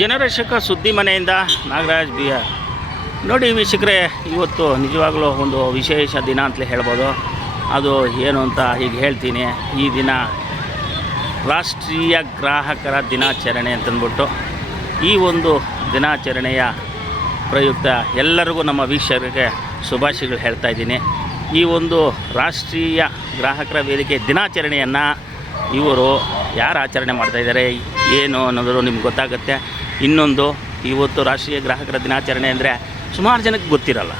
ಜನರಕ್ಷಕ ಸುದ್ದಿ ಮನೆಯಿಂದ Nagaraj B R. ನೋಡಿ ವೀಕ್ಷಕರೇ, ಇವತ್ತು ನಿಜವಾಗ್ಲೂ ಒಂದು ವಿಶೇಷ ದಿನ ಅಂತಲೇ ಹೇಳ್ಬೋದು. ಅದು ಏನು ಅಂತ ಈಗ ಹೇಳ್ತೀನಿ. ಈ ದಿನ ರಾಷ್ಟ್ರೀಯ ಗ್ರಾಹಕರ ದಿನಾಚರಣೆ ಅಂತಂದ್ಬಿಟ್ಟು ಈ ಒಂದು ದಿನಾಚರಣೆಯ ಪ್ರಯುಕ್ತ ಎಲ್ಲರಿಗೂ ನಮ್ಮ ವೀಕ್ಷಕರಿಗೆ ಶುಭಾಶಯಗಳು ಹೇಳ್ತಾ ಇದ್ದೀನಿ. ಈ ಒಂದು ರಾಷ್ಟ್ರೀಯ ಗ್ರಾಹಕರ ವೇದಿಕೆ ದಿನಾಚರಣೆಯನ್ನು ಇವರು ಯಾರು ಆಚರಣೆ ಮಾಡ್ತಾಯಿದ್ದಾರೆ ಏನು ಅನ್ನೋದು ನಿಮ್ಗೆ ಗೊತ್ತಾಗುತ್ತೆ. ಇನ್ನೊಂದು, ಇವತ್ತು ರಾಷ್ಟ್ರೀಯ ಗ್ರಾಹಕರ ದಿನಾಚರಣೆ ಅಂದರೆ ಸುಮಾರು ಜನಕ್ಕೆ ಗೊತ್ತಿರಲ್ಲ.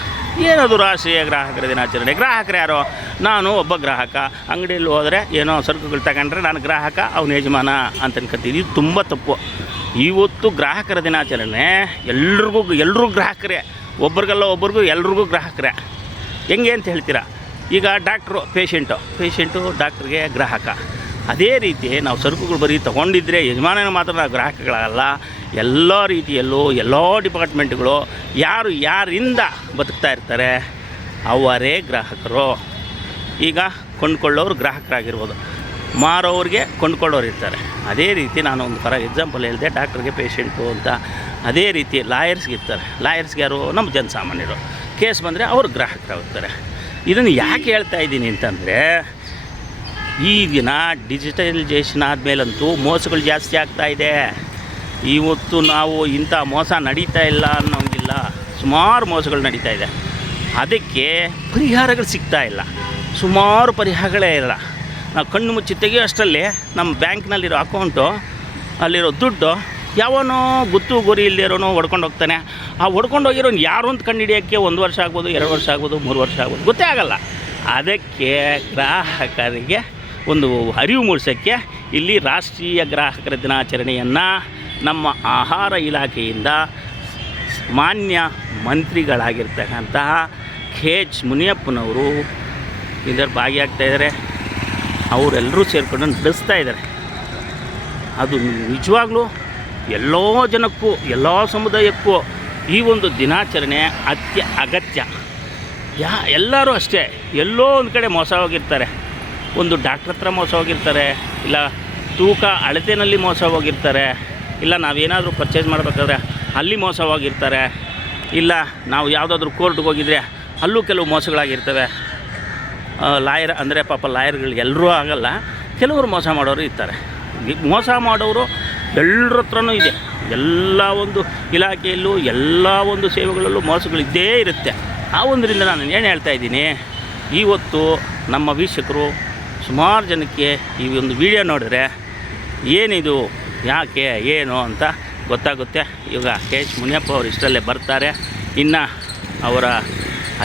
ಏನದು ರಾಷ್ಟ್ರೀಯ ಗ್ರಾಹಕರ ದಿನಾಚರಣೆ? ಗ್ರಾಹಕರು ಯಾರೋ? ನಾನು ಒಬ್ಬ ಗ್ರಾಹಕ, ಅಂಗಡಿಯಲ್ಲಿ ಹೋದರೆ ಏನೋ ಸರಕುಗಳು ತಗೊಂಡ್ರೆ ನಾನು ಗ್ರಾಹಕ, ಅವನ ಯಜಮಾನ ಅಂತ ಅನ್ಕೊತೀನಿ. ಇದು ತುಂಬ ತಪ್ಪು. ಇವತ್ತು ಗ್ರಾಹಕರ ದಿನಾಚರಣೆ ಎಲ್ಲರೂ ಗ್ರಾಹಕರೇ, ಒಬ್ರಿಗಲ್ಲ ಒಬ್ರಿಗೂ ಎಲ್ರಿಗೂ ಗ್ರಾಹಕರೇ. ಹೆಂಗೆ ಅಂತ ಹೇಳ್ತೀರಾ? ಈಗ ಡಾಕ್ಟ್ರು ಪೇಷೆಂಟು ಡಾಕ್ಟ್ರಿಗೆ ಗ್ರಾಹಕ. ಅದೇ ರೀತಿ ನಾವು ಸರಕುಗಳು ಬರೀ ತೊಗೊಂಡಿದ್ದರೆ ಯಜಮಾನನ ಮಾತ್ರ ನಾವು ಗ್ರಾಹಕಗಳಲ್ಲ. ಎಲ್ಲ ರೀತಿಯಲ್ಲೂ ಎಲ್ಲ ಡಿಪಾರ್ಟ್ಮೆಂಟ್ಗಳು ಯಾರಿಂದ ಬದುಕ್ತಾ ಇರ್ತಾರೆ ಅವರೇ ಗ್ರಾಹಕರು. ಈಗ ಕೊಂಡ್ಕೊಳ್ಳೋರು ಗ್ರಾಹಕರಾಗಿರ್ಬೋದು, ಮಾರೋರಿಗೆ ಕೊಂಡ್ಕೊಳ್ಳೋರು ಇರ್ತಾರೆ. ಅದೇ ರೀತಿ ನಾನು ಒಂದು ಫಾರ್ ಎಕ್ಸಾಂಪಲ್ ಹೇಳಿದೆ, ಡಾಕ್ಟ್ರಿಗೆ ಪೇಷೆಂಟು ಅಂತ. ಅದೇ ರೀತಿ ಲಾಯರ್ಸ್ಗೆ ಇರ್ತಾರೆ. ಲಾಯರ್ಸ್ಗೆ ಯಾರು? ನಮ್ಮ ಜನಸಾಮಾನ್ಯರು. ಕೇಸ್ ಬಂದರೆ ಅವರು ಗ್ರಾಹಕರಾಗಿರ್ತಾರೆ. ಇದನ್ನು ಯಾಕೆ ಹೇಳ್ತಾ ಇದ್ದೀನಿ ಅಂತಂದರೆ, ಈ ದಿನ ಡಿಜಿಟಲೈಜೇಷನ್ ಆದಮೇಲಂತೂ ಮೋಸಗಳು ಜಾಸ್ತಿ ಆಗ್ತಾಯಿದೆ. ಇವತ್ತು ನಾವು ಇಂಥ ಮೋಸ ನಡೀತಾ ಇಲ್ಲ ಅನ್ನೋಂಗಿಲ್ಲ, ಸುಮಾರು ಮೋಸಗಳು ನಡೀತಾ ಇದೆ. ಅದಕ್ಕೆ ಪರಿಹಾರಗಳು ಸಿಗ್ತಾ ಇಲ್ಲ, ಸುಮಾರು ಪರಿಹಾರಗಳೇ ಇಲ್ಲ. ನಾವು ಕಣ್ಣು ಮುಚ್ಚಿ ತೆಗೆಯೋ ಅಷ್ಟರಲ್ಲಿ ನಮ್ಮ ಬ್ಯಾಂಕ್ನಲ್ಲಿರೋ ಅಕೌಂಟು, ಅಲ್ಲಿರೋ ದುಡ್ಡು ಯಾವನೋ ಗೊತ್ತು ಗುರಿ ಇಲ್ಲದಿರೋನೋ ಹೊಡ್ಕೊಂಡು ಹೋಗ್ತಾನೆ. ಆ ಹೊಡ್ಕೊಂಡು ಹೋಗಿರೋನು ಯಾರು ಅಂತ ಕಂಡು ಹಿಡಿಯೋಕ್ಕೆ 1 ವರ್ಷ ಆಗ್ಬೋದು, 2 ವರ್ಷ ಆಗ್ಬೋದು, 3 ವರ್ಷ ಆಗ್ಬೋದು, ಗೊತ್ತೇ ಆಗಲ್ಲ. ಅದಕ್ಕೆ ಗ್ರಾಹಕರಿಗೆ ಒಂದು ಅರಿವು ಮೂಡಿಸೋಕ್ಕೆ ಇಲ್ಲಿ ರಾಷ್ಟ್ರೀಯ ಗ್ರಾಹಕರ ದಿನಾಚರಣೆಯನ್ನು ನಮ್ಮ ಆಹಾರ ಇಲಾಖೆಯಿಂದ ಮಾನ್ಯ ಮಂತ್ರಿಗಳಾಗಿರ್ತಕ್ಕಂತಹ KH ಮುನಿಯಪ್ಪನವರು ಇದರಲ್ಲಿ ಭಾಗಿಯಾಗ್ತಾಯಿದ್ದಾರೆ. ಅವರೆಲ್ಲರೂ ಸೇರಿಕೊಂಡು ನಡೆಸ್ತಾ ಇದ್ದಾರೆ. ಅದು ನಿಜವಾಗ್ಲೂ ಎಲ್ಲೋ ಜನಕ್ಕೂ ಎಲ್ಲ ಸಮುದಾಯಕ್ಕೂ ಈ ಒಂದು ದಿನಾಚರಣೆ ಅಗತ್ಯ. ಎಲ್ಲರೂ ಅಷ್ಟೇ, ಎಲ್ಲೋ ಒಂದು ಕಡೆ ಮೋಸ ಹೋಗಿರ್ತಾರೆ. ಒಂದು ಡಾಕ್ಟ್ರ್ ಹತ್ರ ಮೋಸ ಹೋಗಿರ್ತಾರೆ, ಇಲ್ಲ ತೂಕ ಅಳತೆನಲ್ಲಿ ಮೋಸ ಹೋಗಿರ್ತಾರೆ, ಇಲ್ಲ ನಾವೇನಾದರೂ ಪರ್ಚೇಸ್ ಮಾಡಬೇಕಾದ್ರೆ ಅಲ್ಲಿ ಮೋಸ ಹೋಗಿರ್ತಾರೆ, ಇಲ್ಲ ನಾವು ಯಾವುದಾದ್ರೂ ಕೋರ್ಟ್ಗೆ ಹೋಗಿದ್ರೆ ಅಲ್ಲೂ ಕೆಲವು ಮೋಸಗಳಾಗಿರ್ತವೆ. ಲಾಯರ್ ಅಂದರೆ ಪಾಪ ಲಾಯರ್ಗಳು ಎಲ್ಲರೂ ಆಗಲ್ಲ, ಕೆಲವರು ಮೋಸ ಮಾಡೋರು ಇರ್ತಾರೆ. ಮೋಸ ಮಾಡೋರು ಎಲ್ಲರ ಹತ್ರನೂ ಇದೆ. ಎಲ್ಲ ಒಂದು ಇಲಾಖೆಯಲ್ಲೂ ಎಲ್ಲ ಒಂದು ಸೇವೆಗಳಲ್ಲೂ ಮೋಸಗಳಿದ್ದೇ ಇರುತ್ತೆ. ಆ ಒಂದರಿಂದ ನಾನು ಏನು ಹೇಳ್ತಾ ಇದ್ದೀನಿ, ಇವತ್ತು ನಮ್ಮ ವೀಕ್ಷಕರು ಸುಮಾರು ಜನಕ್ಕೆ ಈ ಒಂದು ವಿಡಿಯೋ ನೋಡಿದ್ರೆ ಏನಿದು, ಯಾಕೆ, ಏನು ಅಂತ ಗೊತ್ತಾಗುತ್ತೆ. ಈಗ KH ಮುನಿಯಪ್ಪ ಅವರು ಇಷ್ಟರಲ್ಲೇ ಬರ್ತಾರೆ. ಇನ್ನು ಅವರ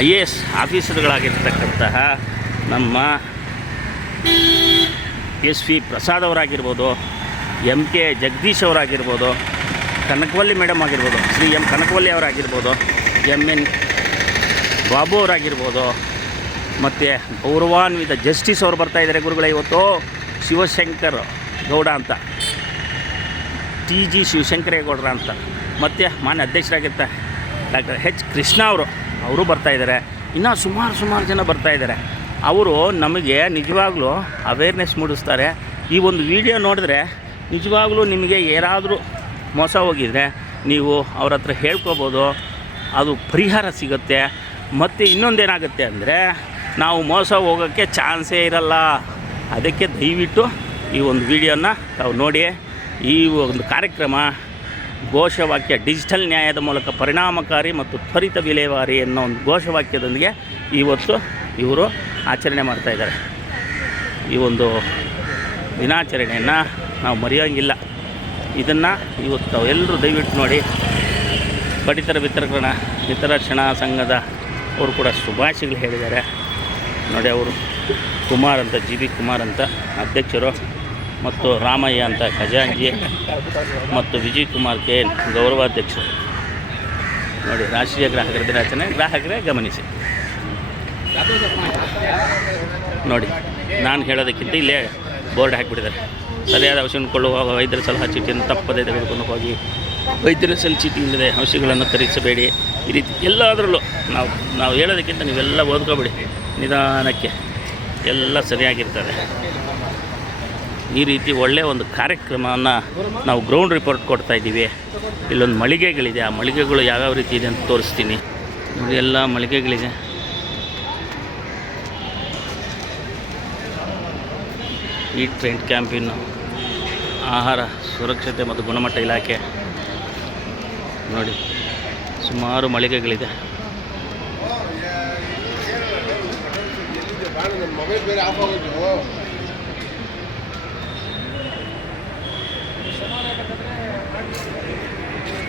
IAS ಆಫೀಸರ್ಗಳಾಗಿರ್ತಕ್ಕಂತಹ ನಮ್ಮ SV ಪ್ರಸಾದ್ ಅವರಾಗಿರ್ಬೋದು, MK ಜಗದೀಶ್ ಅವರಾಗಿರ್ಬೋದು, ಕನಕವಲ್ಲಿ ಮೇಡಮ್ ಆಗಿರ್ಬೋದು, ಶ್ರೀ M ಕನಕವಲ್ಲಿ ಅವರಾಗಿರ್ಬೋದು, MN ಬಾಬು ಅವರಾಗಿರ್ಬೋದು, ಮತ್ತು ಗೌರವಾನ್ವಿತ ಜಸ್ಟಿಸ್ ಅವರು ಬರ್ತಾಯಿದ್ದಾರೆ ಗುರುಗಳೇ ಇವತ್ತು. ಶಿವಶಂಕರ್ ಗೌಡ ಅಂತ, TG ಶಿವಶಂಕರೇಗೌಡರ ಅಂತ, ಮತ್ತು ಮಾನ್ಯ ಅಧ್ಯಕ್ಷರಾಗಿರ್ತಾರೆ ಡಾಕ್ಟರ್ H ಕೃಷ್ಣ ಅವರು ಬರ್ತಾಯಿದ್ದಾರೆ. ಇನ್ನೂ ಸುಮಾರು ಜನ ಬರ್ತಾಯಿದ್ದಾರೆ. ಅವರು ನಮಗೆ ನಿಜವಾಗ್ಲೂ ಅವೇರ್ನೆಸ್ ಮೂಡಿಸ್ತಾರೆ. ಈ ಒಂದು ವಿಡಿಯೋ ನೋಡಿದ್ರೆ ನಿಜವಾಗ್ಲೂ ನಿಮಗೆ ಯಾರಾದರೂ ಮೋಸ ಹೋಗಿದರೆ ನೀವು ಅವ್ರ ಹತ್ರ ಹೇಳ್ಕೊಬೋದು, ಅದು ಪರಿಹಾರ ಸಿಗುತ್ತೆ. ಮತ್ತು ಇನ್ನೊಂದೇನಾಗುತ್ತೆ ಅಂದರೆ, ನಾವು ಮೋಸ ಹೋಗೋಕ್ಕೆ ಚಾನ್ಸೇ ಇರಲ್ಲ. ಅದಕ್ಕೆ ದಯವಿಟ್ಟು ಈ ಒಂದು ವಿಡಿಯೋನ ತಾವು ನೋಡಿ. ಈ ಒಂದು ಕಾರ್ಯಕ್ರಮ ಘೋಷವಾಕ್ಯ ಡಿಜಿಟಲ್ ನ್ಯಾಯದ ಮೂಲಕ ಪರಿಣಾಮಕಾರಿ ಮತ್ತು ತ್ವರಿತ ವಿಲೇವಾರಿ ಅನ್ನೋ ಒಂದು ಘೋಷವಾಕ್ಯದೊಂದಿಗೆ ಇವತ್ತು ಇವರು ಆಚರಣೆ ಮಾಡ್ತಾಯಿದ್ದಾರೆ. ಈ ಒಂದು ದಿನಾಚರಣೆಯನ್ನು ನಾವು ಮರೆಯೋಂಗಿಲ್ಲ. ಇದನ್ನು ಇವತ್ತು ತಾವೆಲ್ಲರೂ ದಯವಿಟ್ಟು ನೋಡಿ. ಪಡಿತರ ವಿತರಕರ ಹಿತರಕ್ಷಣಾ ಸಂಘದ ಅವರು ಕೂಡ ಶುಭಾಶಯಗಳು ಹೇಳಿದ್ದಾರೆ ನೋಡಿ. ಅವರು ಕುಮಾರ್ ಅಂತ, GB ಕುಮಾರ್ ಅಂತ ಅಧ್ಯಕ್ಷರು, ಮತ್ತು ರಾಮಯ್ಯ ಅಂತ ಖಜಾಂಜಿ, ಮತ್ತು ವಿಜಯ್ ಕುಮಾರ್ K ಗೌರವಾಧ್ಯಕ್ಷರು. ನೋಡಿ, ರಾಷ್ಟ್ರೀಯ ಗ್ರಾಹಕರ ದಿನಾಚರಣೆ ಗ್ರಾಹಕರೇ ಗಮನಿಸಿ. ನೋಡಿ, ನಾನು ಹೇಳೋದಕ್ಕಿಂತ ಇಲ್ಲೇ ಬೋರ್ಡ್ ಹಾಕಿಬಿಟ್ಟಿದ್ದಾರೆ. ಸರಿಯಾದ ಔಷಧ ಕೊಳ್ಳುವಾಗ ವೈದ್ಯರ ಸಲಹಾ ಚೀಟಿಯನ್ನು ತಪ್ಪದೇ ತೆಗೆದುಕೊಂಡು ಹೋಗಿ, ವೈದ್ಯರ ಚೀಟಿ ಇಲ್ಲದೆ ಔಷಧಿಗಳನ್ನು ಖರೀದಿಸಬೇಡಿ. ಈ ರೀತಿ ಎಲ್ಲದರಲ್ಲೂ ನಾವು ಹೇಳೋದಕ್ಕಿಂತ ನೀವೆಲ್ಲ ಓದ್ಕೊಬೇಡಿ, ನಿಧಾನಕ್ಕೆ ಎಲ್ಲ ಸರಿಯಾಗಿರ್ತದೆ. ಈ ರೀತಿ ಒಳ್ಳೆಯ ಒಂದು ಕಾರ್ಯಕ್ರಮವನ್ನು ನಾವು ಗ್ರೌಂಡ್ ರಿಪೋರ್ಟ್ ಕೊಡ್ತಾಯಿದ್ದೀವಿ. ಇಲ್ಲೊಂದು ಮಳಿಗೆಗಳಿದೆ, ಆ ಮಳಿಗೆಗಳು ಯಾವ್ಯಾವ ರೀತಿ ಇದೆ ಅಂತ ತೋರಿಸ್ತೀನಿ. ನೋಡಿ, ಎಲ್ಲ ಮಳಿಗೆಗಳಿದೆ. ಈ ಟ್ರೆಂಡ್ ಕ್ಯಾಂಪಿನ ಆಹಾರ ಸುರಕ್ಷತೆ ಮತ್ತು ಗುಣಮಟ್ಟ ಇಲಾಖೆ ನೋಡಿ ಸುಮಾರು ಮಳಿಗೆಗಳಿದೆ.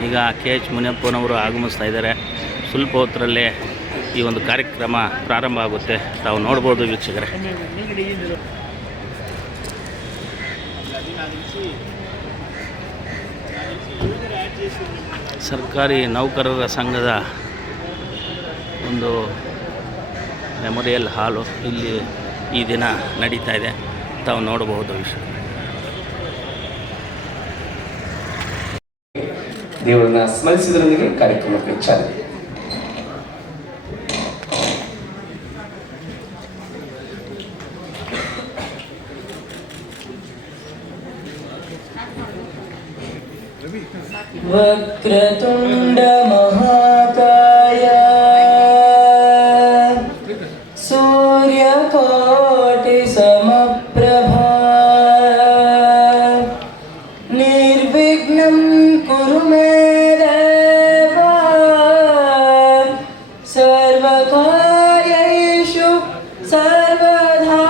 ಈಗ KH ಮುನಿಯಪ್ಪನವರು ಆಗಮಿಸ್ತಾ ಇದ್ದಾರೆ. ಸ್ವಲ್ಪ ಹೊತ್ತರಲ್ಲೇ ಈ ಒಂದು ಕಾರ್ಯಕ್ರಮ ಪ್ರಾರಂಭ ಆಗುತ್ತೆ. ತಾವು ನೋಡ್ಬೋದು ವೀಕ್ಷಕರೇ. ಸರ್ಕಾರಿ ನೌಕರರ ಸಂಘದ ಒಂದು ಮೆಮೊರಿಯಲ್ ಹಾಲು ಇಲ್ಲಿ ಈ ದಿನ ನಡೀತಾ ಇದೆ. ತಾವು ನೋಡಬಹುದು ವಿಷಯ. ದೇವರನ್ನ ಸ್ಮರಿಸಿದರೊಂದಿಗೆ ಕಾರ್ಯಕ್ರಮಕ್ಕೆ ಚಾಲನೆ. ವಕ್ರತುಂಡ ಮಹಾಕಾಯ ಸೂರ್ಯಕೋಟಿ ಸಮಪ್ರಭಾ ನಿರ್ವಿಘ್ನಂ ಕುರು ಮೇ ದೇವ ಸರ್ವಕಾರ್ಯೇಷು ಸರ್ವದಾ.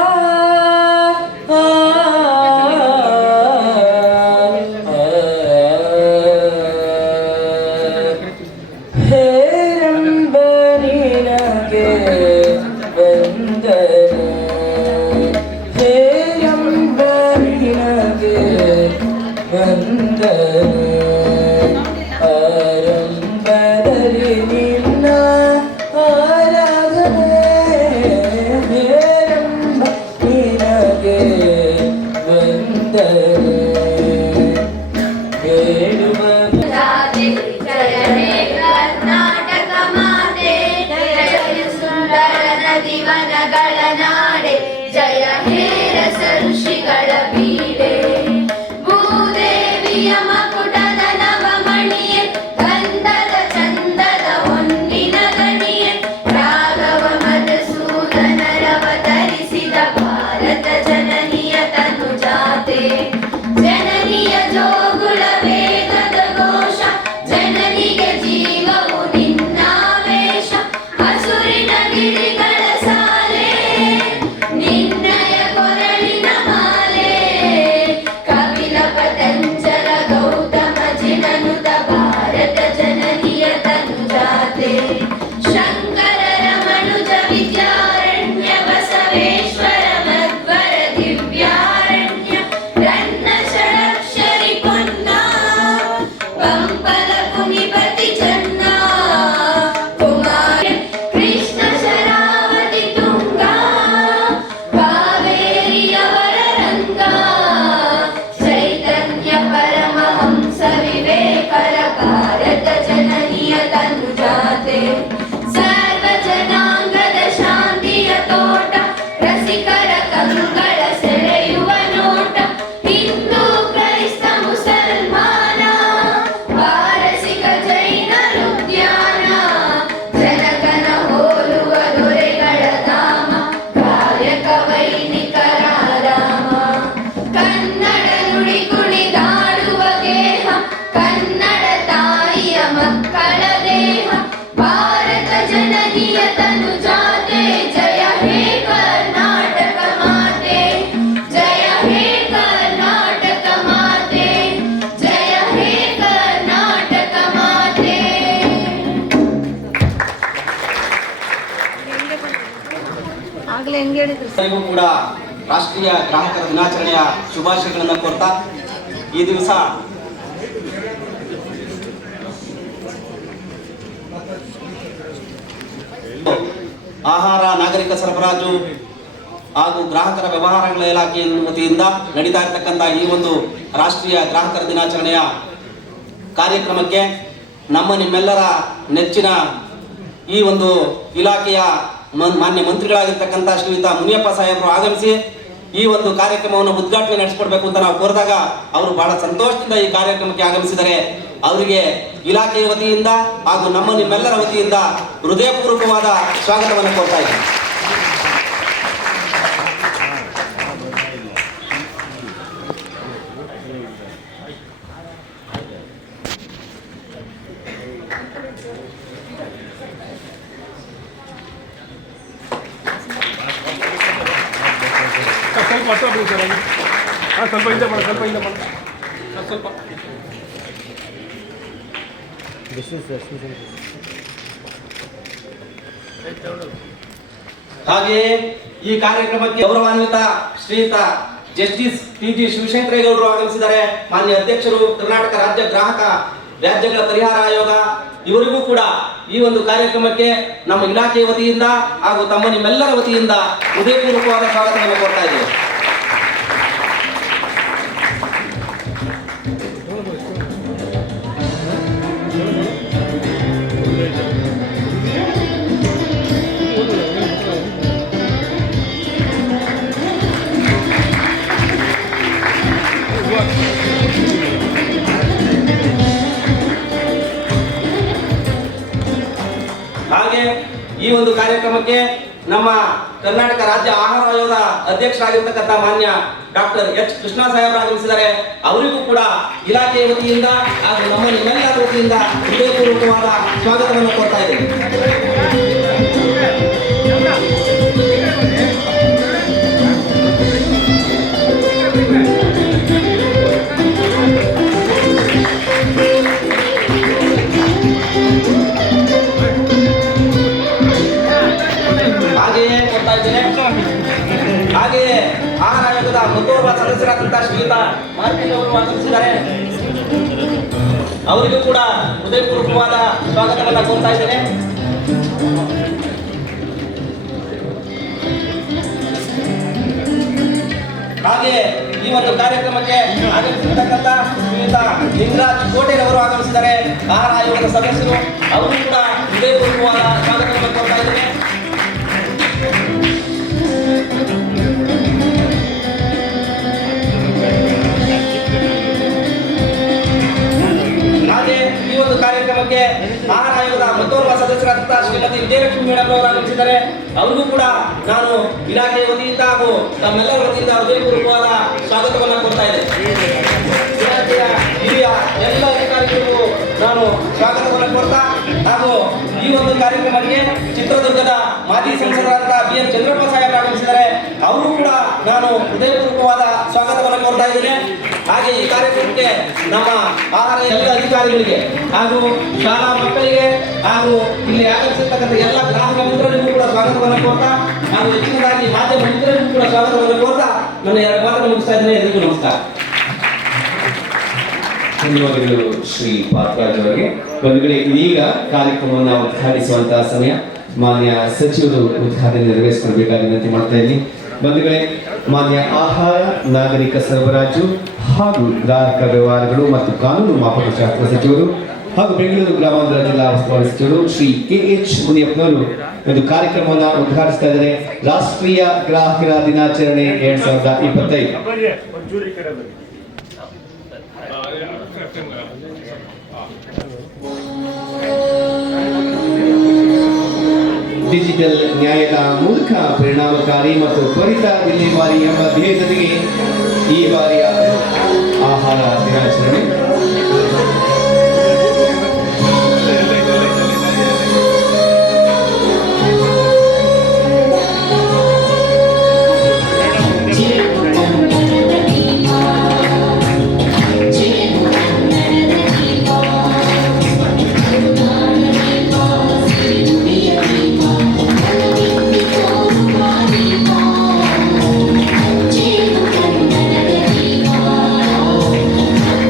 ಆರಂಭದಲ್ಲಿ ನಿನ್ನ ಆರಾಧನೆ ಹೇರಂಬ ನಿನಗೆ ವಂದನೆ ಹೇಳುವ ಕರ್ನಾಟಕ ಮಾತೆ ಜಯ ಸುಂದರ ನದಿವನಗಳ ನಾಡೆ ಜಯ ಹೇರ ಋಷಿಗಳ ಬೀಡೆ ಭೂದೇವಿಯ ಮಕುಟದ ನವಮಣಿಯೇ ಗಂಧದ ಚಂದದ ಹೊನ್ನಿನ ಗಣಿಯೇ ರಾಘವ ಮಧುಸೂದನರವತರಿಸಿದ ಭಾರತ ಜನನಿಯ ತನುಜಾತೆ ಜನನಿಯ ಜೋಗುಳ ವೇಗದ ಘೋಷ ಜನನಿಗೆ ಜೀವವು ನಿನ್ನಾವೇಶ ಹಸುರಿನ ಗಿರಿಗಳ ಸಾಲೆ ನಿನ್ನಯ ಕೊರಳಿನ ಮಾಲೆ ಕಪಿಲ ಪತಂಜಲ ಗೌತಮ ಜಿನನುತ ಭಾರತ ಜನನಿಯ ತನುಜಾತೆ ಶಂಕರರ ಮನುಜ ವಿದ್ಯಾರಣ್ಯ ಬಸವೇಶ್ವರ ಮಧ್ವರ ದಿವ್ಯಾರಣ್ಯ ರನ್ನ ಷಡಕ್ಷರಿ ಪೊನ್ನ ಪಂಪಲ ಕುನಿಪತಿ ಚನ್ನ ಕುಮಾರ ಕೃಷ್ಣ ಶರಾವತಿ ತುಂಗ ಕಾವೇರಿಯವರ ರಂಗ ಚೈತನ್ಯ ಪರಮಹಂಸ ವಿವೇಕರ ಭಾರತ ಜನನಿಯ ತನುಜಾತೆ ಸರ್ವ ಜನಾಂಗದ ಶಾಂತಿಯ ತೋಟ ರಸಿಕರ ಕಂಗಳ ಸೆಳೆಯುವ ನೋಟ ಹಿಂದೂ ಕ್ರೈಸ್ತ ಮುಸಲ್ಮಾನ ಪಾರಸಿಕ ಜೈನರು ಉದ್ಯಾನ ಜನಕನ ಹೋಲುವ ದೊರೆಗಳ ಧಾಮ ಕಾಯಕ ವೈನಿಕರ ರಾಮ ಕನ್ನಡ ನುಡಿ ಕುಣಿದಾಡುವ ಗೇಹ ಕನ್ನಡ ತಾಯಿಯ ಮಕ್ಕಳ ದೇಹ ಭಾರತ ಜನನಿಯ ತನುಜಾತೆ ಜಯ ಹೇ ಕರ್ನಾಟಕ ಮಾತೆ ಜಯ ಹೇ ಕರ್ನಾಟಕ ಮಾತೆ ಜಯ ಹೇ ಕರ್ನಾಟಕ ಮಾತೆ. ಎಲ್ಲರಿಗೂ ಕೂಡ ರಾಷ್ಟ್ರೀಯ ಗ್ರಾಹಕರ ದಿನಾಚರಣೆಯ ಶುಭಾಶಯಗಳನ್ನು ಕೋರ್ತಾ ಈ ದಿವಸ ಆಹಾರ ನಾಗರಿಕ ಸರಬರಾಜು ಹಾಗೂ ಗ್ರಾಹಕರ ವ್ಯವಹಾರಗಳ ಇಲಾಖೆಯ ವತಿಯಿಂದ ನಡೀತಾ ಇರತಕ್ಕಂಥ ಈ ಒಂದು ರಾಷ್ಟ್ರೀಯ ಗ್ರಾಹಕರ ದಿನಾಚರಣೆಯ ಕಾರ್ಯಕ್ರಮಕ್ಕೆ ನಿಮ್ಮೆಲ್ಲರ ನೆಚ್ಚಿನ ಈ ಒಂದು ಇಲಾಖೆಯ ಮಾನ್ಯ ಮಂತ್ರಿಗಳಾಗಿರ್ತಕ್ಕಂಥ ಶ್ರೀಯುತ ಮುನಿಯಪ್ಪ ಸಾಹೇಬರು ಆಗಮಿಸಿ ಈ ಒಂದು ಕಾರ್ಯಕ್ರಮವನ್ನು ಉದ್ಘಾಟನೆ ನಡೆಸಿಕೊಡ್ಬೇಕು ಅಂತ ನಾವು ಕೋರಿದಾಗ ಅವರು ಬಹಳ ಸಂತೋಷದಿಂದ ಈ ಕಾರ್ಯಕ್ರಮಕ್ಕೆ ಆಗಮಿಸಿದ್ದಾರೆ. ಅವರಿಗೆ ಇಲಾಖೆಯ ವತಿಯಿಂದ ಹಾಗೂ ನಿಮ್ಮೆಲ್ಲರ ವತಿಯಿಂದ ಹೃದಯಪೂರ್ವಕವಾದ ಸ್ವಾಗತವನ್ನು ಕೋರ್ತಾ ಇದ್ದೀನಿ. ಹಾಗೆಯೇ ಈ ಕಾರ್ಯಕ್ರಮಕ್ಕೆ ಗೌರವಾನ್ವಿತ ಶ್ರೀಯುತ ಜಸ್ಟಿಸ್ ಟಿ.ಜಿ. ಶಿವಶಂಕರೇಗೌಡರು ಆಗಮಿಸಿದ್ದಾರೆ. ಮಾನ್ಯ ಅಧ್ಯಕ್ಷರು, ಕರ್ನಾಟಕ ರಾಜ್ಯ ಗ್ರಾಹಕ ವ್ಯಾಜ್ಯಗಳ ಪರಿಹಾರ ಆಯೋಗ, ಇವರಿಗೂ ಕೂಡ ಈ ಒಂದು ಕಾರ್ಯಕ್ರಮಕ್ಕೆ ನಮ್ಮ ಇಲಾಖೆಯ ವತಿಯಿಂದ ಹಾಗೂ ನಿಮ್ಮೆಲ್ಲರ ವತಿಯಿಂದ ಹೃದಯಪೂರ್ವಕವಾದ ಸ್ವಾಗತವನ್ನು ಕೋರ್ತಾ ಇದ್ದೇವೆ. ಹಾಗೆ ಈ ಒಂದು ಕಾರ್ಯಕ್ರಮಕ್ಕೆ ನಮ್ಮ ಕರ್ನಾಟಕ ರಾಜ್ಯ ಆಹಾರ ಆಯೋಗದ ಅಧ್ಯಕ್ಷರಾಗಿರ್ತಕ್ಕಂಥ ಮಾನ್ಯ ಡಾಕ್ಟರ್ ಎಚ್ ಕೃಷ್ಣ ಸಾಹೇಬರು ಆಗಮಿಸಿದ್ದಾರೆ. ಅವರಿಗೂ ಕೂಡ ಇಲಾಖೆಯ ವತಿಯಿಂದ ಹಾಗೂ ನಿಮ್ಮೆಲ್ಲರ ವತಿಯಿಂದ ಹೃದಯಪೂರ್ವಕವಾದ ಸ್ವಾಗತವನ್ನು ಕೋರ್ತಾ ಇದ್ದೇನೆ. ಹಾಗೆಯೇ ಆಹಾರ ಆಯೋಗದ ಮತ್ತೋರ್ವ ಸದಸ್ಯರಾದಂತಹ ಶ್ರೀಯುತ ಮಾರ್ಟಿನ್ ಅವರು ಆಗಮಿಸಿದ್ದಾರೆ. ಅವರಿಗೂ ಕೂಡ ಹೃದಯಪೂರ್ವಕವಾದ ಸ್ವಾಗತವನ್ನು ಕೋರ್ತಾ ಇದ್ದೇನೆ. ಹಾಗೆ ಈ ಒಂದು ಕಾರ್ಯಕ್ರಮಕ್ಕೆ ಆಗಮಿಸಿರ್ತಕ್ಕಂಥ ಶ್ರೀಯುತ ಲಿಂಗರಾಜ್ ಕೋಟೆರವರು ಆಗಮಿಸಿದ್ದಾರೆ. ಆಹಾರ ಆಯೋಗದ ಸದಸ್ಯರು, ಅವರು ಕೂಡ ಹೃದಯಪೂರ್ವಕವಾದ ಸ್ವಾಗತವನ್ನು ಕೋರ್ತಾ ಇದ್ದೇನೆ. ಹಾಗೆ ಈ ಒಂದು ಕಾರ್ಯಕ್ರಮಕ್ಕೆ ಆಹಾರ ಆಯೋಗದ ಮತ್ತೋರ್ವ ಸದಸ್ಯರಾದಂತಹ ಶ್ರೀಮತಿ ವಿಜಯಲಕ್ಷ್ಮಿ ಮೇಡಮ್ ಅವರು ಆಗಮಿಸಿದ್ದಾರೆ. ಅವರಿಗೂ ಕೂಡ ನಾನು ಇಲಾಖೆಯ ವತಿಯಿಂದ ಹಾಗೂ ನಮ್ಮೆಲ್ಲರ ವತಿಯಿಂದ ಹೃದಯಪೂರ್ವಕವಾದ ಸ್ವಾಗತವನ್ನು ಕೋರ್ತಾ ಇದ್ದೇನೆ. ಇಲಾಖೆಯ ಹಿರಿಯ ಎಲ್ಲ ಅಧಿಕಾರಿಗಳಿಗೂ ನಾನು ಸ್ವಾಗತವನ್ನು ಕೋರ್ತಾ ಹಾಗೂ ಈ ಒಂದು ಕಾರ್ಯಕ್ರಮಕ್ಕೆ ಚಿತ್ರದುರ್ಗದ ಮಾಜಿ ಸಂಸದರಾದಂತಹ ಬಿ.ಎನ್. ಚಂದ್ರಪ್ಪ ಸಾಹೇಬ್ ಆಗಮಿಸಿದ್ದಾರೆ. ಅವರು ಕೂಡ ನಾನು ಹೃದಯಪೂರ್ವಕವಾದ ಸ್ವಾಗತವನ್ನು ಕೋರ್ತಾ ಇದ್ದೇನೆ. ಹಾಗೆ ಈ ಕಾರ್ಯಕ್ರಮಕ್ಕೆ ನಮ್ಮ ಆಹಾರ ಎಲ್ಲ ಅಧಿಕಾರಿಗಳಿಗೆ ಹಾಗೂ ಶಾಲಾ ಮಕ್ಕಳಿಗೆ ಹಾಗೂ ಇಲ್ಲಿ ಆಗಮಿಸಿರ್ತಕ್ಕಂಥ ಎಲ್ಲ ಗ್ರಾಹಕ ಮಿತ್ರರಿಗೂ ಕೂಡ ಸ್ವಾಗತವನ್ನು ಕೋರ್ತಾ ಹಾಗೂ ಹೆಚ್ಚಿನದಾಗಿ ಮಾಧ್ಯಮ ಮಿತ್ರರಿಗೂ ಕೂಡ ಸ್ವಾಗತವನ್ನು ಕೋರ್ತಾ ನನ್ನ ಎರಡು ಮಾತನ್ನು ಮುಗಿಸ್ತಾ ಇದ್ದೇನೆ. ಎಲ್ರಿಗೂ ನಮಸ್ಕಾರ. ಧನ್ಯವಾದಗಳು ಶ್ರೀ ಪಾತ್ರಾಜ್ ಅವರಿಗೆ. ಬಂಧುಗಳೇ, ಇದೀಗ ಕಾರ್ಯಕ್ರಮವನ್ನು ಉದ್ಘಾಟಿಸುವಂತಹ ಸಮಯ. ಮಾನ್ಯ ಸಚಿವರು ಉದ್ಘಾಟನೆ ನೆರವೇರಿಸಿಕೊಳ್ಳಬೇಕಾಗಿ ವಿನಂತಿ ಮಾಡ್ತಾ ಇದ್ದೀನಿ. ಬಂಧುಗಳೇ, ಮಾನ್ಯ ಆಹಾರ, ನಾಗರಿಕ ಸರಬರಾಜು ಹಾಗೂ ಗ್ರಾಹಕ ವ್ಯವಹಾರಗಳು ಮತ್ತು ಕಾನೂನು ಮಾಪಕ ಶಾಸ್ತ್ರ ಸಚಿವರು ಹಾಗೂ ಬೆಂಗಳೂರು ಗ್ರಾಮಾಂತರ ಜಿಲ್ಲಾ ಉಸ್ತುವಾರಿ ಸಚಿವರು ಶ್ರೀ ಕೆ.ಎಚ್. ಮುನಿಯಪ್ಪನವರು ಒಂದು ಕಾರ್ಯಕ್ರಮವನ್ನು ಉದ್ಘಾಟಿಸ್ತಾ ಇದ್ದಾರೆ. ರಾಷ್ಟ್ರೀಯ ಗ್ರಾಹಕರ ದಿನಾಚರಣೆ 2025. ಡಿಜಿಟಲ್ ನ್ಯಾಯದ ಮೂಲಕ ಪರಿಣಾಮಕಾರಿ ಮತ್ತು ತ್ವರಿತ ವಿಲೇವಾರಿ ಎಂಬ ಧ್ಯೇಯದೊಂದಿಗೆ ಈ ಬಾರಿಯ ಆಹಾರ ದಿನಾಚರಣೆ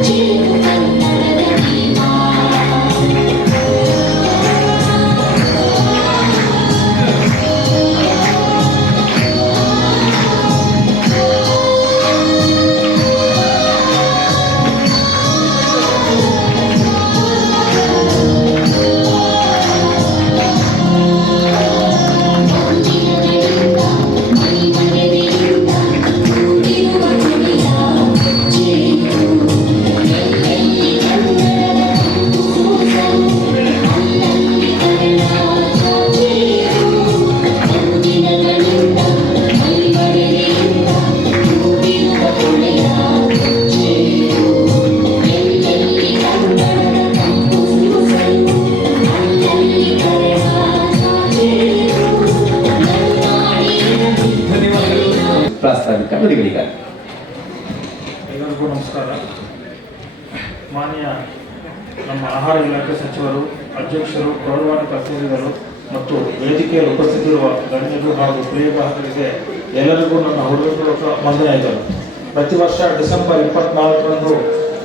Thank you. ನುಡಿಗಳೀಗ. ಎಲ್ಲರಿಗೂ ನಮಸ್ಕಾರ. ಮಾನ್ಯ ನಮ್ಮ ಆಹಾರ ಇಲಾಖೆ ಸಚಿವರು, ಅಧ್ಯಕ್ಷರು, ಗೌರವಾನ್ವಿತ ಅತಿಥಿಗಳು ಮತ್ತು ವೇದಿಕೆಯಲ್ಲಿ ಉಪಸ್ಥಿತಿರುವ ಗಣ್ಯರು ಹಾಗೂ ಪ್ರಿಯ ಗ್ರಾಹಕರಿಗೆ ಎಲ್ಲರಿಗೂ ನನ್ನ ಹೃದಯಪೂರ್ವಕ ವಂದನೆಗಳು. ಪ್ರತಿ ವರ್ಷ ಡಿಸೆಂಬರ್ 24ರಂದು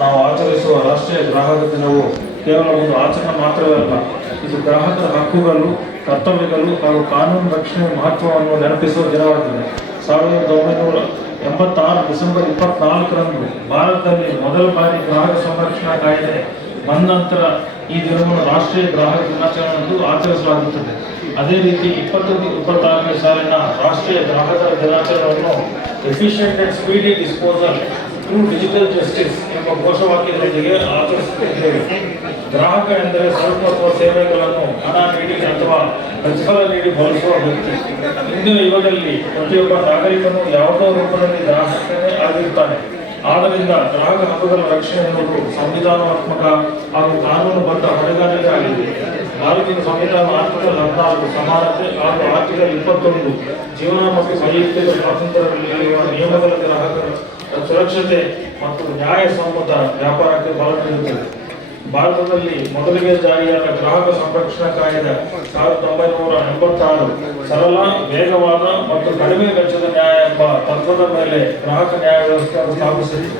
ನಾವು ಆಚರಿಸುವ ರಾಷ್ಟ್ರೀಯ ಗ್ರಾಹಕ ದಿನವು ಕೇವಲ ಒಂದು ಆಚರಣೆ ಮಾತ್ರವೇ ಅಲ್ಲ, ಇದು ಗ್ರಾಹಕರ ಹಕ್ಕುಗಳು, ಕರ್ತವ್ಯಗಳು ಹಾಗೂ ಕಾನೂನು ರಕ್ಷಣೆ ಮಹತ್ವವನ್ನು ನೆನಪಿಸುವ ದಿನವಾಗಿದೆ. 1986 ಡಿಸೆಂಬರ್ 24ರಂದು ಭಾರತದಲ್ಲಿ ಮೊದಲ ಬಾರಿ ಗ್ರಾಹಕ ಸಂರಕ್ಷಣಾ ಕಾಯ್ದೆ ಬಂದ ನಂತರ ಈ ದಿನವನ್ನು ರಾಷ್ಟ್ರೀಯ ಗ್ರಾಹಕ ದಿನಾಚರಣೆಯಂದು ಆಚರಿಸಲಾಗುತ್ತದೆ. ಅದೇ ರೀತಿ 2022ನೇ ಸಾಲಿನ ರಾಷ್ಟ್ರೀಯ ಗ್ರಾಹಕರ ದಿನಾಚರಣೆಯನ್ನು efficient and speedy disposal through digital justice ಎಂಬ ಘೋಷವಾಕ್ಯದೊಂದಿಗೆ ಆಚರಿಸುತ್ತಿದ್ದೇವೆ. ಗ್ರಾಹಕ ಎಂದರೆ ಸರಕು ಅಥವಾ ಸೇವೆಗಳನ್ನು ಹಣ ನೀಡಿ ಅಥವಾ ಪ್ರತಿಫಲ ನೀಡಿ ಬಳಸುವ ವ್ಯಕ್ತಿ. ಇಂದಿನ ಯುಗದಲ್ಲಿ ಪ್ರತಿಯೊಬ್ಬ ನಾಗರಿಕನು ಯಾವುದೋ ರೂಪದಲ್ಲಿ ಗ್ರಾಹಕನೇ ಆಗಿರುತ್ತಾನೆ. ಆದ್ದರಿಂದ ಗ್ರಾಹಕ ಹಕ್ಕುಗಳ ರಕ್ಷಣೆ ಎನ್ನುವುದು ಸಂವಿಧಾನಾತ್ಮಕ ಹಾಗೂ ಕಾನೂನುಬದ್ಧ ಹೊಣೆಗಾರಿಕೆ ಆಗಿದೆ. ಭಾರತೀಯ ಸಂವಿಧಾನ ಆರ್ಟಿಕಲ್ 14 ಸಮಾನತೆ ಹಾಗೂ ಆರ್ಟಿಕಲ್ 21 ಜೀವನ ಮತ್ತು ವೈಯಕ್ತಿಕ ಸ್ವಾತಂತ್ರ್ಯದಲ್ಲಿರುವ ನಿಯಮಗಳ ಗ್ರಾಹಕರ ಸುರಕ್ಷತೆ ಮತ್ತು ನ್ಯಾಯಸಮ್ಮತ ವ್ಯಾಪಾರಕ್ಕೆ ಬಲ ನೀಡುತ್ತದೆ. ಭಾರತದಲ್ಲಿ ಮೊದಲಿಗೆ ಜಾರಿಯಾದ ಗ್ರಾಹಕ ಸಂರಕ್ಷಣಾ ಕಾಯ್ದೆ 1986 ಸರಳ, ವೇಗವಾದ ಮತ್ತು ಕಡಿಮೆ ವೆಚ್ಚದ ನ್ಯಾಯ ಎಂಬ ತತ್ವದ ಮೇಲೆ ಗ್ರಾಹಕ ನ್ಯಾಯ ವ್ಯವಸ್ಥೆಯನ್ನು ಸ್ಥಾಪಿಸಿತು.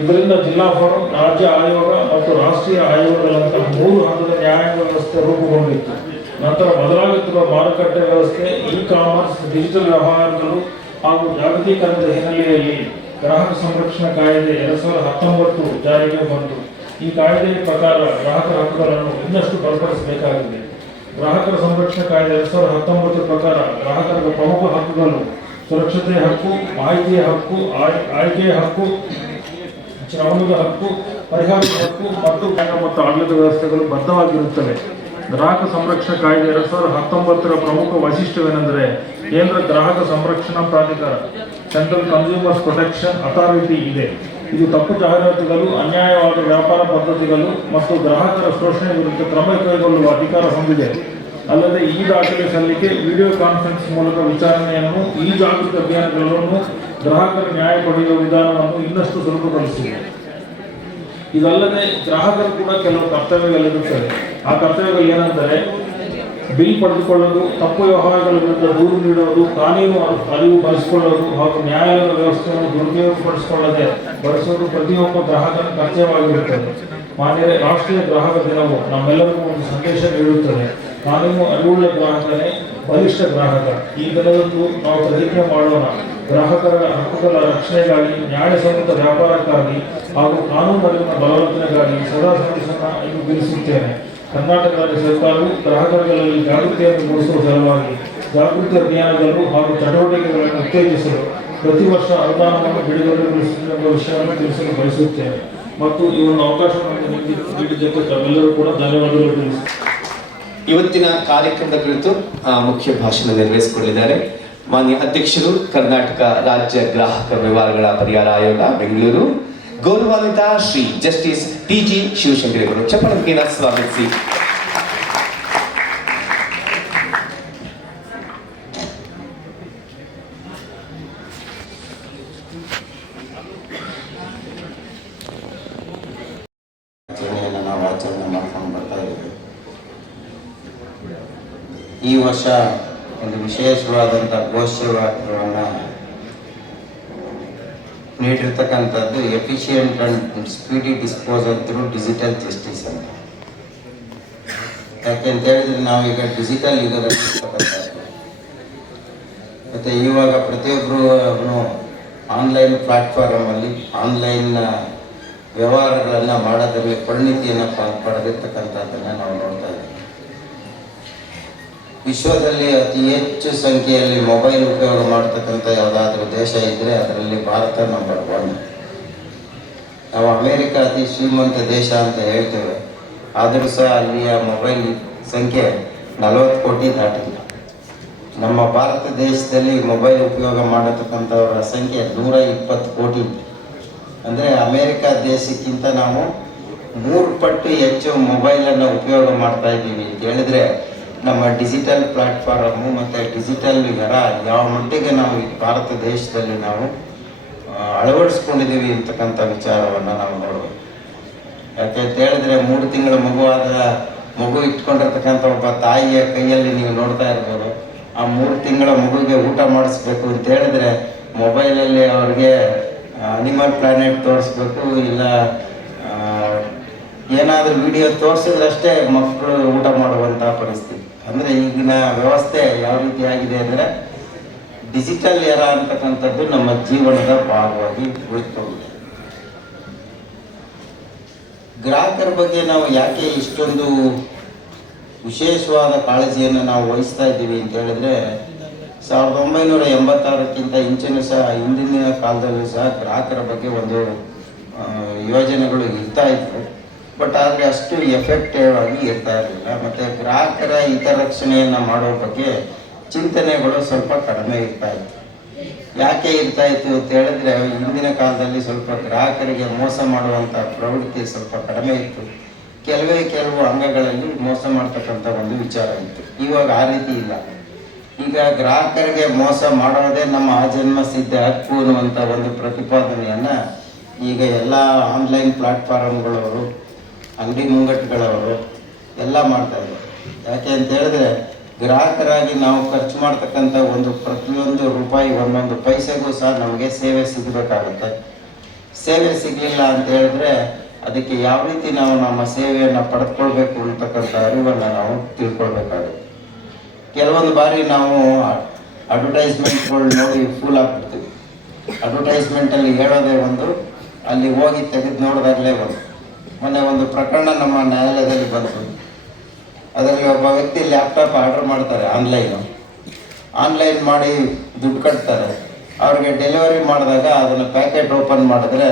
ಇದರಿಂದ ಜಿಲ್ಲಾ ಫೋರಂ, ರಾಜ್ಯ ಆಯೋಗ ಮತ್ತು ರಾಷ್ಟ್ರೀಯ ಆಯೋಗಗಳಂತಹ 3 ಹಂತದ ನ್ಯಾಯಾಂಗ ವ್ಯವಸ್ಥೆ ರೂಪುಗೊಂಡಿತ್ತು. ನಂತರ ಬದಲಾಗುತ್ತಿರುವ ಮಾರುಕಟ್ಟೆ ವ್ಯವಸ್ಥೆ, ಇ-ಕಾಮರ್ಸ್, ಡಿಜಿಟಲ್ ವ್ಯವಹಾರಗಳು ಹಾಗೂ ಜಾಗತೀಕರಣದ ಹಿನ್ನೆಲೆಯಲ್ಲಿ ಗ್ರಾಹಕ ಸಂರಕ್ಷಣಾ ಕಾಯ್ದೆ 2019 ಜಾರಿಗೆ ಬಂತು. ಈ ಕಾಯ್ದೆಯ ಪ್ರಕಾರ ಗ್ರಾಹಕರ ಹಕ್ಕುಗಳನ್ನು ಇನ್ನಷ್ಟು ಬಲಪಡಿಸಬೇಕಾಗಿದೆ. ಗ್ರಾಹಕರ ಸಂರಕ್ಷಣಾ ಕಾಯ್ದೆ 2019 ಪ್ರಕಾರ ಗ್ರಾಹಕರ ಪ್ರಮುಖ ಹಕ್ಕುಗಳು ಸುರಕ್ಷತೆಯ ಹಕ್ಕು, ಮಾಹಿತಿಯ ಹಕ್ಕು, ಆಯ್ಕೆಯ ಹಕ್ಕು, ಚುನಾವಣೆಯ ಹಕ್ಕು, ಪರಿಹಾರದ ಹಕ್ಕು ಮತ್ತು ಆಡಳಿತ ವ್ಯವಸ್ಥೆಗಳು ಬದ್ಧವಾಗಿರುತ್ತವೆ. ಗ್ರಾಹಕ ಸಂರಕ್ಷಣಾ ಕಾಯ್ದೆ 2019ರ ಪ್ರಮುಖ ವೈಶಿಷ್ಟ್ಯವೇನೆಂದರೆ ಕೇಂದ್ರ ಗ್ರಾಹಕ ಸಂರಕ್ಷಣಾ ಪ್ರಾಧಿಕಾರ ಸೆಂಟ್ರಲ್ ಕನ್ಸ್ಯೂಮರ್ಸ್ ಪ್ರೊಟೆಕ್ಷನ್ ಅಥಾರಿಟಿ ಇದೆ. ಇದು ತಪ್ಪು ಜಾಹೀರಾತುಗಳು, ಅನ್ಯಾಯವಾದ ವ್ಯಾಪಾರ ಪದ್ಧತಿಗಳು ಮತ್ತು ಗ್ರಾಹಕರ ಶೋಷಣೆ ವಿರುದ್ಧ ಕ್ರಮ ಕೈಗೊಳ್ಳುವ ಅಧಿಕಾರ ಹೊಂದಿದೆ. ಅಲ್ಲದೆ ಈ ದಾಖಲೆ ಸಲ್ಲಿಕೆ, ವಿಡಿಯೋ ಕಾನ್ಫರೆನ್ಸ್ ಮೂಲಕ ವಿಚಾರಣೆಯನ್ನು, ಈ ಜಾಗೃತಿ ಅಭಿಯಾನಗಳನ್ನು, ಗ್ರಾಹಕರ ನ್ಯಾಯ ಪಡೆಯುವ ವಿಧಾನವನ್ನು ಇನ್ನಷ್ಟು ಸುಲಭಗೊಳಿಸಿದೆ. ಇದಲ್ಲದೆ ಗ್ರಾಹಕರು ಕೂಡ ಕೆಲವು ಕರ್ತವ್ಯಗಳಿರುತ್ತವೆ. ಆ ಕರ್ತವ್ಯಗಳು ಏನೆಂದರೆ ಬಿಲ್ ಪಡೆದುಕೊಳ್ಳೋದು, ತಪ್ಪು ವ್ಯವಹಾರಗಳ ವಿರುದ್ಧ ದೂರು ನೀಡುವುದು, ಕಾನೂನು ಅರಿವು ಬಳಸಿಕೊಳ್ಳೋದು ಹಾಗೂ ನ್ಯಾಯಾಲಯದ ವ್ಯವಸ್ಥೆಯನ್ನು ದುರುಪಯೋಗಪಡಿಸಿಕೊಳ್ಳದೆ ಬಳಸುವುದು ಪ್ರತಿಯೊಬ್ಬ ಗ್ರಾಹಕನ ಕರ್ತವ್ಯವಾಗಿರುತ್ತದೆ. ಮಾನ್ಯರೇ, ರಾಷ್ಟ್ರೀಯ ಗ್ರಾಹಕ ದಿನವು ನಮ್ಮೆಲ್ಲರಿಗೂ ಒಂದು ಸಂದೇಶ ನೀಡುತ್ತದೆ. ಕಾನೂನು ಅರಿವುಳ್ಳ ಗ್ರಾಹಕನೇ ಬಲಿಷ್ಠ ಗ್ರಾಹಕ. ಈ ದಿನದಂದು ನಾವು ಪ್ರತಿಜ್ಞೆ ಮಾಡೋಣ, ಗ್ರಾಹಕರ ಹಕ್ಕುಗಳ ರಕ್ಷಣೆಗಾಗಿ, ನ್ಯಾಯಸಮ್ಮತ ವ್ಯಾಪಾರಕ್ಕಾಗಿ ಹಾಗೂ ಕಾನೂನು ಅರಿವಿನ ಬಲವರ್ಧನೆಗಾಗಿ ಸದಾ ಶ್ರಮಿಸೋಣ ಎಂದು ತಿಳಿಸುತ್ತೇನೆ. ಕರ್ನಾಟಕ ರಾಜ್ಯ ಸರ್ಕಾರವು ಗ್ರಾಹಕರಲ್ಲಿ ಜಾಗೃತಿಯನ್ನು ಮೂಡಿಸುವ ಸಲುವಾಗಿ ಜಾಗೃತಿ ಅಭಿಯಾನಗಳು ಹಾಗೂ ಚಟುವಟಿಕೆಗಳನ್ನು ಉತ್ತೇಜಿಸಲು ಪ್ರತಿ ವರ್ಷ ಅನುದಾನವನ್ನು ಬಿಡುಗಡೆಗೊಳಿಸುವ ವಿಷಯವನ್ನು ತಿಳಿಸಲು ಬಯಸುತ್ತೇನೆ ಮತ್ತು ಈ ಒಂದು ಅವಕಾಶವನ್ನು ನೀಡಿದ್ದಕ್ಕೆ ತಾವೆಲ್ಲರೂ ಕೂಡ ಧನ್ಯವಾದಗಳು ತಿಳಿಸುತ್ತೇನೆ. ಇವತ್ತಿನ ಕಾರ್ಯಕ್ರಮದ ಕುರಿತು ಮುಖ್ಯ ಭಾಷಣ ನೆರವೇರಿಸಿಕೊಳ್ಳಿದ್ದಾರೆ ಮಾನ್ಯ ಅಧ್ಯಕ್ಷರು, ಕರ್ನಾಟಕ ರಾಜ್ಯ ಗ್ರಾಹಕ ವ್ಯವಹಾರಗಳ ಪರಿಹಾರ ಆಯೋಗ ಬೆಂಗಳೂರು, ಗೌರವಾನ್ವಿತ ಶ್ರೀ ಜಸ್ಟಿಸ್ ಟಿ.ಜಿ. ಶಿವಶಂಕರಿ ಅವರು. ಚಪ್ಪಳಂಕಿನ ಸ್ವಾಗತಿಸಿ. ನಾವು ಆಚರಣೆ ಮಾಡ್ಕೊಂಡು ಬರ್ತಾ ಇದ್ದೀವಿ. ಈ ವರ್ಷ ಒಂದು ವಿಶೇಷವಾದಂಥ ಘೋಷವಾಕ್ಯವನ್ನು ನೀಡಿರ್ತಕ್ಕಂಥದ್ದು efficient and speedy disposal through digital justice ಅಂತ. ಯಾಕೆಂತ ಹೇಳಿದ್ರೆ ನಾವೀಗ ಡಿಜಿಟಲ್ ಯುಗದಲ್ಲಿ ಇರ್ತಕ್ಕಂಥದ್ದು. ಮತ್ತು ಇವಾಗ ಪ್ರತಿಯೊಬ್ಬರು ಆನ್ಲೈನ್ ಪ್ಲಾಟ್ಫಾರ್ಮಲ್ಲಿ ಆನ್ಲೈನ್ ವ್ಯವಹಾರಗಳನ್ನು ಮಾಡೋದ್ರಲ್ಲಿ ಪರಿಣಿತಿಯನ್ನು ಪಡೆದಿರ್ತಕ್ಕಂಥದ್ದನ್ನು ನಾವು ನೋಡ್ತಾ ಇದ್ದೀವಿ. ವಿಶ್ವದಲ್ಲಿ ಅತಿ ಹೆಚ್ಚು ಸಂಖ್ಯೆಯಲ್ಲಿ ಮೊಬೈಲ್ ಉಪಯೋಗ ಮಾಡ್ತಕ್ಕಂಥ ಯಾವುದಾದ್ರೂ ದೇಶ ಇದ್ದರೆ ಅದರಲ್ಲಿ ಭಾರತ ನಂಬರ್ 1. ನಾವು ಅಮೇರಿಕ ಅತಿ ಶ್ರೀಮಂತ ದೇಶ ಅಂತ ಹೇಳ್ತೇವೆ, ಆದರೂ ಸಹ ಅಲ್ಲಿಯ ಮೊಬೈಲ್ ಸಂಖ್ಯೆ 40 ಕೋಟಿ ದಾಟಿಲ್ಲ. ನಮ್ಮ ಭಾರತ ದೇಶದಲ್ಲಿ ಮೊಬೈಲ್ ಉಪಯೋಗ ಮಾಡತಕ್ಕಂಥವರ ಸಂಖ್ಯೆ 120 ಕೋಟಿ. ಅಂದರೆ ಅಮೇರಿಕ ದೇಶಕ್ಕಿಂತ ನಾವು 3 ಪಟ್ಟು ಹೆಚ್ಚು ಮೊಬೈಲನ್ನು ಉಪಯೋಗ ಮಾಡ್ತಾ ಇದ್ದೀವಿ ಅಂತ ಹೇಳಿದ್ರೆ ನಮ್ಮ ಡಿಜಿಟಲ್ ಪ್ಲಾಟ್ಫಾರಮು ಮತ್ತು ಡಿಜಿಟಲ್ ಯಾವ ಮಟ್ಟಿಗೆ ನಾವು ಈ ಭಾರತ ದೇಶದಲ್ಲಿ ನಾವು ಅಳವಡಿಸ್ಕೊಂಡಿದ್ದೀವಿ ಅಂತಕ್ಕಂಥ ವಿಚಾರವನ್ನು ನಾವು ನೋಡಬೇಕು. ಯಾಕೆ ಅಂತ ಹೇಳಿದ್ರೆ 3 ತಿಂಗಳ ಮಗು ಇಟ್ಕೊಂಡಿರ್ತಕ್ಕಂಥ ಒಬ್ಬ ತಾಯಿಯ ಕೈಯಲ್ಲಿ ನೀವು ನೋಡ್ತಾ ಇರ್ಬೋದು. ಆ 3 ತಿಂಗಳ ಮಗುವಿಗೆ ಊಟ ಮಾಡಿಸ್ಬೇಕು ಅಂತ ಹೇಳಿದ್ರೆ ಮೊಬೈಲಲ್ಲಿ ಅವ್ರಿಗೆ ಅನಿಮಲ್ ಪ್ಲಾನೆಟ್ ತೋರಿಸ್ಬೇಕು, ಇಲ್ಲ ಏನಾದರೂ ವಿಡಿಯೋ ತೋರಿಸಿದ್ರಷ್ಟೇ ಮಕ್ಕಳು ಊಟ ಮಾಡುವಂಥ ಪರಿಸ್ಥಿತಿ. ಅಂದರೆ ಈಗಿನ ವ್ಯವಸ್ಥೆ ಯಾವ ರೀತಿ ಆಗಿದೆ ಅಂದರೆ ಡಿಜಿಟಲ್ ಎರ ಅಂತಕ್ಕಂಥದ್ದು ನಮ್ಮ ಜೀವನದ ಭಾಗವಾಗಿ ಉಳಿದುಕೊಂಡಿದೆ. ಗ್ರಾಹಕರ ಬಗ್ಗೆ ನಾವು ಯಾಕೆ ಇಷ್ಟೊಂದು ವಿಶೇಷವಾದ ಕಾಳಜಿಯನ್ನು ನಾವು ವಹಿಸ್ತಾ ಇದ್ದೀವಿ ಅಂತ ಹೇಳಿದ್ರೆ 1986ಕ್ಕಿಂತ ಹಿಂದಿನ ಕಾಲದಲ್ಲೂ ಸಹ ಗ್ರಾಹಕರ ಬಗ್ಗೆ ಒಂದು ಯೋಜನೆಗಳು ಇರ್ತಾ ಇತ್ತು. ಬಟ್ ಆದರೆ ಅಷ್ಟು ಎಫೆಕ್ಟಿವ್ ಆಗಿ ಇರ್ತಾ ಇರಲಿಲ್ಲ. ಮತ್ತು ಗ್ರಾಹಕರ ಹಿತರಕ್ಷಣೆಯನ್ನು ಮಾಡೋ ಬಗ್ಗೆ ಚಿಂತನೆಗಳು ಸ್ವಲ್ಪ ಕಡಿಮೆ ಇರ್ತಾ ಇತ್ತು. ಯಾಕೆ ಇರ್ತಾ ಇತ್ತು ಅಂತ ಹೇಳಿದ್ರೆ ಹಿಂದಿನ ಕಾಲದಲ್ಲಿ ಸ್ವಲ್ಪ ಗ್ರಾಹಕರಿಗೆ ಮೋಸ ಮಾಡುವಂಥ ಪ್ರವೃತ್ತಿ ಸ್ವಲ್ಪ ಕಡಿಮೆ ಇತ್ತು. ಕೆಲವು ಅಂಗಗಳಲ್ಲಿ ಮೋಸ ಮಾಡ್ತಕ್ಕಂಥ ಒಂದು ವಿಚಾರ ಇತ್ತು. ಇವಾಗ ಆ ರೀತಿ ಇಲ್ಲ. ಈಗ ಗ್ರಾಹಕರಿಗೆ ಮೋಸ ಮಾಡೋದೇ ನಮ್ಮ ಆಜನ್ಮ ಸಿದ್ಧ ಹಕ್ಕು ಅನ್ನುವಂಥ ಒಂದು ಪ್ರತಿಪಾದನೆಯನ್ನು ಈಗ ಎಲ್ಲ ಆನ್ಲೈನ್ ಪ್ಲಾಟ್ಫಾರ್ಮ್ಗಳವರು, ಅಂಗಡಿ ಮುಂಗಟ್ಟುಗಳವರು ಎಲ್ಲ ಮಾಡ್ತಾ ಇದ್ದಾರೆ. ಯಾಕೆ ಅಂತ ಹೇಳಿದ್ರೆ ಗ್ರಾಹಕರಾಗಿ ನಾವು ಖರ್ಚು ಮಾಡ್ತಕ್ಕಂಥ ಪ್ರತಿಯೊಂದು ರೂಪಾಯಿ ಒಂದೊಂದು ಪೈಸೆಗೂ ಸಹ ನಮಗೆ ಸೇವೆ ಸಿಗಬೇಕಾಗುತ್ತೆ. ಸೇವೆ ಸಿಗಲಿಲ್ಲ ಅಂತ ಹೇಳಿದ್ರೆ ಅದಕ್ಕೆ ಯಾವ ರೀತಿ ನಾವು ನಮ್ಮ ಸೇವೆಯನ್ನು ಪಡೆದುಕೊಳ್ಬೇಕು ಅಂತಕ್ಕಂಥ ಅರಿವನ್ನು ನಾವು ತಿಳ್ಕೊಳ್ಬೇಕಾಗುತ್ತೆ. ಕೆಲವೊಂದು ಬಾರಿ ನಾವು ಅಡ್ವರ್ಟೈಸ್ಮೆಂಟ್ಗಳು ನೋಡಿ ಫೂಲ್ ಆಗ್ಬಿಡ್ತೀವಿ. ಅಡ್ವರ್ಟೈಸ್ಮೆಂಟಲ್ಲಿ ಹೇಳೋದೇ ಒಂದು, ಅಲ್ಲಿ ಹೋಗಿ ತೆಗೆದು ನೋಡಿದಾಗಲೇ ಒಂದು. ಮೊನ್ನೆ ಒಂದು ಪ್ರಕರಣ ನಮ್ಮ ನ್ಯಾಯಾಲಯದಲ್ಲಿ ಬಂತು. ಅದರಲ್ಲಿ ಒಬ್ಬ ವ್ಯಕ್ತಿ ಲ್ಯಾಪ್ಟಾಪ್ ಆರ್ಡರ್ ಮಾಡ್ತಾರೆ, ಆನ್ಲೈನ್ ಮಾಡಿ ದುಡ್ಡು ಕಟ್ತಾರೆ. ಅವ್ರಿಗೆ ಡೆಲಿವರಿ ಮಾಡಿದಾಗ ಅದನ್ನು ಪ್ಯಾಕೆಟ್ ಓಪನ್ ಮಾಡಿದ್ರೆ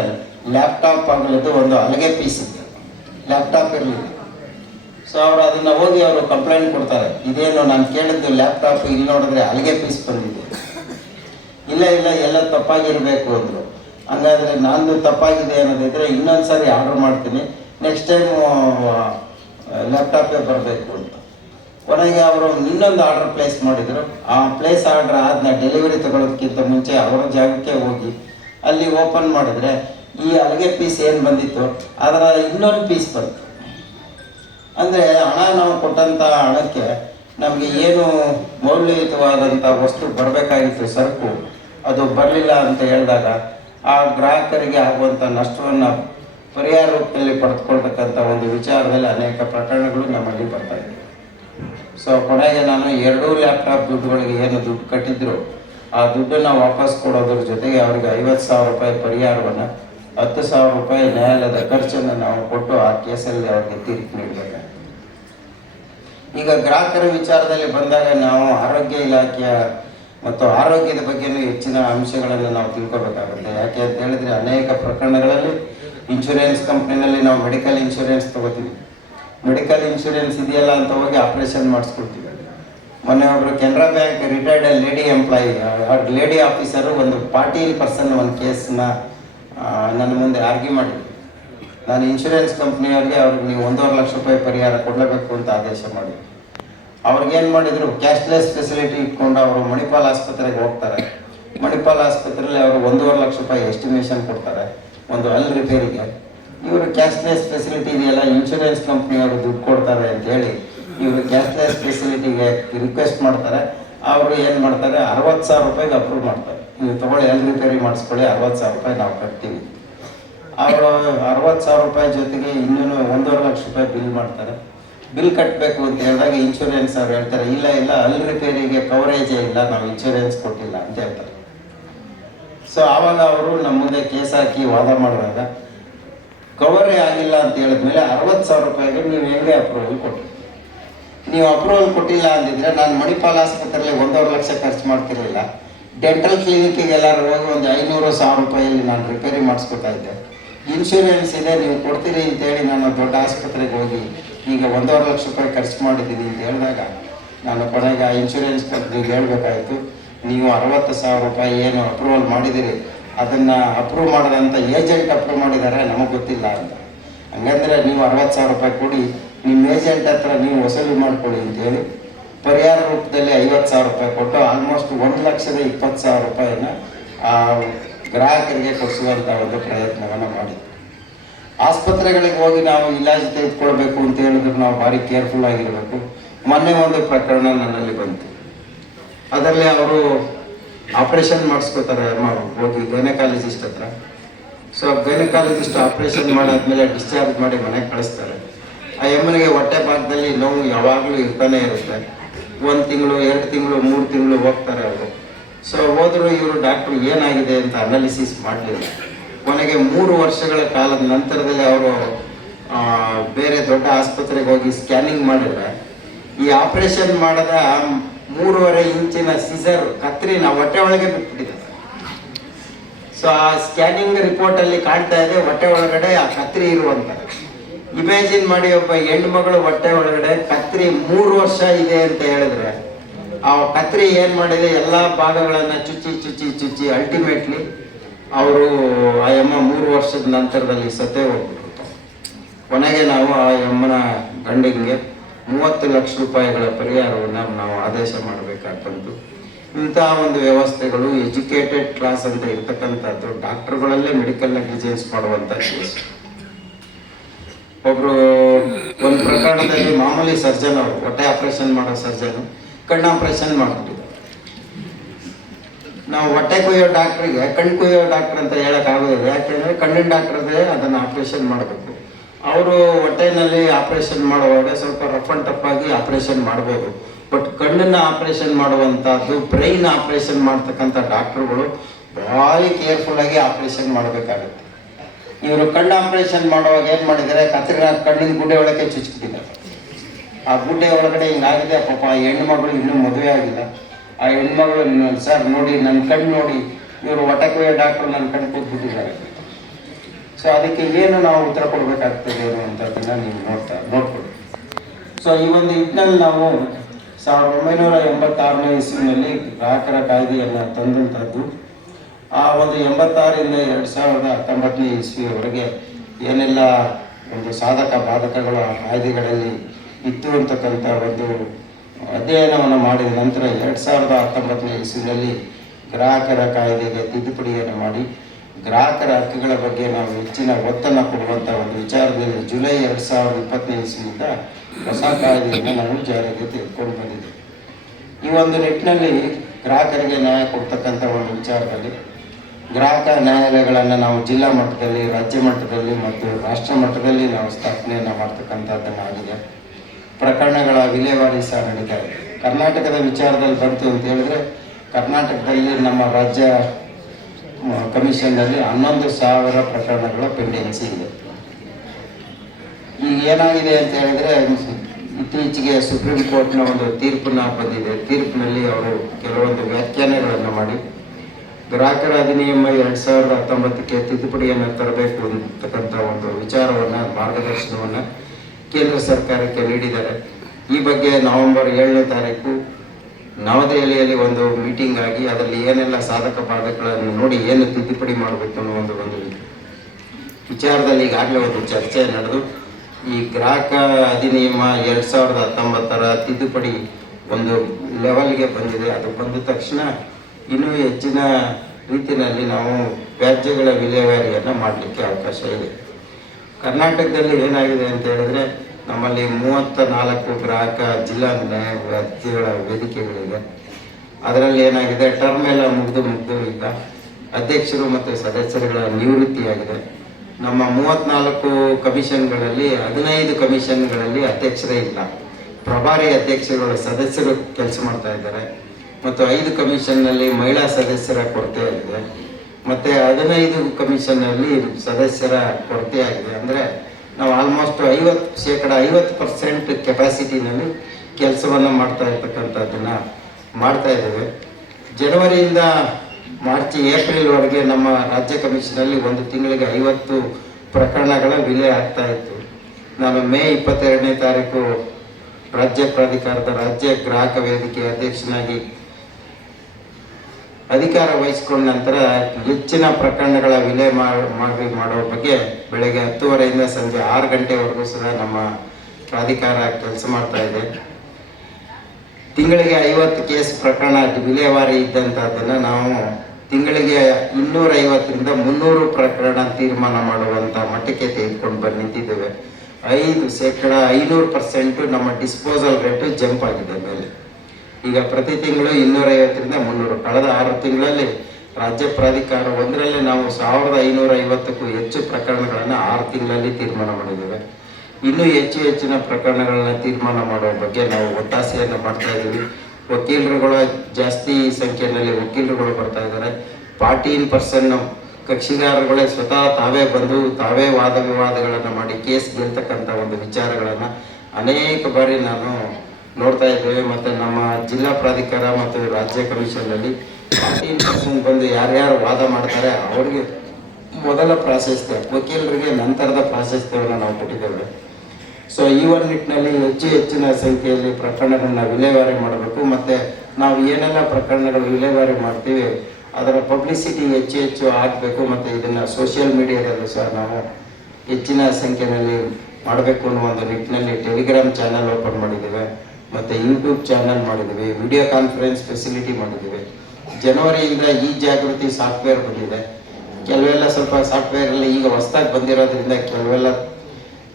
ಲ್ಯಾಪ್ಟಾಪ್ ಆಗಲಿದ್ದು ಒಂದು ಹಲಗೆ ಪೀಸ್ ಇತ್ತು, ಲ್ಯಾಪ್ಟಾಪ್ ಇರಲಿಲ್ಲ. ಸೊ ಅದನ್ನು ಹೋಗಿ ಅವರು ಕಂಪ್ಲೇಂಟ್ ಕೊಡ್ತಾರೆ, ಇದೇನು ನಾನು ಕೇಳಿದ್ದು ಲ್ಯಾಪ್ಟಾಪ್, ಇಲ್ಲಿ ನೋಡಿದ್ರೆ ಹಲಗೆ ಪೀಸ್ ಬಂದಿದೆ. ಇಲ್ಲ ಎಲ್ಲ ತಪ್ಪಾಗಿರಬೇಕು ಅಂದರು. ಹಂಗಾದರೆ ನಂದು ತಪ್ಪಾಗಿದೆ ಅನ್ನೋದಿದ್ರೆ ಇನ್ನೊಂದು ಸಾರಿ ಆರ್ಡರ್ ಮಾಡ್ತೀನಿ, ನೆಕ್ಸ್ಟ್ ಟೈಮು ಲ್ಯಾಪ್ಟಾಪೇ ಬರಬೇಕು ಅಂತ. ಕೊನೆಗೆ ಅವರು ಇನ್ನೊಂದು ಆರ್ಡರ್ ಪ್ಲೇಸ್ ಮಾಡಿದರು. ಆ ಪ್ಲೇಸ್ ಆರ್ಡರ್ ಆದನ್ನ ಡೆಲಿವರಿ ತಗೊಳ್ಳೋದಕ್ಕಿಂತ ಮುಂಚೆ ಅವರ ಜಾಗಕ್ಕೆ ಹೋಗಿ ಅಲ್ಲಿ ಓಪನ್ ಮಾಡಿದ್ರೆ ಈ ಹಲಗೆ ಪೀಸ್ ಏನು ಬಂದಿತ್ತು ಅದರ ಇನ್ನೊಂದು ಪೀಸ್ ಬಂತು. ಅಂದರೆ ನಾವು ಕೊಟ್ಟಂಥ ಹಣಕ್ಕೆ ನಮಗೆ ಏನು ಮೌಲ್ಯಯುತವಾದಂಥ ವಸ್ತು ಬರಬೇಕಾಗಿತ್ತು, ಸರಕು, ಅದು ಬರಲಿಲ್ಲ ಅಂತ ಹೇಳಿದಾಗ ಆ ಗ್ರಾಹಕರಿಗೆ ಆಗುವಂಥ ನಷ್ಟವನ್ನು ಪರಿಹಾರ ರೂಪದಲ್ಲಿ ಪಡೆದುಕೊಳ್ತಕ್ಕಂಥ ಒಂದು ವಿಚಾರದಲ್ಲಿ ಅನೇಕ ಪ್ರಕರಣಗಳು ನಮ್ಮಲ್ಲಿ ಬರ್ತಾಯಿದೆ. ಸೊ ಕೊನೆಗೆ ನಾನು 2 ಲ್ಯಾಪ್ಟಾಪ್ ದುಡ್ಡುಗಳಿಗೆ ಏನು ದುಡ್ಡು ಕಟ್ಟಿದ್ರು ಆ ದುಡ್ಡನ್ನು ವಾಪಸ್ ಕೊಡೋದ್ರ ಜೊತೆಗೆ ಅವರಿಗೆ 50,000 ರೂಪಾಯಿ ಪರಿಹಾರವನ್ನು, 10,000 ರೂಪಾಯಿ ನ್ಯಾಯಾಲಯದ ಖರ್ಚನ್ನು ನಾವು ಕೊಟ್ಟು ಆ ಕೇಸಲ್ಲಿ ಅವ್ರಿಗೆ ತೀರ್ಪು ನೀಡಬೇಕು. ಈಗ ಗ್ರಾಹಕರ ವಿಚಾರದಲ್ಲಿ ಬಂದಾಗ ನಾವು ಆರೋಗ್ಯ ಇಲಾಖೆಯ ಮತ್ತು ಆರೋಗ್ಯದ ಬಗ್ಗೆಯೂ ಹೆಚ್ಚಿನ ಅಂಶಗಳನ್ನು ನಾವು ತಿಳ್ಕೊಬೇಕಾಗುತ್ತೆ. ಯಾಕೆ ಅಂತ ಹೇಳಿದ್ರೆ ಅನೇಕ ಪ್ರಕರಣಗಳಲ್ಲಿ ಇನ್ಶೂರೆನ್ಸ್ ಕಂಪ್ನಿನಲ್ಲಿ ನಾವು ಮೆಡಿಕಲ್ ಇನ್ಶೂರೆನ್ಸ್ ತೊಗೋತೀವಿ. ಮೆಡಿಕಲ್ ಇನ್ಶೂರೆನ್ಸ್ ಇದೆಯಲ್ಲ ಅಂತ ಹೋಗಿ ಆಪ್ರೇಷನ್ ಮಾಡಿಸ್ಕೊಳ್ತೀವಿ. ಮೊನ್ನೆ ಒಬ್ಬರು Canara bank retired lady officer ಒಂದು 40 ಪರ್ಸನ್ ಒಂದು ಕೇಸನ್ನ ನನ್ನ ಮುಂದೆ ಆರ್ಗ್ಯೂ ಮಾಡಿದ್ರು. ನಾನು ಇನ್ಶೂರೆನ್ಸ್ ಕಂಪ್ನಿಯವ್ರಿಗೆ ನೀವು 1.5 ಲಕ್ಷ ರೂಪಾಯಿ ಪರಿಹಾರ ಕೊಡಲೇಬೇಕು ಅಂತ ಆದೇಶ ಮಾಡಿ ಅವ್ರಿಗೇನು ಮಾಡಿದರು, ಕ್ಯಾಶ್ಲೆಸ್ ಫೆಸಿಲಿಟಿ ಇಟ್ಕೊಂಡು ಅವರು ಮಣಿಪಾಲ್ ಆಸ್ಪತ್ರೆಗೆ ಹೋಗ್ತಾರೆ. ಮಣಿಪಾಲ್ ಆಸ್ಪತ್ರೆಯಲ್ಲಿ ಅವರು 1.5 ಲಕ್ಷ ರೂಪಾಯಿ ಎಸ್ಟಿಮೇಷನ್ ಕೊಡ್ತಾರೆ ಒಂದು ಹಲ್ ರಿಪೇರಿಗೆ. ಇವರು ಕ್ಯಾಶ್ಲೆಸ್ ಫೆಸಿಲಿಟಿ ಇದೆಯಲ್ಲ, ಇನ್ಶೂರೆನ್ಸ್ ಕಂಪ್ನಿಯವರು ದುಡ್ಡು ಕೊಡ್ತಾರೆ ಅಂತೇಳಿ ಇವರು ಕ್ಯಾಶ್ಲೆಸ್ ಫೆಸಿಲಿಟಿಗೆ ರಿಕ್ವೆಸ್ಟ್ ಮಾಡ್ತಾರೆ. ಅವರು ಏನು ಮಾಡ್ತಾರೆ, 60,000 ರೂಪಾಯಿಗೆ ಅಪ್ರೂವ್ ಮಾಡ್ತಾರೆ. ನೀವು ತೊಗೊಳ್ಳಿ, ಹಲ್ ರಿಪೇರಿ ಮಾಡಿಸ್ಕೊಳ್ಳಿ, 60,000 ರೂಪಾಯಿ ನಾವು ಕಟ್ತೀವಿ. ಅವರು 60,000 ರೂಪಾಯಿ ಜೊತೆಗೆ ಇನ್ನೂ 1.5 ಲಕ್ಷ ರೂಪಾಯಿ ಬಿಲ್ ಮಾಡ್ತಾರೆ. ಬಿಲ್ ಕಟ್ಟಬೇಕು ಅಂತ ಹೇಳಿದಾಗ ಇನ್ಶೂರೆನ್ಸ್ ಅವ್ರು ಹೇಳ್ತಾರೆ, ಇಲ್ಲ ಹಲ್ ರಿಪೇರಿಗೆ ಕವರೇಜೇ ಇಲ್ಲ, ನಾವು ಇನ್ಶೂರೆನ್ಸ್ ಕೊಟ್ಟಿಲ್ಲ ಅಂತ ಹೇಳ್ತಾರೆ. ಸೊ ಆವಾಗ ಅವರು ನಮ್ಮ ಮುಂದೆ ಕೇಸ್ ಹಾಕಿ ವಾದ ಮಾಡಿದಾಗ ಕವರೇ ಆಗಿಲ್ಲ ಅಂತ ಹೇಳಿದ್ಮೇಲೆ 60,000 ರೂಪಾಯಿಗೆ ನೀವು ಹೆಂಗೆ ಅಪ್ರೂವಲ್ ಕೊಟ್ಟರು? ನೀವು ಅಪ್ರೂವಲ್ ಕೊಟ್ಟಿಲ್ಲ ಅಂದಿದ್ರೆ ನಾನು ಮಣಿಪಾಲ್ ಆಸ್ಪತ್ರೆಯಲ್ಲಿ 1.5 ಲಕ್ಷ ಖರ್ಚು ಮಾಡ್ತಿರಲಿಲ್ಲ. ಡೆಂಟಲ್ ಕ್ಲಿನಿಕ್ಕಿಗೆ ಎಲ್ಲರೂ ಹೋಗಿ ಒಂದು 500,000 ರೂಪಾಯಿಯಲ್ಲಿ ನಾನು ರಿಪೇರಿ ಮಾಡಿಸ್ಕೊತಾ ಇದ್ದೆ. ಇನ್ಶೂರೆನ್ಸ್ ಇದೆ, ನೀವು ಕೊಡ್ತೀರಿ ಅಂತೇಳಿ ನಾನು ದೊಡ್ಡ ಆಸ್ಪತ್ರೆಗೆ ಹೋಗಿ ಈಗ 1.5 ಲಕ್ಷ ರೂಪಾಯಿ ಖರ್ಚು ಮಾಡಿದ್ದೀನಿ ಅಂತ ಹೇಳಿದಾಗ ನಾನು ಕೊನೆಗೆ ಆ ಇನ್ಶೂರೆನ್ಸ್ ಕಂಪ್ನಿಗೆ ಹೇಳಬೇಕಾಯಿತು, ನೀವು 60,000 ರೂಪಾಯಿ ಏನು ಅಪ್ರೂವಲ್ ಮಾಡಿದ್ದೀರಿ ಅದನ್ನು ಅಪ್ರೂವ್ ಮಾಡಿದಂಥ ಏಜೆಂಟ್ ಅಪ್ರೂವ್ ಮಾಡಿದ್ದಾರೆ, ನಮಗೆ ಗೊತ್ತಿಲ್ಲ ಅಂತ. ಹಂಗಂದರೆ ನೀವು 60,000 ರೂಪಾಯಿ ಕೊಡಿ, ನಿಮ್ಮ ಏಜೆಂಟ್ ಹತ್ರ ನೀವು ವಸೂಲಿ ಮಾಡ್ಕೊಳ್ಳಿ ಅಂತೇಳಿ ಪರಿಹಾರ ರೂಪದಲ್ಲಿ 50,000 ರೂಪಾಯಿ ಕೊಟ್ಟು ಆಲ್ಮೋಸ್ಟ್ 1,20,000 ರೂಪಾಯಿನ ಆ ಗ್ರಾಹಕರಿಗೆ ಕೊಡಿಸುವಂಥ ಒಂದು ಪ್ರಯತ್ನವನ್ನು ಮಾಡಿದ್ವಿ. ಆಸ್ಪತ್ರೆಗಳಿಗೆ ಹೋಗಿ ನಾವು ಇಲಾಜ್ ತೆಗೆದುಕೊಳ್ಬೇಕು ಅಂತ ಹೇಳಿದ್ರೆ ನಾವು ಭಾರಿ ಕೇರ್ಫುಲ್ ಆಗಿರಬೇಕು. ಮೊನ್ನೆ ಒಂದು ಪ್ರಕರಣ ನನ್ನಲ್ಲಿ ಬಂತು. ಅದರಲ್ಲಿ ಅವರು ಆಪ್ರೇಷನ್ ಮಾಡಿಸ್ಕೋತಾರೆ ಹೋಗಿ ಗೈನಕಾಲಜಿಸ್ಟ್ ಹತ್ರ. ಸೊ ಗೈನಕಾಲಜಿಸ್ಟ್ ಆಪ್ರೇಷನ್ ಮಾಡಾದ್ಮೇಲೆ ಡಿಸ್ಚಾರ್ಜ್ ಮಾಡಿ ಮನೆಗೆ ಕಳಿಸ್ತಾರೆ. ಆ ಎಮ್ಮನಿಗೆ ಹೊಟ್ಟೆ ಭಾಗದಲ್ಲಿ ನೋವು ಯಾವಾಗಲೂ ಇರ್ತಾನೆ ಇರುತ್ತೆ. 1 ತಿಂಗಳು 2 ತಿಂಗಳು 3 ತಿಂಗಳು ಹೋಗ್ತಾರೆ ಅವರು. ಸೊ ಹೋದರೂ ಇವರು ಡಾಕ್ಟ್ರು ಏನಾಗಿದೆ ಅಂತ ಅನಾಲಿಸಿಸ್ ಮಾಡಲಿಲ್ಲ. ಕೊನೆಗೆ 3 ವರ್ಷಗಳ ಕಾಲದ ನಂತರದಲ್ಲಿ ಅವರು ಬೇರೆ ದೊಡ್ಡ ಆಸ್ಪತ್ರೆಗೆ ಹೋಗಿ ಸ್ಕ್ಯಾನಿಂಗ್ ಮಾಡಿದ್ರೆ ಈ ಆಪರೇಷನ್ ಮಾಡದ 3.5 ಇಂಚಿನ ಸಿಸರ್ ಕತ್ರಿನ ಹೊಟ್ಟೆ ಒಳಗೆ ಬಿಟ್ಬಿಟ್ಟಿದೆ. ಸೊ ಆ ಸ್ಕ್ಯಾನಿಂಗ್ ರಿಪೋರ್ಟಲ್ಲಿ ಕಾಣ್ತಾ ಇದೆ ಹೊಟ್ಟೆ ಒಳಗಡೆ ಆ ಕತ್ರಿ ಇರುವಂತ. ಇಮ್ಯಾಜಿನ್ ಮಾಡಿ, ಒಬ್ಬ ಹೆಣ್ಣು ಮಗಳು ಹೊಟ್ಟೆ ಒಳಗಡೆ ಕತ್ರಿ 3 ವರ್ಷ ಇದೆ ಅಂತ ಹೇಳಿದ್ರೆ ಆ ಕತ್ರಿ ಏನು ಮಾಡಿದೆ, ಎಲ್ಲ ಭಾಗಗಳನ್ನು ಚುಚ್ಚಿ ಅಲ್ಟಿಮೇಟ್ಲಿ ಅವರು ಆ ಎಮ್ಮ 3 ವರ್ಷದ ನಂತರದಲ್ಲಿ ಸತ್ತೇ ಹೋಗ್ಬಿಟ್ಟು. ಕೊನೆಗೆ ನಾವು ಆ ಎಮ್ಮನ ಗಂಡಿಗೆ 30 ಲಕ್ಷ ರೂಪಾಯಿಗಳ ಪರಿಹಾರವನ್ನು ನಾವು ಆದೇಶ ಮಾಡಬೇಕಾಗ್ತಂತು. ಇಂತಹ ಒಂದು ವ್ಯವಸ್ಥೆಗಳು ಎಜುಕೇಟೆಡ್ ಕ್ಲಾಸ್ ಅಂತ ಇರ್ತಕ್ಕಂಥದ್ದು ಡಾಕ್ಟರ್ಗಳಲ್ಲೇ ಮೆಡಿಕಲ್ ನೆಗ್ಲಿಜೆನ್ಸ್ ಮಾಡುವಂಥ ಕೇಸ್. ಒಬ್ರು ಒಂದು ಪ್ರಕರಣದಲ್ಲಿ ಮಾಮೂಲಿ ಸರ್ಜನ್, ಅವರು ಹೊಟ್ಟೆ ಆಪರೇಷನ್ ಮಾಡೋ ಸರ್ಜನ್ ಕಣ್ಣು ಆಪರೇಷನ್ ಮಾಡ್ಬಿಟ್ಟಿದ್ದಾರೆ. ನಾವು ಹೊಟ್ಟೆ ಕೊಯ್ಯೋ ಡಾಕ್ಟ್ರಿಗೆ ಕಣ್ಣು ಕೊಯ್ಯೋ ಡಾಕ್ಟರ್ ಅಂತ ಹೇಳೋಕ್ಕಾಗೋದಿಲ್ಲ. ಯಾಕೆಂದರೆ ಕಣ್ಣಿನ ಡಾಕ್ಟ್ರದೇ ಅದನ್ನು ಆಪ್ರೇಷನ್ ಮಾಡಬೇಕು. ಅವರು ಹೊಟ್ಟೆನಲ್ಲಿ ಆಪ್ರೇಷನ್ ಮಾಡುವಾಗ ಸ್ವಲ್ಪ ರಫ್ ಅಂಡ್ ಟಫ್ ಆಗಿ ಆಪ್ರೇಷನ್ ಮಾಡ್ಬೋದು. ಬಟ್ ಕಣ್ಣನ್ನು ಆಪ್ರೇಷನ್ ಮಾಡುವಂಥದ್ದು, ಬ್ರೈನ್ ಆಪ್ರೇಷನ್ ಮಾಡ್ತಕ್ಕಂಥ ಡಾಕ್ಟ್ರುಗಳು ಭಾರಿ ಕೇರ್ಫುಲ್ಲಾಗಿ ಆಪ್ರೇಷನ್ ಮಾಡಬೇಕಾಗುತ್ತೆ. ಇವರು ಕಣ್ಣು ಆಪ್ರೇಷನ್ ಮಾಡುವಾಗ ಏನು ಮಾಡಿದ್ದಾರೆ, ಕತ್ರಿನ ಕಣ್ಣಿನ ಗುಡ್ಡೆ ಒಳಗೆ ಚುಚ್ಚಿಬಿಟ್ಟಿದ್ದಾರೆ. ಆ ಗುಡ್ಡೆ ಒಳಗಡೆ ಹಿಂಗಾಗಿದೆ. ಪಾಪ ಆ ಹೆಣ್ಮಗಳು ಇನ್ನೂ ಮದುವೆ ಆಗಿಲ್ಲ. ಆ ಹೆಣ್ಮಗಳು, ಸರ್ ನೋಡಿ ನನ್ನ ಕಣ್ಣು ನೋಡಿ, ಇವರು ಹೊಟ್ಟೆ ಕೊಯ್ಯೋ ಡಾಕ್ಟ್ರು ನನ್ನ ಕಣ್ಣು ಕೂತ್ಬಿಟ್ಟಿದ್ದಾರೆ. ಸೊ ಅದಕ್ಕೆ ಏನು ನಾವು ಉತ್ತರ ಕೊಡಬೇಕಾಗ್ತದೆ ಅನ್ನುವಂಥದ್ದನ್ನು ನೀವು ನೋಡ್ಕೊಳ್ಳಿ. ಸೊ ಈ ಒಂದು ನಿಟ್ಟಿನಲ್ಲಿ ನಾವು 1986ನೇ ಇಸ್ವಿನಲ್ಲಿ ಗ್ರಾಹಕರ ಕಾಯ್ದೆಯನ್ನು ತಂದಂಥದ್ದು. ಆ ಒಂದು 86ರಿಂದ 2019ನೇ ಇಸ್ವಿಯವರೆಗೆ ಏನೆಲ್ಲ ಒಂದು ಸಾಧಕ ಬಾಧಕಗಳು ಆ ಕಾಯ್ದೆಗಳಲ್ಲಿ ಇತ್ತು ಅಂತಕ್ಕಂಥ ಒಂದು ಅಧ್ಯಯನವನ್ನು ಮಾಡಿದ ನಂತರ 2019ನೇ ಇಸ್ವಿನಲ್ಲಿ ಗ್ರಾಹಕರ ಕಾಯ್ದೆಗೆ ತಿದ್ದುಪಡಿಯನ್ನು ಮಾಡಿ ಗ್ರಾಹಕರ ಹಕ್ಕುಗಳ ಬಗ್ಗೆ ನಾವು ಹೆಚ್ಚಿನ ಒತ್ತನ್ನು ಕೊಡುವಂಥ ಒಂದು ವಿಚಾರದಲ್ಲಿ ಜುಲೈ 2020ನೇ ಇಸ್ವಿಯಿಂದ ಹೊಸ ಕಾಯ್ದೆಯನ್ನು ನಾವು ಜಾರಿಗೆ ತೆಗೆದುಕೊಂಡು ಬಂದಿದ್ದೇವೆ. ಈ ಒಂದು ನಿಟ್ಟಿನಲ್ಲಿ ಗ್ರಾಹಕರಿಗೆ ನ್ಯಾಯ ಕೊಡ್ತಕ್ಕಂಥ ಒಂದು ವಿಚಾರದಲ್ಲಿ ಗ್ರಾಹಕ ನ್ಯಾಯಾಲಯಗಳನ್ನು ನಾವು ಜಿಲ್ಲಾ ಮಟ್ಟದಲ್ಲಿ, ರಾಜ್ಯ ಮಟ್ಟದಲ್ಲಿ ಮತ್ತು ರಾಷ್ಟ್ರ ಮಟ್ಟದಲ್ಲಿ ನಾವು ಸ್ಥಾಪನೆಯನ್ನು ಮಾಡ್ತಕ್ಕಂಥದ್ದನ್ನು ಆಗಿದೆ. ಪ್ರಕರಣಗಳ ವಿಲೇವಾರಿ ಸಹ ನಡೀತಾ ಇದೆ. ಕರ್ನಾಟಕದ ವಿಚಾರದಲ್ಲಿ ಬಂತು ಅಂತ ಹೇಳಿದ್ರೆ, ಕರ್ನಾಟಕದಲ್ಲಿ ನಮ್ಮ ರಾಜ್ಯ ಕಮಿಷನ್ನಲ್ಲಿ 11,000 ಪ್ರಕರಣಗಳ ಪೆಂಡೆನ್ಸಿ ಇದೆ. ಈಗ ಏನಾಗಿದೆ ಅಂತ ಹೇಳಿದ್ರೆ, ಇತ್ತೀಚೆಗೆ ಸುಪ್ರೀಂ ಕೋರ್ಟ್ನ ಒಂದು ತೀರ್ಪನ್ನ ಬಂದಿದೆ. ತೀರ್ಪಿನಲ್ಲಿ ಅವರು ಕೆಲವೊಂದು ವ್ಯಾಖ್ಯಾನಗಳನ್ನು ಮಾಡಿ ಗ್ರಾಹಕರ ಅಧಿನಿಯಮ 2019ಕ್ಕೆ ತಿದ್ದುಪಡಿಯನ್ನು ತರಬೇಕು ಅಂತಕ್ಕಂಥ ಒಂದು ವಿಚಾರವನ್ನು, ಮಾರ್ಗದರ್ಶನವನ್ನು ಕೇಂದ್ರ ಸರ್ಕಾರಕ್ಕೆ ನೀಡಿದ್ದಾರೆ. ಈ ಬಗ್ಗೆ ನವೆಂಬರ್ 7ನೇ ತಾರೀಕು ನವದೆಹಲಿಯಲ್ಲಿ ಒಂದು ಮೀಟಿಂಗ್ ಆಗಿ ಅದರಲ್ಲಿ ಏನೆಲ್ಲ ಸಾಧಕ ಬಾಧಕಗಳನ್ನು ನೋಡಿ ಏನು ತಿದ್ದುಪಡಿ ಮಾಡಬೇಕು ಅನ್ನೋ ಒಂದು ವಿಚಾರದಲ್ಲಿ ಈಗಾಗಲೇ ಒಂದು ಚರ್ಚೆ ನಡೆದು ಈ ಗ್ರಾಹಕ ಅಧಿನಿಯಮ 2019ರ ತಿದ್ದುಪಡಿ ಒಂದು ಲೆವೆಲ್ಗೆ ಬಂದಿದೆ. ಅದು ಬಂದ ತಕ್ಷಣ ಇನ್ನೂ ಹೆಚ್ಚಿನ ರೀತಿಯಲ್ಲಿ ನಾವು ವ್ಯಾಜ್ಯಗಳ ವಿಲೇವಾರಿಯನ್ನು ಮಾಡಲಿಕ್ಕೆ ಅವಕಾಶ ಇದೆ. ಕರ್ನಾಟಕದಲ್ಲಿ ಏನಾಗಿದೆ ಅಂತ ಹೇಳಿದ್ರೆ, ನಮ್ಮಲ್ಲಿ 34 ಗ್ರಾಹಕ ಜಿಲ್ಲಾ ನ್ಯಾಯ ವ್ಯಾಜ್ಯಗಳ ವೇದಿಕೆಗಳಿವೆ. ಅದರಲ್ಲಿ ಏನಾಗಿದೆ, ಟರ್ಮ್ ಎಲ್ಲ ಮುಗಿದು ಈಗ ಅಧ್ಯಕ್ಷರು ಮತ್ತು ಸದಸ್ಯರುಗಳ ನಿವೃತ್ತಿಯಾಗಿದೆ. ನಮ್ಮ 34 ಕಮಿಷನ್ಗಳಲ್ಲಿ 15 ಕಮಿಷನ್ಗಳಲ್ಲಿ ಅಧ್ಯಕ್ಷರೇ ಇಲ್ಲ. ಪ್ರಭಾರಿ ಅಧ್ಯಕ್ಷರುಗಳ ಸದಸ್ಯರು ಕೆಲಸ ಮಾಡ್ತಾ ಇದ್ದಾರೆ. ಮತ್ತು 5 ಕಮಿಷನ್ನಲ್ಲಿ ಮಹಿಳಾ ಸದಸ್ಯರ ಕೊರತೆ ಆಗಿದೆ. ಮತ್ತು 15 ಕಮಿಷನ್ನಲ್ಲಿ ಸದಸ್ಯರ ಕೊರತೆ ಆಗಿದೆ. ಅಂದರೆ ನಾವು ಆಲ್ಮೋಸ್ಟ್ 50% ಕೆಪಾಸಿಟಿನಲ್ಲಿ ಕೆಲಸವನ್ನು ಮಾಡ್ತಾ ಇರ್ತಕ್ಕಂಥದ್ದನ್ನು ಮಾಡ್ತಾ ಇದ್ದೇವೆ. ಜನವರಿಯಿಂದ ಮಾರ್ಚ್ ಏಪ್ರಿಲ್ವರೆಗೆ ನಮ್ಮ ರಾಜ್ಯ ಕಮಿಷನಲ್ಲಿ ಒಂದು ತಿಂಗಳಿಗೆ 50 ಪ್ರಕರಣಗಳ ವಿಲೆ ಆಗ್ತಾ ಇತ್ತು. ನಾನು ಮೇ 22ನೇ ತಾರೀಕು ರಾಜ್ಯ ಪ್ರಾಧಿಕಾರದ ರಾಜ್ಯ ಗ್ರಾಹಕ ವೇದಿಕೆ ಅಧ್ಯಕ್ಷನಾಗಿ ಅಧಿಕಾರ ವಹಿಸಿಕೊಂಡ ನಂತರ ಹೆಚ್ಚಿನ ಪ್ರಕರಣಗಳ ವಿಲೆ ಮಾಡುವ ಬಗ್ಗೆ ಬೆಳಗ್ಗೆ 10:30ಯಿಂದ ಸಂಜೆ 6 ಗಂಟೆವರೆಗೂ ಸಹ ನಮ್ಮ ಪ್ರಾಧಿಕಾರ ಕೆಲಸ ಮಾಡ್ತಾ ಇದೆ. ತಿಂಗಳಿಗೆ 50 ಕೇಸ್ ಪ್ರಕರಣ ವಿಲೇವಾರಿ ಇದ್ದಂಥದ್ದನ್ನು ನಾವು ತಿಂಗಳಿಗೆ 250ರಿಂದ 300 ಪ್ರಕರಣ ತೀರ್ಮಾನ ಮಾಡುವಂಥ ಮಟ್ಟಕ್ಕೆ ತೆಗೆದುಕೊಂಡು ಬಂದು ನಿಂತಿದ್ದೇವೆ. 500% ನಮ್ಮ ಡಿಸ್ಪೋಸಲ್ ರೇಟು ಜಂಪ್ ಆಗಿದೆ ಮೇಲೆ. ಈಗ ಪ್ರತಿ ತಿಂಗಳು 250ರಿಂದ 300. ಕಳೆದ 6 ತಿಂಗಳಲ್ಲಿ ರಾಜ್ಯ ಪ್ರಾಧಿಕಾರ ಒಂದರಲ್ಲೇ ನಾವು 1550ಕ್ಕೂ ಹೆಚ್ಚು ಪ್ರಕರಣಗಳನ್ನು 6 ತಿಂಗಳಲ್ಲಿ ತೀರ್ಮಾನ ಮಾಡಿದ್ದೇವೆ. ಇನ್ನೂ ಹೆಚ್ಚಿನ ಪ್ರಕರಣಗಳನ್ನ ತೀರ್ಮಾನ ಮಾಡುವ ಬಗ್ಗೆ ನಾವು ಒತ್ತಾಸೆಯನ್ನು ಮಾಡ್ತಾ ಇದ್ದೀವಿ. ವಕೀಲರುಗಳ ಜಾಸ್ತಿ ಸಂಖ್ಯೆಯಲ್ಲಿ ವಕೀಲರುಗಳು ಬರ್ತಾ ಇದ್ದಾರೆ. ಪಾರ್ಟಿ ಇನ್ ಪರ್ಸನ್ ಕಕ್ಷಿಗಾರರುಗಳೇ ಸ್ವತಃ ತಾವೇ ಬಂದು ತಾವೇ ವಾದ ವಿವಾದಗಳನ್ನು ಮಾಡಿ ಕೇಸ್ ಗೆಲ್ತಕ್ಕಂಥ ಒಂದು ವಿಚಾರಗಳನ್ನು ಅನೇಕ ಬಾರಿ ನಾನು ನೋಡ್ತಾ ಇದ್ದೇವೆ. ಮತ್ತು ನಮ್ಮ ಜಿಲ್ಲಾ ಪ್ರಾಧಿಕಾರ ಮತ್ತು ರಾಜ್ಯ ಕಮಿಷನ್ನಲ್ಲಿ ಪಾರ್ಟಿ ಇನ್ ಪರ್ಸನ್ ಬಂದು ಯಾರ್ಯಾರು ವಾದ ಮಾಡ್ತಾರೆ ಅವರಿಗೆ ಮೊದಲ ಪ್ರಾಶಸ್ತ್ಯ, ವಕೀಲರಿಗೆ ನಂತರದ ಪ್ರಾಶಸ್ತ್ಯವನ್ನು ನಾವು ಕೊಟ್ಟಿದ್ದೇವೆ. ಸೊ ಈ ಒಂದು ನಿಟ್ಟಿನಲ್ಲಿ ಹೆಚ್ಚಿನ ಸಂಖ್ಯೆಯಲ್ಲಿ ಪ್ರಕರಣಗಳನ್ನ ವಿಲೇವಾರಿ ಮಾಡಬೇಕು. ಮತ್ತು ನಾವು ಏನೆಲ್ಲ ಪ್ರಕರಣಗಳು ವಿಲೇವಾರಿ ಮಾಡ್ತೀವಿ ಅದರ ಪಬ್ಲಿಸಿಟಿ ಹೆಚ್ಚು ಆಗಬೇಕು. ಮತ್ತು ಇದನ್ನು ಸೋಷಿಯಲ್ ಮೀಡಿಯಾದಲ್ಲೂ ಸಹ ನಾವು ಹೆಚ್ಚಿನ ಸಂಖ್ಯೆಯಲ್ಲಿ ಮಾಡಬೇಕು ಅನ್ನೋ ಒಂದು ನಿಟ್ಟಿನಲ್ಲಿ ಟೆಲಿಗ್ರಾಮ್ ಚಾನಲ್ ಓಪನ್ ಮಾಡಿದ್ದೇವೆ, ಮತ್ತು ಯೂಟ್ಯೂಬ್ ಚಾನಲ್ ಮಾಡಿದ್ದೀವಿ, ವಿಡಿಯೋ ಕಾನ್ಫರೆನ್ಸ್ ಫೆಸಿಲಿಟಿ ಮಾಡಿದ್ದೀವಿ. ಜನವರಿಯಿಂದ ಈ ಜಾಗೃತಿ ಸಾಫ್ಟ್ವೇರ್ ಬಂದಿದೆ. ಕೆಲವೆಲ್ಲ ಸ್ವಲ್ಪ ಸಾಫ್ಟ್ವೇರಲ್ಲಿ ಈಗ ಹೊಸದಾಗಿ ಬಂದಿರೋದ್ರಿಂದ ಕೆಲವೆಲ್ಲ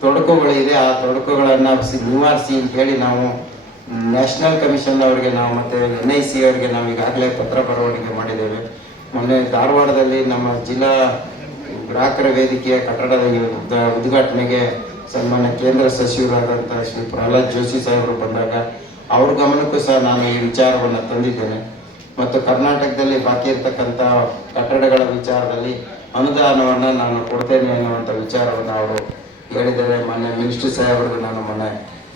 ತೊಡಕುಗಳಿದೆ. ಆ ತೊಡಕುಗಳನ್ನು ನಿವಾರಿಸಿ ಅಂತ ಹೇಳಿ ನಾವು ನ್ಯಾಷನಲ್ ಕಮಿಷನ್ ಅವರಿಗೆ ನಾವು ಮತ್ತು NIC ಅವರಿಗೆ ನಾವು ಈಗಾಗಲೇ ಪತ್ರ ಬರವಣಿಗೆ ಮಾಡಿದ್ದೇವೆ. ಮೊನ್ನೆ ಧಾರವಾಡದಲ್ಲಿ ನಮ್ಮ ಜಿಲ್ಲಾ ಗ್ರಾಹಕರ ವೇದಿಕೆಯ ಕಟ್ಟಡದ ಉದ್ಘಾಟನೆಗೆ ಸನ್ಮಾನ್ಯ ಕೇಂದ್ರ ಸಚಿವರಾದಂಥ ಶ್ರೀ ಪ್ರಹ್ಲಾದ್ ಜೋಶಿ ಸಾಹೇಬರು ಬಂದಾಗ ಅವ್ರ ಗಮನಕ್ಕೂ ಸಹ ನಾನು ಈ ವಿಚಾರವನ್ನು ತಂದಿದ್ದೇನೆ. ಮತ್ತು ಕರ್ನಾಟಕದಲ್ಲಿ ಬಾಕಿ ಇರ್ತಕ್ಕಂಥ ಕಟ್ಟಡಗಳ ವಿಚಾರದಲ್ಲಿ ಅನುದಾನವನ್ನು ನಾನು ಕೊಡ್ತೇನೆ ಅನ್ನುವಂಥ ವಿಚಾರವನ್ನು ಅವರು ಹೇಳಿದ್ದಾರೆ. ಮೊನ್ನೆ ಮಿನಿಸ್ಟ್ರಿ ಸಾಹೇಬರಿಗೂ ನಾನು ಮೊನ್ನೆ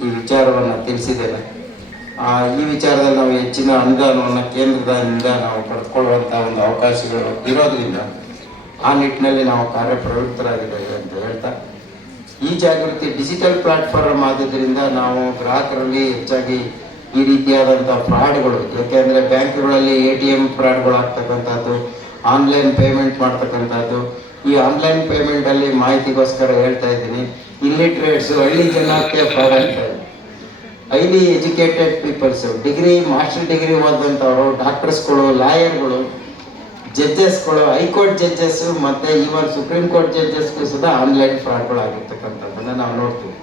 ಈ ವಿಚಾರವನ್ನು ತಿಳಿಸಿದ್ದೇನೆ. ಈ ವಿಚಾರದಲ್ಲಿ ನಾವು ಹೆಚ್ಚಿನ ಅನುದಾನವನ್ನು ಕೇಂದ್ರದಿಂದ ನಾವು ಪಡೆದುಕೊಳ್ಳುವಂಥ ಒಂದು ಅವಕಾಶಗಳು ಇರೋದ್ರಿಂದ ಆ ನಿಟ್ಟಿನಲ್ಲಿ ನಾವು ಕಾರ್ಯಪ್ರವೃತ್ತರಾಗಿದ್ದೇವೆ ಅಂತ ಹೇಳ್ತಾ, ಈ ಜಾಗೃತಿ ಡಿಜಿಟಲ್ ಪ್ಲಾಟ್ಫಾರ್ಮ್ ಆದ್ರಿಂದ ನಾವು ಗ್ರಾಹಕರಲ್ಲಿ ಹೆಚ್ಚಾಗಿ ಈ ರೀತಿಯಾದಂಥ ಫ್ರಾಡ್ಗಳು, ಏಕೆಂದರೆ ಬ್ಯಾಂಕ್ಗಳಲ್ಲಿ ATM ಫ್ರಾಡ್ಗಳು ಆಗ್ತಕ್ಕಂಥದ್ದು, ಆನ್ಲೈನ್ ಪೇಮೆಂಟ್ ಮಾಡ್ತಕ್ಕಂಥದ್ದು. ಈ ಆನ್ಲೈನ್ ಪೇಮೆಂಟಲ್ಲಿ ಮಾಹಿತಿಗೋಸ್ಕರ ಹೇಳ್ತಾ ಇದ್ದೀನಿ, ಇಲ್ಲಿಟ್ರೇಟ್ಸು ಹಳ್ಳಿ ಜನಕ್ಕೆ ಫ್ರಾಡ್ ಆಗ್ತಾರೆ. Highly educated peoples, master degree ಓದಂಥವರು, ಡಾಕ್ಟರ್ಸ್ಗಳು, ಲಾಯರ್ಗಳು, ಜಡ್ಜಸ್ಗಳು, ಹೈಕೋರ್ಟ್ ಜಡ್ಜಸ್ಸು ಮತ್ತು ಈವನ್ ಸುಪ್ರೀಂ ಕೋರ್ಟ್ ಜಡ್ಜಸ್ಗೂ ಸಹ ಆನ್ಲೈನ್ ಫ್ರಾಡ್ಗಳು ಆಗಿರ್ತಕ್ಕಂಥದ್ದನ್ನು ನಾವು ನೋಡ್ತೀವಿ.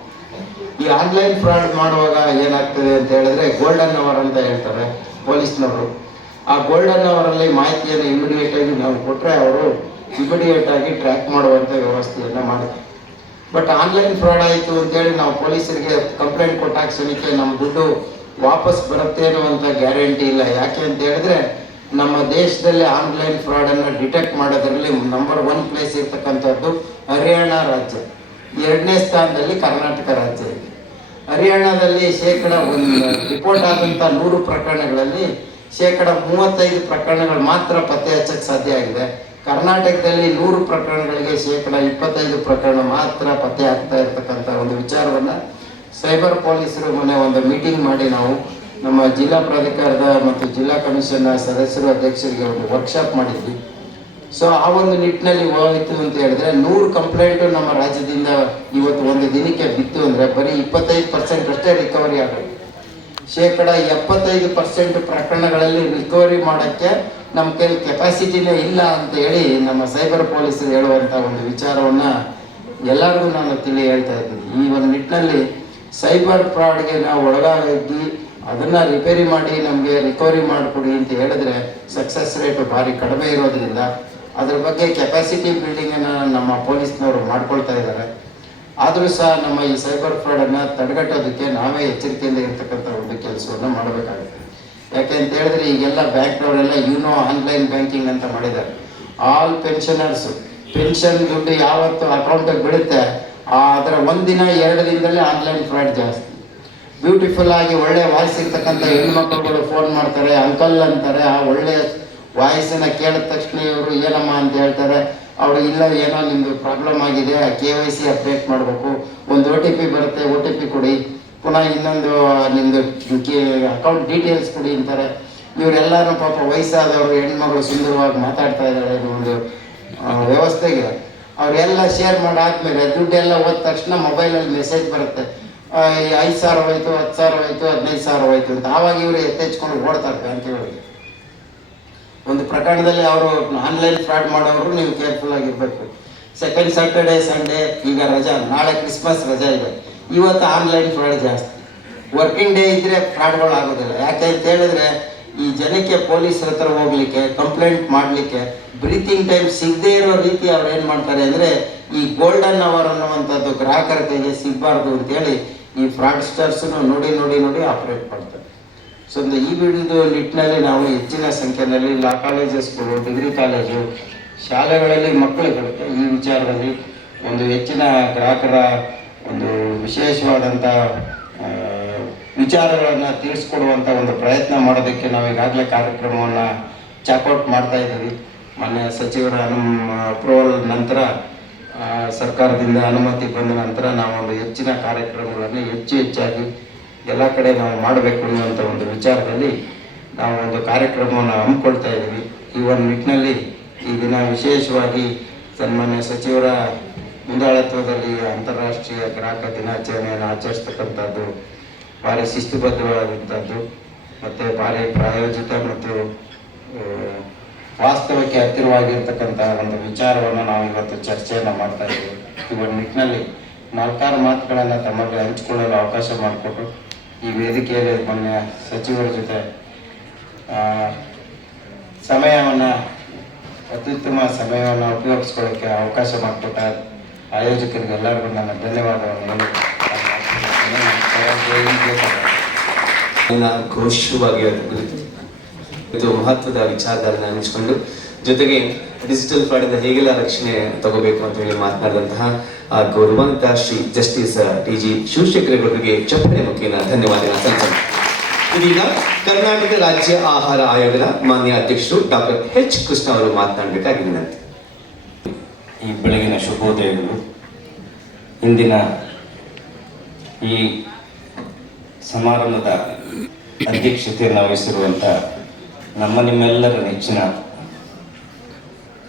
ಈ ಆನ್ಲೈನ್ ಫ್ರಾಡ್ ಮಾಡುವಾಗ ಏನಾಗ್ತದೆ ಅಂತ ಹೇಳಿದ್ರೆ ಗೋಲ್ಡನ್ ಅವರ್ ಅಂತ ಹೇಳ್ತಾರೆ ಪೊಲೀಸ್ನವರು. ಆ ಗೋಲ್ಡನ್ ಅವರಲ್ಲಿ ಮಾಹಿತಿಯನ್ನು ಇಮಿಡಿಯೇಟಾಗಿ ನಾವು ಕೊಟ್ಟರೆ ಅವರು ಇಮಿಡಿಯೇಟಾಗಿ ಟ್ರ್ಯಾಕ್ ಮಾಡುವಂಥ ವ್ಯವಸ್ಥೆಯನ್ನು ಮಾಡ್ತಾರೆ. ಬಟ್ ಆನ್ಲೈನ್ ಫ್ರಾಡ್ ಆಯಿತು ಅಂತೇಳಿ ನಾವು ಪೊಲೀಸರಿಗೆ ಕಂಪ್ಲೇಂಟ್ ಕೊಟ್ಟ ಕ್ಷಣಕ್ಕೆ ನಮ್ಮ ದುಡ್ಡು ವಾಪಸ್ ಬರುತ್ತೆ ಅನ್ನುವಂಥ ಗ್ಯಾರಂಟಿ ಇಲ್ಲ. ಯಾಕೆ ಅಂತ ಹೇಳಿದ್ರೆ ನಮ್ಮ ದೇಶದಲ್ಲಿ ಆನ್ಲೈನ್ ಫ್ರಾಡನ್ನು ಡಿಟೆಕ್ಟ್ ಮಾಡೋದ್ರಲ್ಲಿ ನಂಬರ್ 1 ಪ್ಲೇಸ್ ಇರ್ತಕ್ಕಂಥದ್ದು ಹರಿಯಾಣ ರಾಜ್ಯ, 2ನೇ ಸ್ಥಾನದಲ್ಲಿ ಕರ್ನಾಟಕ ರಾಜ್ಯ ಇದೆ. ಹರಿಯಾಣದಲ್ಲಿ ರಿಪೋರ್ಟ್ ಆದಂಥ 100 ಪ್ರಕರಣಗಳಲ್ಲಿ 35% ಪ್ರಕರಣಗಳು ಮಾತ್ರ ಪತ್ತೆ ಹಚ್ಚಕ್ಕೆ ಸಾಧ್ಯ ಆಗಿದೆ. ಕರ್ನಾಟಕದಲ್ಲಿ 100 ಪ್ರಕರಣಗಳಿಗೆ 25% ಪ್ರಕರಣ ಮಾತ್ರ ಪತ್ತೆ ಆಗ್ತಾ ಇರ್ತಕ್ಕಂಥ ಒಂದು ವಿಚಾರವನ್ನು ಸೈಬರ್ ಪೊಲೀಸರು ಮೊನ್ನೆ ಒಂದು ಮೀಟಿಂಗ್ ಮಾಡಿ ನಾವು ನಮ್ಮ ಜಿಲ್ಲಾ ಪ್ರಾಧಿಕಾರದ ಮತ್ತು ಜಿಲ್ಲಾ ಕಮಿಷನ್ನ ಸದಸ್ಯರು ಅಧ್ಯಕ್ಷರಿಗೆ ಒಂದು ವರ್ಕ್ಶಾಪ್ ಮಾಡಿದ್ವಿ. ಸೊ ಆ ಒಂದು ನಿಟ್ಟಿನಲ್ಲಿ ಹೋಯಿತು ಅಂತ ಹೇಳಿದ್ರೆ 100 ಕಂಪ್ಲೇಂಟು ನಮ್ಮ ರಾಜ್ಯದಿಂದ ಇವತ್ತು ಒಂದು ದಿನಕ್ಕೆ ಬಿತ್ತು ಅಂದರೆ ಬರೀ 25% ಅಷ್ಟೇ ರಿಕವರಿ ಆಗುತ್ತೆ. 75% ಪ್ರಕರಣಗಳಲ್ಲಿ ರಿಕವರಿ ಮಾಡೋಕ್ಕೆ ನಮ್ಮ ಕೈಲಿ ಕೆಪಾಸಿಟಿನೇ ಇಲ್ಲ ಅಂತ ಹೇಳಿ ನಮ್ಮ ಸೈಬರ್ ಪೊಲೀಸರು ಹೇಳುವಂಥ ಒಂದು ವಿಚಾರವನ್ನು ಎಲ್ಲರಿಗೂ ನಾನು ಹೇಳ್ತಾ ಇದ್ದೀನಿ. ಈ ಒಂದು ನಿಟ್ಟಿನಲ್ಲಿ ಸೈಬರ್ ಫ್ರಾಡ್ಗೆ ನಾವು ಒಳಗಾಗಿ ಅದನ್ನು ರಿಪೇರಿ ಮಾಡಿ ನಮಗೆ ರಿಕವರಿ ಮಾಡಿಕೊಡಿ ಅಂತ ಹೇಳಿದ್ರೆ ಸಕ್ಸಸ್ ರೇಟ್ ಭಾರಿ ಕಡಿಮೆ ಇರೋದ್ರಿಂದ ಅದ್ರ ಬಗ್ಗೆ ಕೆಪಾಸಿಟಿ ಬಿಲ್ಡಿಂಗನ್ನು ನಮ್ಮ ಪೊಲೀಸ್ನವರು ಮಾಡ್ಕೊಳ್ತಾ ಇದ್ದಾರೆ. ಆದರೂ ಸಹ ನಮ್ಮ ಈ ಸೈಬರ್ ಫ್ರಾಡನ್ನು ತಡೆಗಟ್ಟೋದಕ್ಕೆ ನಾವೇ ಎಚ್ಚರಿಕೆಯಿಂದ ಇರ್ತಕ್ಕಂಥ ಒಂದು ಕೆಲಸವನ್ನು ಮಾಡಬೇಕಾಗುತ್ತೆ. ಯಾಕೆ ಅಂತ ಹೇಳಿದ್ರೆ ಈಗೆಲ್ಲ ಬ್ಯಾಂಕ್ನವರೆಲ್ಲ ಆನ್ಲೈನ್ ಬ್ಯಾಂಕಿಂಗ್ ಅಂತ ಮಾಡಿದ್ದಾರೆ. ಆಲ್ ಪೆನ್ಷನರ್ಸು ಪೆನ್ಷನ್ ದುಡ್ಡು ಯಾವತ್ತು ಅಕೌಂಟಿಗೆ ಬೀಳುತ್ತೆ ಅದರ 1 ದಿನ 2 ದಿನದಲ್ಲೇ ಆನ್ಲೈನ್ ಫ್ರಾಡ್ ಜಾಸ್ತಿ. ಬ್ಯೂಟಿಫುಲ್ ಆಗಿ ಒಳ್ಳೆ ವಾಯ್ಸ್ ಇರ್ತಕ್ಕಂಥ ಹೆಣ್ಮಕ್ಳುಗಳು ಫೋನ್ ಮಾಡ್ತಾರೆ, ಅಂಕಲ್ ಅಂತಾರೆ. ಆ ಒಳ್ಳೆ ವಾಯ್ಸನ್ನು ಕೇಳಿದ ತಕ್ಷಣ ಇವರು ಏನಮ್ಮ ಅಂತ ಹೇಳ್ತಾರೆ. ಅವರು ಇಲ್ಲ ಏನೋ ನಿಮ್ಮದು ಪ್ರಾಬ್ಲಮ್ ಆಗಿದೆ, KYC ಅಪ್ಡೇಟ್ ಮಾಡಬೇಕು, ಒಂದು OTP ಬರುತ್ತೆ, OTP ಕೊಡಿ, ಪುನಃ ಇನ್ನೊಂದು ನಿಮ್ಮದು ಅಕೌಂಟ್ ಡೀಟೇಲ್ಸ್ ಕೊಡಿ ಅಂತಾರೆ. ಇವರೆಲ್ಲರೂ ಪಾಪ ವಯಸ್ಸಾದವರು ಹೆಣ್ಮಗಳು ಸುಂದರವಾಗಿ ಮಾತಾಡ್ತಾ ಇದ್ದಾರೆ ಒಂದು ವ್ಯವಸ್ಥೆಗೆ. ಅವರೆಲ್ಲ ಶೇರ್ ಮಾಡಾದ್ಮೇಲೆ ದುಡ್ಡೆಲ್ಲ ಹೋದ ತಕ್ಷಣ ಮೊಬೈಲಲ್ಲಿ ಮೆಸೇಜ್ ಬರುತ್ತೆ, 5,000 ಹೋಯ್ತು, 10,000 ಹೋಯ್ತು, 15,000 ಹೋಯ್ತು ಅಂತ. ಆವಾಗ ಇವರು ಎತ್ತೆಚ್ಕೊಂಡು ಓಡ್ತಾರೆ ಬ್ಯಾಂಕ್ಗಳಿಗೆ. ಒಂದು ಪ್ರಕರಣದಲ್ಲಿ ಅವರು ಆನ್ಲೈನ್ ಫ್ರಾಡ್ ಮಾಡೋರು ನೀವು ಕೇರ್ಫುಲ್ ಆಗಿರ್ಬೇಕು. ಸೆಕೆಂಡ್ ಸ್ಯಾಟರ್ಡೇ ಸಂಡೇ ಈಗ ರಜಾ, ನಾಳೆ ಕ್ರಿಸ್ಮಸ್ ರಜಾ ಇದೆ, ಇವತ್ತು ಆನ್ಲೈನ್ ಫ್ರಾಡ್ ಜಾಸ್ತಿ. ವರ್ಕಿಂಗ್ ಡೇ ಇದ್ದರೆ ಫ್ರಾಡ್ಗಳು ಆಗೋದಿಲ್ಲ. ಯಾಕೆ ಅಂತ ಹೇಳಿದ್ರೆ ಈ ಜನಕ್ಕೆ ಪೊಲೀಸರ ಹತ್ರ ಹೋಗ್ಲಿಕ್ಕೆ, ಕಂಪ್ಲೇಂಟ್ ಮಾಡಲಿಕ್ಕೆ ಬ್ರೀತಿಂಗ್ ಟೈಮ್ ಸಿಗದೇ ಇರೋ ರೀತಿ ಅವ್ರು ಏನು ಮಾಡ್ತಾರೆ ಅಂದರೆ ಈ ಗೋಲ್ಡನ್ ಅವರ್ ಅನ್ನುವಂಥದ್ದು ಗ್ರಾಹಕರ ಕೈಗೆ ಸಿಗಬಾರ್ದು ಅಂತೇಳಿ ಈ ಫ್ರಾಡ್ಸ್ಟರ್ಸನ್ನು ನೋಡಿ ನೋಡಿ ನೋಡಿ ಆಪರೇಟ್ ಮಾಡ್ತಾರೆ. ಸೊ ಈ ಒಂದು ನಿಟ್ಟಿನಲ್ಲಿ ನಾವು ಹೆಚ್ಚಿನ ಸಂಖ್ಯೆಯಲ್ಲಿ ಲಾ ಕಾಲೇಜಸ್ಗಳು, ಡಿಗ್ರಿ ಕಾಲೇಜು, ಶಾಲೆಗಳಲ್ಲಿ ಮಕ್ಕಳುಗಳಿಗೆ ಈ ವಿಚಾರದಲ್ಲಿ ಒಂದು ಹೆಚ್ಚಿನ ಗ್ರಾಹಕರ ಒಂದು ವಿಶೇಷವಾದಂಥ ವಿಚಾರಗಳನ್ನು ತಿಳಿಸ್ಕೊಡುವಂಥ ಒಂದು ಪ್ರಯತ್ನ ಮಾಡೋದಕ್ಕೆ ನಾವು ಈಗಾಗಲೇ ಕಾರ್ಯಕ್ರಮವನ್ನು ಚಾಕೌಟ್ ಮಾಡ್ತಾ ಇದ್ದೀವಿ. ಮಾನ್ಯ ಸಚಿವರ ಅಪ್ರೂವಲ್ ನಂತರ, ಸರ್ಕಾರದಿಂದ ಅನುಮತಿ ಬಂದ ನಂತರ ನಾವು ಒಂದು ಹೆಚ್ಚಿನ ಕಾರ್ಯಕ್ರಮಗಳನ್ನು ಹೆಚ್ಚಾಗಿ ಎಲ್ಲ ಕಡೆ ನಾವು ಮಾಡಬೇಕು ಅನ್ನುವಂಥ ಒಂದು ವಿಚಾರದಲ್ಲಿ ನಾವು ಒಂದು ಕಾರ್ಯಕ್ರಮವನ್ನು ಹಮ್ಮಿಕೊಳ್ತಾ ಇದ್ದೀವಿ. ಈ ಒಂದು ನಿಟ್ಟಿನಲ್ಲಿ ಈ ದಿನ ವಿಶೇಷವಾಗಿ ಸನ್ಮಾನ್ಯ ಸಚಿವರ ಮುಂದಾಳತ್ವದಲ್ಲಿ ಅಂತಾರಾಷ್ಟ್ರೀಯ ಗ್ರಾಹಕ ದಿನಾಚರಣೆಯನ್ನು ಆಚರಿಸ್ತಕ್ಕಂಥದ್ದು ಭಾರಿ ಶಿಸ್ತುಬದ್ಧವಾದಂಥದ್ದು ಮತ್ತು ಭಾರಿ ಪ್ರಾಯೋಜಿತ ಮತ್ತು ವಾಸ್ತವಕ್ಕೆ ಹತ್ತಿರವಾಗಿರ್ತಕ್ಕಂಥ ಒಂದು ವಿಚಾರವನ್ನು ನಾವು ಇವತ್ತು ಚರ್ಚೆಯನ್ನು ಮಾಡ್ತಾ ಇದ್ದೀವಿ. ಈ ಒಂದು ನಿಟ್ಟಿನಲ್ಲಿ 4 ಮಾತುಗಳನ್ನು ತಮ್ಮಲ್ಲಿ ಹಂಚಿಕೊಳ್ಳಲು ಅವಕಾಶ ಮಾಡಿಕೊಟ್ಟು ಈ ವೇದಿಕೆಯಲ್ಲಿ ಮೊನ್ನೆ ಸಚಿವರ ಜೊತೆ ಸಮಯವನ್ನು, ಅತ್ಯುತ್ತಮ ಸಮಯವನ್ನು ಉಪಯೋಗಿಸ್ಕೊಳ್ಳೋಕ್ಕೆ ಅವಕಾಶ ಮಾಡಿಕೊಟ್ಟ ಆಯೋಜಕರಿಗೆ ಎಲ್ಲರಿಗೂ ನನ್ನ ಧನ್ಯವಾದವನ್ನು ಘೋಷವಾಗಿ ಇದು ಮಹತ್ವದ ವಿಚಾರಧಾರಣ ಹಂಚಿಕೊಂಡು, ಜೊತೆಗೆ ಡಿಜಿಟಲ್ ಫ್ರಾಡಿಂದ ಹೇಗೆಲ್ಲ ರಕ್ಷಣೆ ತಗೋಬೇಕು ಅಂತ ಹೇಳಿ ಮಾತನಾಡಿದಂತಹ ಗೌರವಾನ್ವಿತ ಶ್ರೀ ಜಸ್ಟಿಸ್ ಟಿ.ಜಿ. ಶಿವಶೇಖರರಿಗೆ ಚಪ್ಪಳೆ ಮುಖೇನ ಧನ್ಯವಾದಗಳನ್ನು ಸಲ್ಲಿಸೋಣ. ಇದೀಗ ಕರ್ನಾಟಕ ರಾಜ್ಯ ಆಹಾರ ಆಯೋಗದ ಮಾನ್ಯ ಅಧ್ಯಕ್ಷರು ಡಾಕ್ಟರ್ ಎಚ್. ಕೃಷ್ಣ ಅವರು ಮಾತನಾಡಬೇಕಾಗಿ ವಿನಂತಿ. ಈ ಬೆಳಗಿನ ಶುಭೋದಯಗಳು. ಇಂದಿನ ಈ ಸಮಾರಂಭದ ಅಧ್ಯಕ್ಷತೆಯನ್ನು ವಹಿಸಿರುವಂಥ ನಮ್ಮ ನಿಮ್ಮೆಲ್ಲರ ನೆಚ್ಚಿನ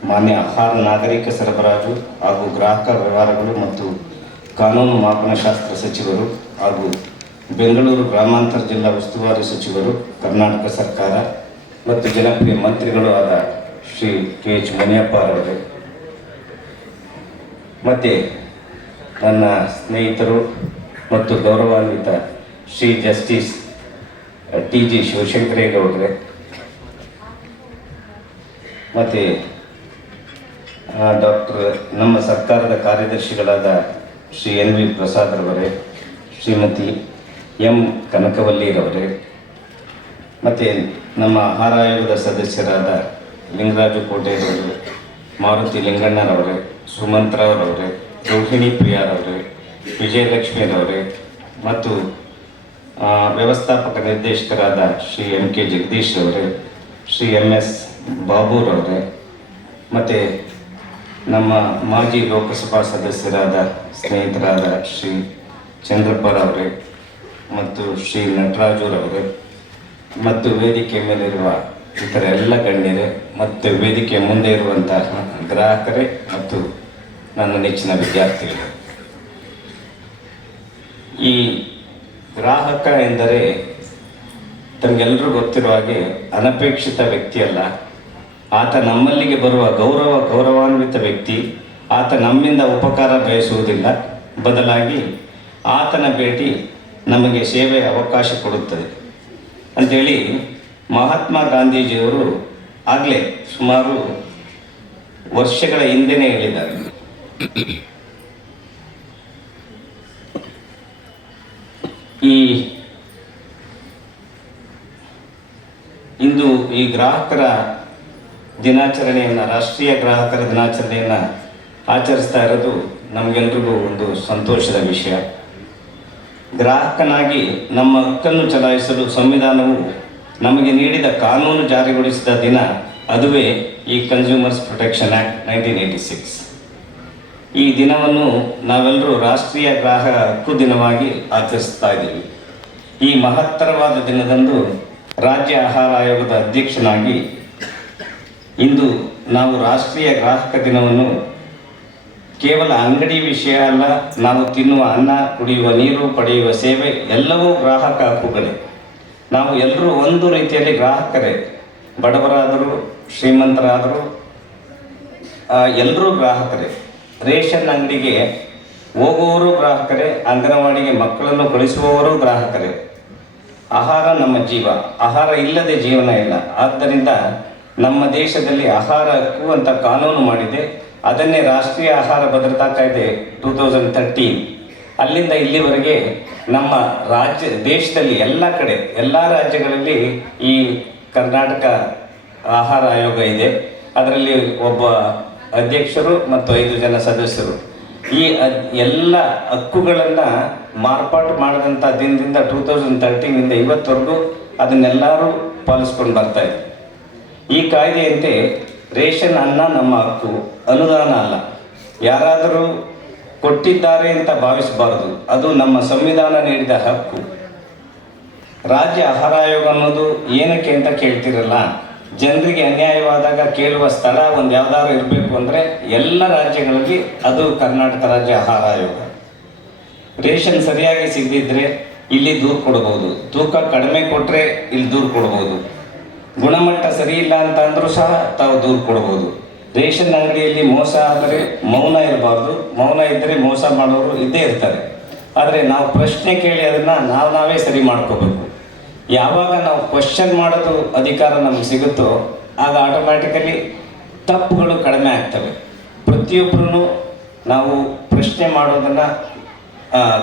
ಮಾನ್ಯ ಆಹಾರ, ನಾಗರಿಕ ಸರಬರಾಜು ಹಾಗೂ ಗ್ರಾಹಕ ವ್ಯವಹಾರಗಳು ಮತ್ತು ಕಾನೂನು ಮಾಪನಶಾಸ್ತ್ರ ಸಚಿವರು ಹಾಗೂ ಬೆಂಗಳೂರು ಗ್ರಾಮಾಂತರ ಜಿಲ್ಲಾ ಉಸ್ತುವಾರಿ ಸಚಿವರು, ಕರ್ನಾಟಕ ಸರ್ಕಾರ ಮತ್ತು ಜನಪ್ರಿಯ ಮಂತ್ರಿಗಳು ಆದ ಶ್ರೀ ಕೆ.ಎಚ್. ಮುನಿಯಪ್ಪ ಅವರೇ, ಮತ್ತು ನನ್ನ ಸ್ನೇಹಿತರು ಮತ್ತು ಗೌರವಾನ್ವಿತ ಶ್ರೀ ಜಸ್ಟಿಸ್ ಟಿ.ಜಿ. ಶಿವಶಂಕರೇಗೌಡರೇ, ಮತ್ತು ನಮ್ಮ ಸರ್ಕಾರದ ಕಾರ್ಯದರ್ಶಿಗಳಾದ ಶ್ರೀ ಎನ್.ವಿ. ಪ್ರಸಾದ್ರವರೇ, ಶ್ರೀಮತಿ ಎಂ. ಕನಕವಲ್ಲಿರವರೇ, ಮತ್ತು ನಮ್ಮ ಆಹಾರ ಆಯೋಗದ ಸದಸ್ಯರಾದ ಲಿಂಗರಾಜು ಕೋಟೆರವರು, ಮಾರುತಿ ಲಿಂಗಣ್ಣರವರೇ, ಸುಮಂತ್ರವರವರೇ, ರೋಹಿಣಿ ಪ್ರಿಯಾರವರೇ, ವಿಜಯಲಕ್ಷ್ಮಿರವರೇ, ಮತ್ತು ವ್ಯವಸ್ಥಾಪಕ ನಿರ್ದೇಶಕರಾದ ಶ್ರೀ ಎಂ. ಕೆ. ಜಗದೀಶ್ ಅವರೇ, ಶ್ರೀ ಎಂ. ಎಸ್. ಬಾಬುರವರೇ, ಮತ್ತು ನಮ್ಮ ಮಾಜಿ ಲೋಕಸಭಾ ಸದಸ್ಯರಾದ ಸ್ನೇಹಿತರಾದ ಶ್ರೀ ಚಂದ್ರಪ್ಪರವರೇ ಮತ್ತು ಶ್ರೀ ನಟರಾಜುರವರೇ, ಮತ್ತು ವೇದಿಕೆ ಮೇಲಿರುವ ಇತರ ಎಲ್ಲ ಗಣ್ಯರೇ, ಮತ್ತು ವೇದಿಕೆ ಮುಂದೆ ಇರುವಂತಹ ಗ್ರಾಹಕರೇ ಮತ್ತು ನನ್ನ ನೆಚ್ಚಿನ ವಿದ್ಯಾರ್ಥಿಗಳು. ಈ ಗ್ರಾಹಕ ಎಂದರೆ ತಮಗೆಲ್ಲರೂ ಗೊತ್ತಿರುವ ಹಾಗೆ ಅನಪೇಕ್ಷಿತ ವ್ಯಕ್ತಿಯಲ್ಲ. ಆತ ನಮ್ಮಲ್ಲಿಗೆ ಬರುವ ಗೌರವಾನ್ವಿತ ವ್ಯಕ್ತಿ. ಆತ ನಮ್ಮಿಂದ ಉಪಕಾರ ಬಯಸುವುದಿಲ್ಲ, ಬದಲಾಗಿ ಆತನ ಭೇಟಿ ನಮಗೆ ಸೇವೆಯ ಅವಕಾಶ ಕೊಡುತ್ತದೆ ಅಂಥೇಳಿ ಮಹಾತ್ಮ ಗಾಂಧೀಜಿಯವರು ಆಗಲೇ ಸುಮಾರು ವರ್ಷಗಳ ಹಿಂದೆನೇ ಹೇಳಿದ್ದಾರೆ. ಇಂದು ಈ ಗ್ರಾಹಕರ ದಿನಾಚರಣೆಯನ್ನು, ರಾಷ್ಟ್ರೀಯ ಗ್ರಾಹಕರ ದಿನಾಚರಣೆಯನ್ನು ಆಚರಿಸ್ತಾ ಇರೋದು ನಮಗೆಲ್ರಿಗೂ ಒಂದು ಸಂತೋಷದ ವಿಷಯ. ಗ್ರಾಹಕನಾಗಿ ನಮ್ಮ ಹಕ್ಕನ್ನು ಚಲಾಯಿಸಲು ಸಂವಿಧಾನವು ನಮಗೆ ನೀಡಿದ ಕಾನೂನು ಜಾರಿಗೊಳಿಸಿದ ದಿನ, ಅದುವೇ ಈ ಕನ್ಸ್ಯೂಮರ್ಸ್ ಪ್ರೊಟೆಕ್ಷನ್ ಆ್ಯಕ್ಟ್ 1986. ಈ ದಿನವನ್ನು ನಾವೆಲ್ಲರೂ ರಾಷ್ಟ್ರೀಯ ಗ್ರಾಹಕ ಹಕ್ಕು ದಿನವಾಗಿ ಆಚರಿಸ್ತಾ ಇದ್ದೀವಿ. ಈ ಮಹತ್ತರವಾದ ದಿನದಂದು ರಾಜ್ಯ ಆಹಾರ ಆಯೋಗದ ಅಧ್ಯಕ್ಷನಾಗಿ ಇಂದು ನಾವು ರಾಷ್ಟ್ರೀಯ ಗ್ರಾಹಕ ದಿನವನ್ನು ಕೇವಲ ಅಂಗಡಿ ವಿಷಯ ಅಲ್ಲ, ನಾವು ತಿನ್ನುವ ಅನ್ನ, ಕುಡಿಯುವ ನೀರು, ಪಡೆಯುವ ಸೇವೆ ಎಲ್ಲವೂ ಗ್ರಾಹಕ ಹಕ್ಕುಗಳೇ. ನಾವು ಎಲ್ಲರೂ ಒಂದು ರೀತಿಯಲ್ಲಿ ಗ್ರಾಹಕರೇ. ಬಡವರಾದರೂ ಶ್ರೀಮಂತರಾದರೂ ಎಲ್ಲರೂ ಗ್ರಾಹಕರೇ. ರೇಷನ್ ಅಂಗಡಿಗೆ ಹೋಗುವವರು ಗ್ರಾಹಕರೇ, ಅಂಗನವಾಡಿಗೆ ಮಕ್ಕಳನ್ನು ಕಳಿಸುವವರು ಗ್ರಾಹಕರೇ. ಆಹಾರ ನಮ್ಮ ಜೀವ, ಆಹಾರ ಇಲ್ಲದೆ ಜೀವನ ಇಲ್ಲ. ಆದ್ದರಿಂದ ನಮ್ಮ ದೇಶದಲ್ಲಿ ಆಹಾರ ಹಕ್ಕು ಅಂತ ಕಾನೂನು ಮಾಡಿದೆ. ಅದನ್ನೇ ರಾಷ್ಟ್ರೀಯ ಆಹಾರ ಭದ್ರತಾ ಕಾಯ್ದೆ 2013. ಅಲ್ಲಿಂದ ಇಲ್ಲಿವರೆಗೆ ನಮ್ಮ ದೇಶದಲ್ಲಿ ಎಲ್ಲ ಕಡೆ, ಎಲ್ಲ ರಾಜ್ಯಗಳಲ್ಲಿ ಈ ಕರ್ನಾಟಕ ಆಹಾರ ಆಯೋಗ ಇದೆ. ಅದರಲ್ಲಿ ಒಬ್ಬ ಅಧ್ಯಕ್ಷರು ಮತ್ತು 5 ಜನ ಸದಸ್ಯರು. ಈ ಎಲ್ಲ ಹಕ್ಕುಗಳನ್ನು ಮಾರ್ಪಾಟು ಮಾಡಿದಂಥ ದಿನದಿಂದ 2013ಇಂದ ಇವತ್ತವರೆಗೂ ಅದನ್ನೆಲ್ಲರೂ ಪಾಲಿಸ್ಕೊಂಡು ಬರ್ತಾ ಇದೆ. ಈ ಕಾಯ್ದೆಯಂತೆ ರೇಷನ್ ಅನ್ನ ನಮ್ಮ ಹಕ್ಕು, ಅನುದಾನ ಅಲ್ಲ. ಯಾರಾದರೂ ಕೊಟ್ಟಿದ್ದಾರೆ ಅಂತ ಭಾವಿಸಬಾರದು, ಅದು ನಮ್ಮ ಸಂವಿಧಾನ ನೀಡಿದ ಹಕ್ಕು. ರಾಜ್ಯ ಆಹಾರ ಆಯೋಗ ಅನ್ನೋದು ಏನಕ್ಕೆ ಅಂತ ಕೇಳ್ತಿರಲ್ಲ. ಜನರಿಗೆ ಅನ್ಯಾಯವಾದಾಗ ಕೇಳುವ ಸ್ಥಳ ಒಂದು ಯಾವ್ದಾದ್ರು ಇರಬೇಕು ಅಂದರೆ ಎಲ್ಲ ರಾಜ್ಯಗಳಲ್ಲಿ ಅದು ಕರ್ನಾಟಕ ರಾಜ್ಯ ಆಹಾರ ಆಯೋಗ. ರೇಷನ್ ಸರಿಯಾಗಿ ಸಿಗದಿದ್ದರೆ ಇಲ್ಲಿ ದೂರು ಕೊಡ್ಬೋದು, ತೂಕ ಕಡಿಮೆ ಕೊಟ್ಟರೆ ಇಲ್ಲಿ ದೂರು ಕೊಡ್ಬೋದು, ಗುಣಮಟ್ಟ ಸರಿ ಇಲ್ಲ ಅಂತ ಅಂದರೂ ಸಹ ತಾವು ದೂರು ಕೊಡ್ಬೋದು. ರೇಷನ್ ಅಂಗಡಿಯಲ್ಲಿ ಮೋಸ ಆದರೆ ಮೌನ ಇರಬಾರ್ದು, ಮೌನ ಇದ್ದರೆ ಮೋಸ ಮಾಡೋರು ಇದ್ದೇ ಇರ್ತಾರೆ. ಆದರೆ ನಾವು ಪ್ರಶ್ನೆ ಕೇಳಿ ಅದನ್ನು ನಾವೇ ಸರಿ ಮಾಡ್ಕೋಬೇಕು. ಯಾವಾಗ ನಾವು ಕ್ವಶನ್ ಮಾಡೋದು ಅಧಿಕಾರ ನಮಗೆ ಸಿಗುತ್ತೋ ಆಗ ಆಟೋಮ್ಯಾಟಿಕಲಿ ತಪ್ಪುಗಳು ಕಡಿಮೆ ಆಗ್ತವೆ. ಪ್ರತಿಯೊಬ್ಬರೂ ನಾವು ಪ್ರಶ್ನೆ ಮಾಡೋದನ್ನು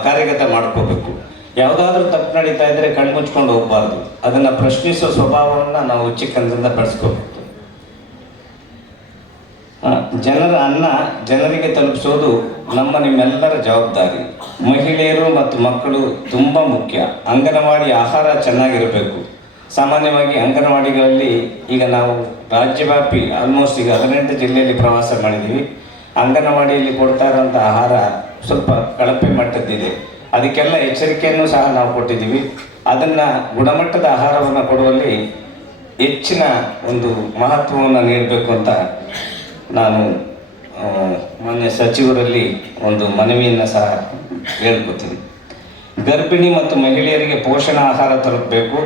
ಕಾರ್ಯಗತ ಮಾಡ್ಕೋಬೇಕು. ಯಾವುದಾದ್ರೂ ತಪ್ಪು ನಡೀತಾ ಇದ್ದರೆ ಕಣ್ಮುಚ್ಕೊಂಡು ಹೋಗಬಾರ್ದು. ಅದನ್ನು ಪ್ರಶ್ನಿಸೋ ಸ್ವಭಾವವನ್ನು ನಾವು ಚಿಕ್ಕಂದಿಂದ ಬೆಳೆಸ್ಕೋಬೇಕು. ಜನರ ಅನ್ನ ಜನರಿಗೆ ತಲುಪಿಸೋದು ನಿಮ್ಮೆಲ್ಲರ ಜವಾಬ್ದಾರಿ. ಮಹಿಳೆಯರು ಮತ್ತು ಮಕ್ಕಳು ತುಂಬ ಮುಖ್ಯ. ಅಂಗನವಾಡಿ ಆಹಾರ ಚೆನ್ನಾಗಿರಬೇಕು. ಸಾಮಾನ್ಯವಾಗಿ ಅಂಗನವಾಡಿಗಳಲ್ಲಿ ಈಗ ನಾವು ರಾಜ್ಯವ್ಯಾಪಿ ಆಲ್ಮೋಸ್ಟ್ ಈಗ 18 ಜಿಲ್ಲೆಯಲ್ಲಿ ಪ್ರವಾಸ ಮಾಡಿದ್ದೀವಿ. ಅಂಗನವಾಡಿಯಲ್ಲಿ ಕೊಡ್ತಾ ಇರೋಂಥ ಆಹಾರ ಸ್ವಲ್ಪ ಕಳಪೆ ಮಟ್ಟದ್ದಿದೆ. ಅದಕ್ಕೆಲ್ಲ ಎಚ್ಚರಿಕೆಯನ್ನು ಸಹ ನಾವು ಕೊಟ್ಟಿದ್ದೀವಿ. ಅದನ್ನು ಗುಣಮಟ್ಟದ ಆಹಾರವನ್ನು ಕೊಡುವಲ್ಲಿ ಹೆಚ್ಚಿನ ಒಂದು ಮಹತ್ವವನ್ನು ನೀಡಬೇಕು ಅಂತ ನಾನು ಮಾನ್ಯ ಸಚಿವರಲ್ಲಿ ಒಂದು ಮನವಿಯನ್ನು ಸಹ ಹೇಳ್ಕೊತೀನಿ. ಗರ್ಭಿಣಿ ಮತ್ತು ಮಹಿಳೆಯರಿಗೆ ಪೋಷಣ ಆಹಾರ ತಲುಪಬೇಕು.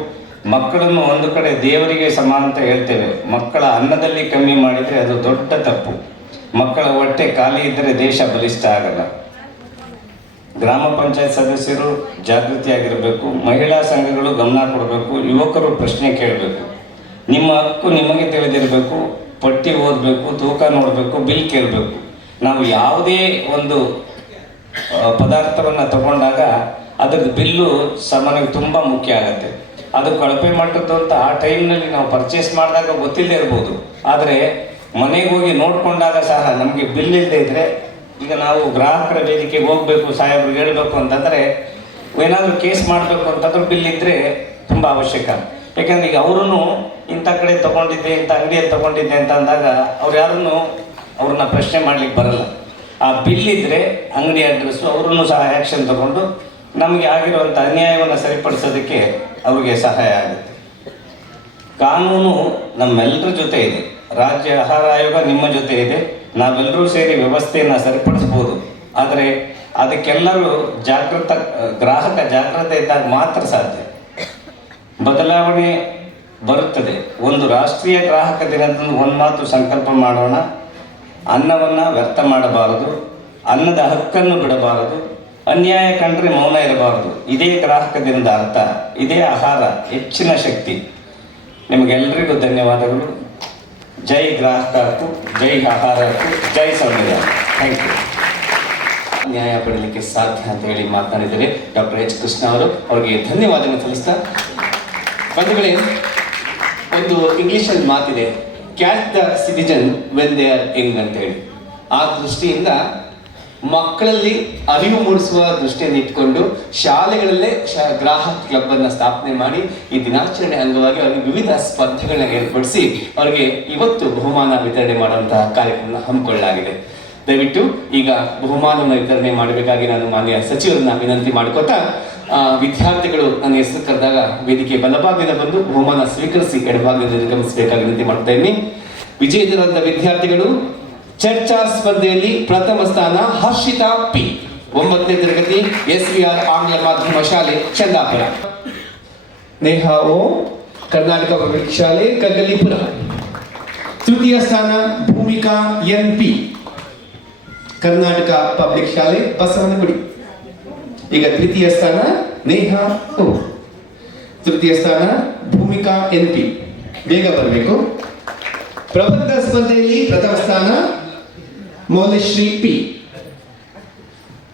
ಮಕ್ಕಳನ್ನು ಒಂದು ಕಡೆ ದೇವರಿಗೆ ಸಮಾನ ಅಂತ ಹೇಳ್ತೇವೆ. ಮಕ್ಕಳ ಅನ್ನದಲ್ಲಿ ಕಮ್ಮಿ ಮಾಡಿದರೆ ಅದು ದೊಡ್ಡ ತಪ್ಪು. ಮಕ್ಕಳ ಹೊಟ್ಟೆ ಖಾಲಿ ಇದ್ದರೆ ದೇಶ ಬಲಿಷ್ಠ ಆಗಲ್ಲ. ಗ್ರಾಮ ಪಂಚಾಯತ್ ಸದಸ್ಯರು ಜಾಗೃತಿಯಾಗಿರಬೇಕು. ಮಹಿಳಾ ಸಂಘಗಳು ಗಮನ ಕೊಡಬೇಕು. ಯುವಕರು ಪ್ರಶ್ನೆ ಕೇಳಬೇಕು. ನಿಮ್ಮ ಹಕ್ಕು ನಿಮಗೆ ತಿಳಿದಿರಬೇಕು. ಪಟ್ಟಿ ಓದಬೇಕು, ತೂಕ ನೋಡಬೇಕು, ಬಿಲ್ ಕೇಳಬೇಕು. ನಾವು ಯಾವುದೇ ಒಂದು ಪದಾರ್ಥವನ್ನು ತಗೊಂಡಾಗ ಅದರದ್ದು ಬಿಲ್ಲು ಸಾಮಾನ್ಯವಾಗಿ ತುಂಬ ಮುಖ್ಯ ಆಗುತ್ತೆ. ಅದು ಕಳಪೆ ಮಟ್ಟದ್ದು ಅಂತ ಆ ಟೈಮ್ನಲ್ಲಿ ನಾವು ಪರ್ಚೇಸ್ ಮಾಡಿದಾಗ ಗೊತ್ತಿಲ್ಲದೆ ಇರ್ಬೋದು. ಆದರೆ ಮನೆಗೆ ಹೋಗಿ ನೋಡಿಕೊಂಡಾಗ ಸಹ ನಮಗೆ ಬಿಲ್ ಇಲ್ಲದೆ ಇದ್ದರೆ, ಈಗ ನಾವು ಗ್ರಾಹಕರ ವೇದಿಕೆಗೆ ಹೋಗಬೇಕು, ಸಾಹೇಬ್ರಿಗೆ ಹೇಳಬೇಕು ಅಂತಂದರೆ, ಏನಾದರೂ ಕೇಸ್ ಮಾಡಬೇಕು ಅಂತಂದ್ರೆ ಬಿಲ್ ಇದ್ದರೆ ತುಂಬ ಅವಶ್ಯಕ. ಯಾಕಂದರೆ ಈಗ ಅವರೂ ಇಂಥ ಕಡೆ ತೊಗೊಂಡಿದ್ದೆ, ಇಂಥ ಅಂಗಡಿಯಲ್ಲಿ ತೊಗೊಂಡಿದ್ದೆ ಅಂತ ಅಂದಾಗ ಅವ್ರನ್ನ ಪ್ರಶ್ನೆ ಮಾಡ್ಲಿಕ್ಕೆ ಬರಲ್ಲ. ಆ ಬಿಲ್ ಇದ್ದರೆ ಅಂಗಡಿ ಅಡ್ರೆಸ್ಸು, ಅವರೂ ಸಹ ಆ್ಯಕ್ಷನ್ ತಗೊಂಡು ನಮಗೆ ಆಗಿರುವಂಥ ಅನ್ಯಾಯವನ್ನು ಸರಿಪಡಿಸೋದಕ್ಕೆ ಅವ್ರಿಗೆ ಸಹಾಯ ಆಗುತ್ತೆ. ಕಾನೂನು ನಮ್ಮೆಲ್ಲರ ಜೊತೆ ಇದೆ. ರಾಜ್ಯ ಆಹಾರ ಆಯೋಗ ನಿಮ್ಮ ಜೊತೆ ಇದೆ. ನಾವೆಲ್ಲರೂ ಸೇರಿ ವ್ಯವಸ್ಥೆಯನ್ನು ಸರಿಪಡಿಸ್ಬೋದು. ಆದರೆ ಅದಕ್ಕೆಲ್ಲರೂ ಗ್ರಾಹಕ ಜಾಗೃತೆ ಇದ್ದಾಗ ಮಾತ್ರ ಸಾಧ್ಯ. ಬದಲಾವಣೆ ಬರುತ್ತದೆ. ಒಂದು ರಾಷ್ಟ್ರೀಯ ಗ್ರಾಹಕ ದಿನದಂದು ಒಂದು ಮಾತು ಸಂಕಲ್ಪ ಮಾಡೋಣ: ಅನ್ನವನ್ನು ವ್ಯರ್ಥ ಮಾಡಬಾರದು, ಅನ್ನದ ಹಕ್ಕನ್ನು ಬಿಡಬಾರದು, ಅನ್ಯಾಯ ಕಂಡ್ರೆ ಮೌನ ಇರಬಾರದು. ಇದೇ ಗ್ರಾಹಕ ದಿನದ ಅರ್ಥ, ಇದೇ ಆಹಾರ ಹೆಚ್ಚಿನ ಶಕ್ತಿ. ನಿಮಗೆಲ್ಲರಿಗೂ ಧನ್ಯವಾದಗಳು. ಜೈ ಗ್ರಾಹಕ ಹಕ್ಕು, ಜೈ ಆಹಾರ ಹಕ್ಕು, ಜೈ ಸಂವಿಧಾನ. Thank you. ನ್ಯಾಯ ಪಡೆಯಲಿಕ್ಕೆ ಸಾಧ್ಯ ಅಂತ ಹೇಳಿ ಮಾತನಾಡಿದರೆ ಡಾಕ್ಟರ್ ಎಚ್ ಕೃಷ್ಣ ಅವರು. ಅವರಿಗೆ ಧನ್ಯವಾದಗಳನ್ನು ಸಲ್ಲಿಸ್ತಾ, ಬಂಧುಗಳೇ, ಒಂದು ಇಂಗ್ಲಿಷಲ್ಲಿ ಮಾತಿದೆ, catch the citizen when they are Young ಅಂತ ಹೇಳಿ. ಆ ದೃಷ್ಟಿಯಿಂದ ಮಕ್ಕಳಲ್ಲಿ ಅರಿವು ಮೂಡಿಸುವ ದೃಷ್ಟಿಯನ್ನು ಇಟ್ಕೊಂಡು ಶಾಲೆಗಳಲ್ಲೇ ಗ್ರಾಹಕ ಕ್ಲಬ್ ಅನ್ನು ಸ್ಥಾಪನೆ ಮಾಡಿ ಈ ದಿನಾಚರಣೆ ಅಂಗವಾಗಿ ಅವರಿಗೆ ವಿವಿಧ ಸ್ಪರ್ಧೆಗಳನ್ನ ಏರ್ಪಡಿಸಿ ಅವರಿಗೆ ಇವತ್ತು ಬಹುಮಾನ ವಿತರಣೆ ಮಾಡುವಂತಹ ಕಾರ್ಯಕ್ರಮ ಹಮ್ಮಿಕೊಳ್ಳಲಾಗಿದೆ. ದಯವಿಟ್ಟು ಈಗ ಬಹುಮಾನವನ್ನು ವಿತರಣೆ ಮಾಡಬೇಕಾಗಿ ನಾನು ಮಾನ್ಯ ಸಚಿವರನ್ನ ವಿನಂತಿ ಮಾಡ್ಕೋತಾ, ವಿದ್ಯಾರ್ಥಿಗಳು ನನ್ನ ಹೆಸರು ಕರೆದಾಗ ವೇದಿಕೆ ಬಲಭಾಗದಿಂದ ಬಂದು ಬಹುಮಾನ ಸ್ವೀಕರಿಸಿ ಎಡಭಾಗದಿಂದ ನಿರ್ಗಮಿಸಬೇಕಾಗಿ ವಿನಂತಿ ಮಾಡ್ತಾ ಇದ್ದೀನಿ. ವಿಜೇತರಾದ ವಿದ್ಯಾರ್ಥಿಗಳು ಚರ್ಚಾ ಸ್ಪರ್ಧೆಯಲ್ಲಿ ಪ್ರಥಮ ಸ್ಥಾನ ಹರ್ಷಿತಾ ಪಿ, 9ನೇ ತರಗತಿ, SVR ಆಂಗ್ಲ ಮಾಧ್ಯಮ ಶಾಲೆ, ಚಂದಾಪುರ. ನೇಹಾ ಓ, ಕರ್ನಾಟಕ ಪಬ್ಲಿಕ್ ಶಾಲೆ, ಕಗ್ಗಲಿಪುರ. ತೃತೀಯ ಸ್ಥಾನ ಭೂಮಿಕಾ NP, ಕರ್ನಾಟಕ ಪಬ್ಲಿಕ್ ಶಾಲೆ, ಬಸವನಗುಡಿ. ಈಗ ದ್ವಿತೀಯ ಸ್ಥಾನ ನೇಹಾ ಓ, ತೃತೀಯ ಸ್ಥಾನ ಭೂಮಿಕಾ NP. ಬೇಗ ಬರಬೇಕು. ಪ್ರಬಂಧ ಸ್ಪರ್ಧೆಯಲ್ಲಿ ಪ್ರಥಮ ಸ್ಥಾನ ಮೌಲ್ಯಶ್ರೀ ಪಿ,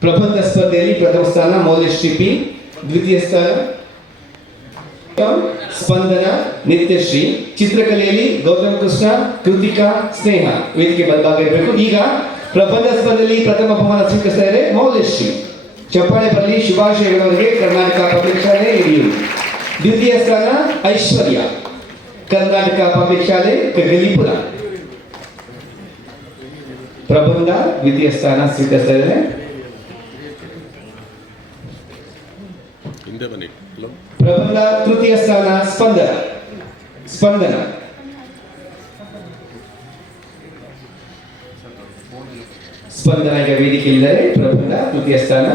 ಪ್ರಬಂಧ ಸ್ಪರ್ಧೆಯಲ್ಲಿ ಪ್ರಥಮ ಸ್ಥಾನ ಮೌಲ್ಯಶ್ರೀ ಪಿ. ದ್ವಿತೀಯ ಸ್ಥಾನ ಸ್ಪಂದನ ನಿತ್ಯಶ್ರೀ. ಚಿತ್ರಕಲೆಯಲ್ಲಿ ಗೌತಮ್ ಕೃಷ್ಣ, ಕೃತಿಕಾ, ಸ್ನೇಹ ವೇದಿಕೆ ಭಾಗ ಇರಬೇಕು. ಈಗ ಪ್ರಬಂಧ ಸ್ಪರ್ಧೆಯಲ್ಲಿ ಪ್ರಥಮ ಬಹುಮಾನ ಸ್ವೀಕರಿಸ್ತಾ ಇದೆ ಮೌಲ್ಯಶ್ರೀ. ಚಪ್ಪಾಳೆ ಬರಲಿ. ಶುಭಾಶಯಗಳವರಿಗೆ, ಕರ್ನಾಟಕ ಪಬ್ಲಿಕ್ ಶಾಲೆ ಹಿರಿಯೂರು. ದ್ವಿತೀಯ ಸ್ಥಾನ ಐಶ್ವರ್ಯ, ಕರ್ನಾಟಕ ಪಬ್ಲಿಕ್ ಶಾಲೆ, ಕಗ್ಗಲಿಪುರ. ಪ್ರಬಂಧ ದ್ವಿತೀಯ ಸ್ಥಾನ ಸ್ವೀಕರಿಸ್ತಾ ಇದ್ದಾರೆ. ಪ್ರಬಂಧ ತೃತೀಯ ಸ್ಥಾನ ಸ್ಪಂದನ. ಸ್ಪಂದನ ಈಗ ವೇದಿಕೆಯಿದ್ದಾರೆ. ಪ್ರಬಂಧ ತೃತೀಯ ಸ್ಥಾನ.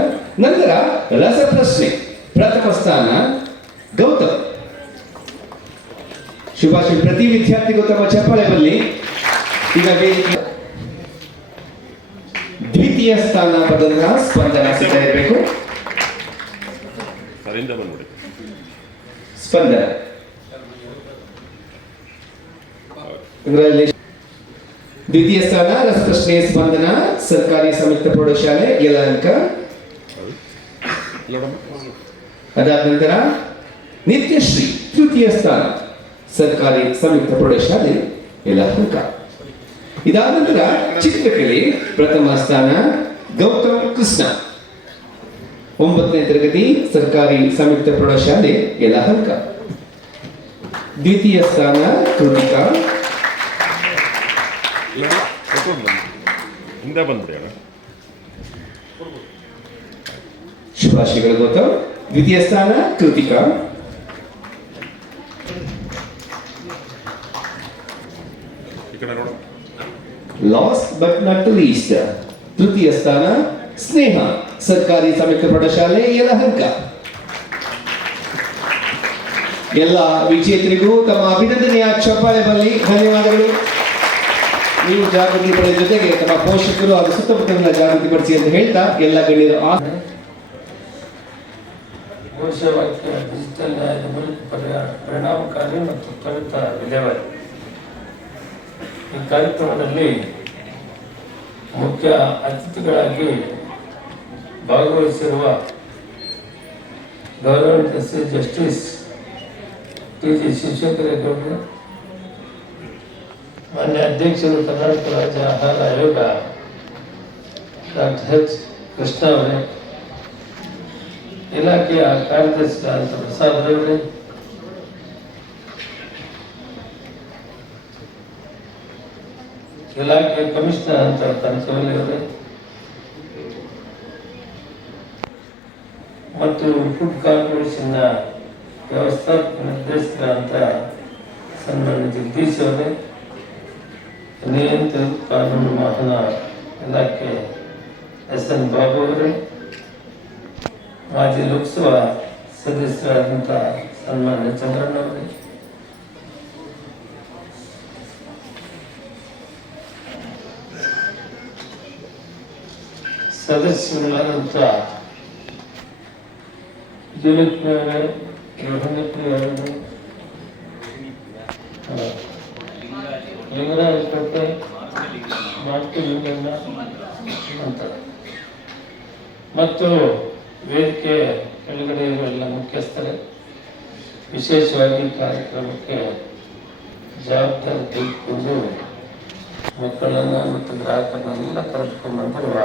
ನಂತರ ರಸಪ್ರಶ್ನೆ ಪ್ರಥಮ ಸ್ಥಾನ ಗೌತಮ್. ಶುಭಾಶಯ. ಪ್ರತಿ ವಿದ್ಯಾರ್ಥಿಗೂ ತಮ್ಮ ಚಪ್ಪಾಳೆ ಬರಲಿ. ಈಗ ವೇದಿಕೆ ದ್ವಿತೀಯ ಸ್ಥಾನ ಪಡೆದ ಸ್ಪಂದನ ಸಿದ್ಧ ಇರಬೇಕು. ಸ್ಪಂದನ ದ್ವಿತೀಯ ಸ್ಥಾನ ರಸಪ್ರಶ್ನೆ ಸ್ಪಂದನ, ಸರ್ಕಾರಿ ಸಂಯುಕ್ತ ಪ್ರೌಢಶಾಲೆ ಯಲಹಂಕ. ಅದಾದ ನಂತರ ನಿತ್ಯಶ್ರೀ ತೃತೀಯ ಸ್ಥಾನ, ಸರ್ಕಾರಿ ಸಂಯುಕ್ತ ಪ್ರೌಢಶಾಲೆ ಯಲಹಂಕ. ಇದಾದ ನಂತರ ಚಿತ್ರಕಲೆ ಪ್ರಥಮ ಸ್ಥಾನ ಗೌತಮ್ ಕೃಷ್ಣ, 9ನೇ ತರಗತಿ, ಸರ್ಕಾರಿ ಸಂಯುಕ್ತ ಪ್ರೌಢಶಾಲೆ ಯಲಹಂಕ. ದ್ವಿತೀಯ ಸ್ಥಾನ ಕೃತಿಕಾ. ಶುಭಾಶಯಗಳು ಗೌತಮ್. ದ್ವಿತೀಯ ಸ್ಥಾನ Krithika. Last but not least ತೃತೀಯ ಸ್ಥಾನ ಸ್ನೇಹ, ಸರ್ಕಾರಿ ಸಂಯುಕ್ತ ಪ್ರೌಢಶಾಲೆ ಯಲಹಂಕ. ಎಲ್ಲ ವಿಜೇತರಿಗೂ ತಮ್ಮ ಅಭಿನಂದನೆಯ ಚಪ್ಪಾಳೆ ಬರಲಿ. ಧನ್ಯವಾದಗಳು. ನೀವು ಜಾಗೃತಿ ಪಡೆದ ಜೊತೆಗೆ ತಮ್ಮ ಪೋಷಕರು ಹಾಗೂ ಸುತ್ತಮುತ್ತಲಿನ ಜಾಗೃತಿ ಪಡಿಸಿ ಅಂತ ಹೇಳ್ತಾ ಎಲ್ಲ ಗಣ್ಯರು ಘೋಷವಾಕ್ಯ ಡಿಜಿಟಲ್ ನ್ಯಾಯದ ಮೂಲಕ ಪರಿಣಾಮಕಾರಿ ಮತ್ತು ತ್ವರಿತ ವಿಲೇವಾರಿ. ಈ ಕಾರ್ಯಕ್ರಮದಲ್ಲಿ ಮುಖ್ಯ ಅತಿಥಿಗಳಾಗಿ ಭಾಗವಹಿಸಿರುವ ಗೌರವಾನ್ವಿತ ಶ್ರೀ ಜಸ್ಟಿಸ್ TG ಶಿವಶಂಕರೇಗೌಡರು, ಮಾನ್ಯ ಅಧ್ಯಕ್ಷರು ಕರ್ನಾಟಕ ರಾಜ್ಯ ಆಹಾರ ಆಯೋಗ ಡಾಕ್ಟರ್ H. ಕೃಷ್ಣ ಅವರೇ, ಇಲಾಖೆಯ ಕಾರ್ಯದರ್ಶಿಗಳಾದ ಪ್ರಸಾದ್ ಅವರೇ, ಇಲಾಖೆಯ ಕಮಿಷನರ್ ಅಂತ ಕನಕವಲ್ಲಿ ಅವರೇ ಮತ್ತು ಫುಡ್ ಕಾರ್ಪೊರೇಷನ್ನ ವ್ಯವಸ್ಥಾಪಕ ನಿರ್ದೇಶಕರಾದಂಥ ಸನ್ಮಾನ್ಯ ಜಗದೀಶ್ ಅವರೇ, ನಿಯಂತ್ರಣ ಕಾನೂನು ವಾಹನ ಇಲಾಖೆ SN ಬಾಬು ಅವರೇ, ಮಾಜಿ ಲೋಕಸಭಾ ಸದಸ್ಯರಾದಂಥ ಸನ್ಮಾನ್ಯ ಚಂದ್ರಣ್ಣ ಅವರೇ, ಸದಸ್ಯರಾದಂಥ ವಿಜಯಲಕ್ಷ್ಮಿ ಅವರೇ, ರೋಹಿಣಿಪ್ರಿ ಅವರೇ, ಲಿಂಗರಾಜ ಕೋಟೆ, ಮಾರ್ತಿ ಲಿಂಗಣ್ಣ ಅಂತ ಮತ್ತು ವೇದಿಕೆ ಕೆಳಗಡೆ ಇರುವೆಲ್ಲ ಮುಖ್ಯಸ್ಥರೇ, ವಿಶೇಷವಾಗಿ ಕಾರ್ಯಕ್ರಮಕ್ಕೆ ಜವಾಬ್ದಾರಿ ತೆಗೆದುಕೊಂಡು ಮಕ್ಕಳನ್ನು ಮತ್ತು ಗ್ರಾಹಕರನ್ನೆಲ್ಲ ಕರೆದುಕೊಂಡು ಬಂದಿರುವ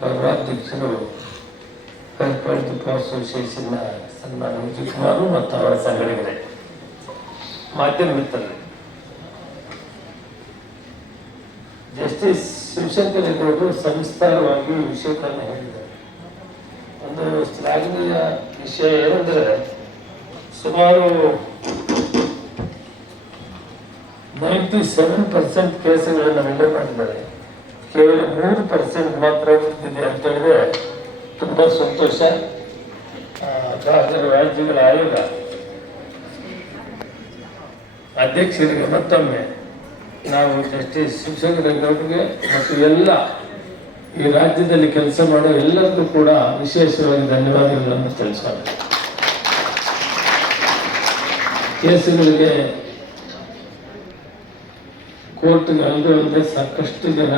ಗೌರವಾಧ್ಯಕ್ಷರು ಕರ್ಪಲ್ ಡಿಪೋ ಅಸೋಸಿಯೇಷನ್ನ ಸನ್ಮಾನ್ಯ ವಿಜಯಕುಮಾರ್ ಮತ್ತು ಅವರ ಸಂಘಟನೆ, ಮಾಧ್ಯಮ ಮಿತ್ರರು, ಜಸ್ಟಿಸ್ ಶಿವಶಂಕರೇಗೌಡರು ಸಂಸ್ಕಾರವಾಗಿ ವಿಷಯಗಳನ್ನು ಹೇಳಿದ್ದಾರೆ. ಒಂದು ಶ್ಲಾಘನೀಯ ವಿಷಯ ಏನೆಂದರೆ, ಸುಮಾರು 97% ಕೇಸುಗಳನ್ನು ವಿಲೆ ಮಾಡಿದ್ದಾರೆ. ಕೇವಲ 3% ಮಾತ್ರ ಉಳಿದಿದೆ ಅಂತ ಹೇಳಿದ್ರೆ ತುಂಬ ಸಂತೋಷ. ಗ್ರಾಹಕರ ವ್ಯಾಜ್ಯಗಳ ಆಯೋಗ ಅಧ್ಯಕ್ಷರಿಗೆ ಮತ್ತೊಮ್ಮೆ ನಾವು ಜಸ್ಟಿಸ್ ಶಿವಶಂಕರಗೌಡರಿಗೆ ಮತ್ತು ಎಲ್ಲ ಈ ರಾಜ್ಯದಲ್ಲಿ ಕೆಲಸ ಮಾಡೋ ಎಲ್ಲರಿಗೂ ಕೂಡ ವಿಶೇಷವಾಗಿ ಧನ್ಯವಾದಗಳನ್ನು ತಿಳಿಸೋಣ. ಕೇಸುಗಳಿಗೆ ಕೋರ್ಟ್ಗೆ ಅಲ್ಲದೆ ಸಾಕಷ್ಟು ಜನ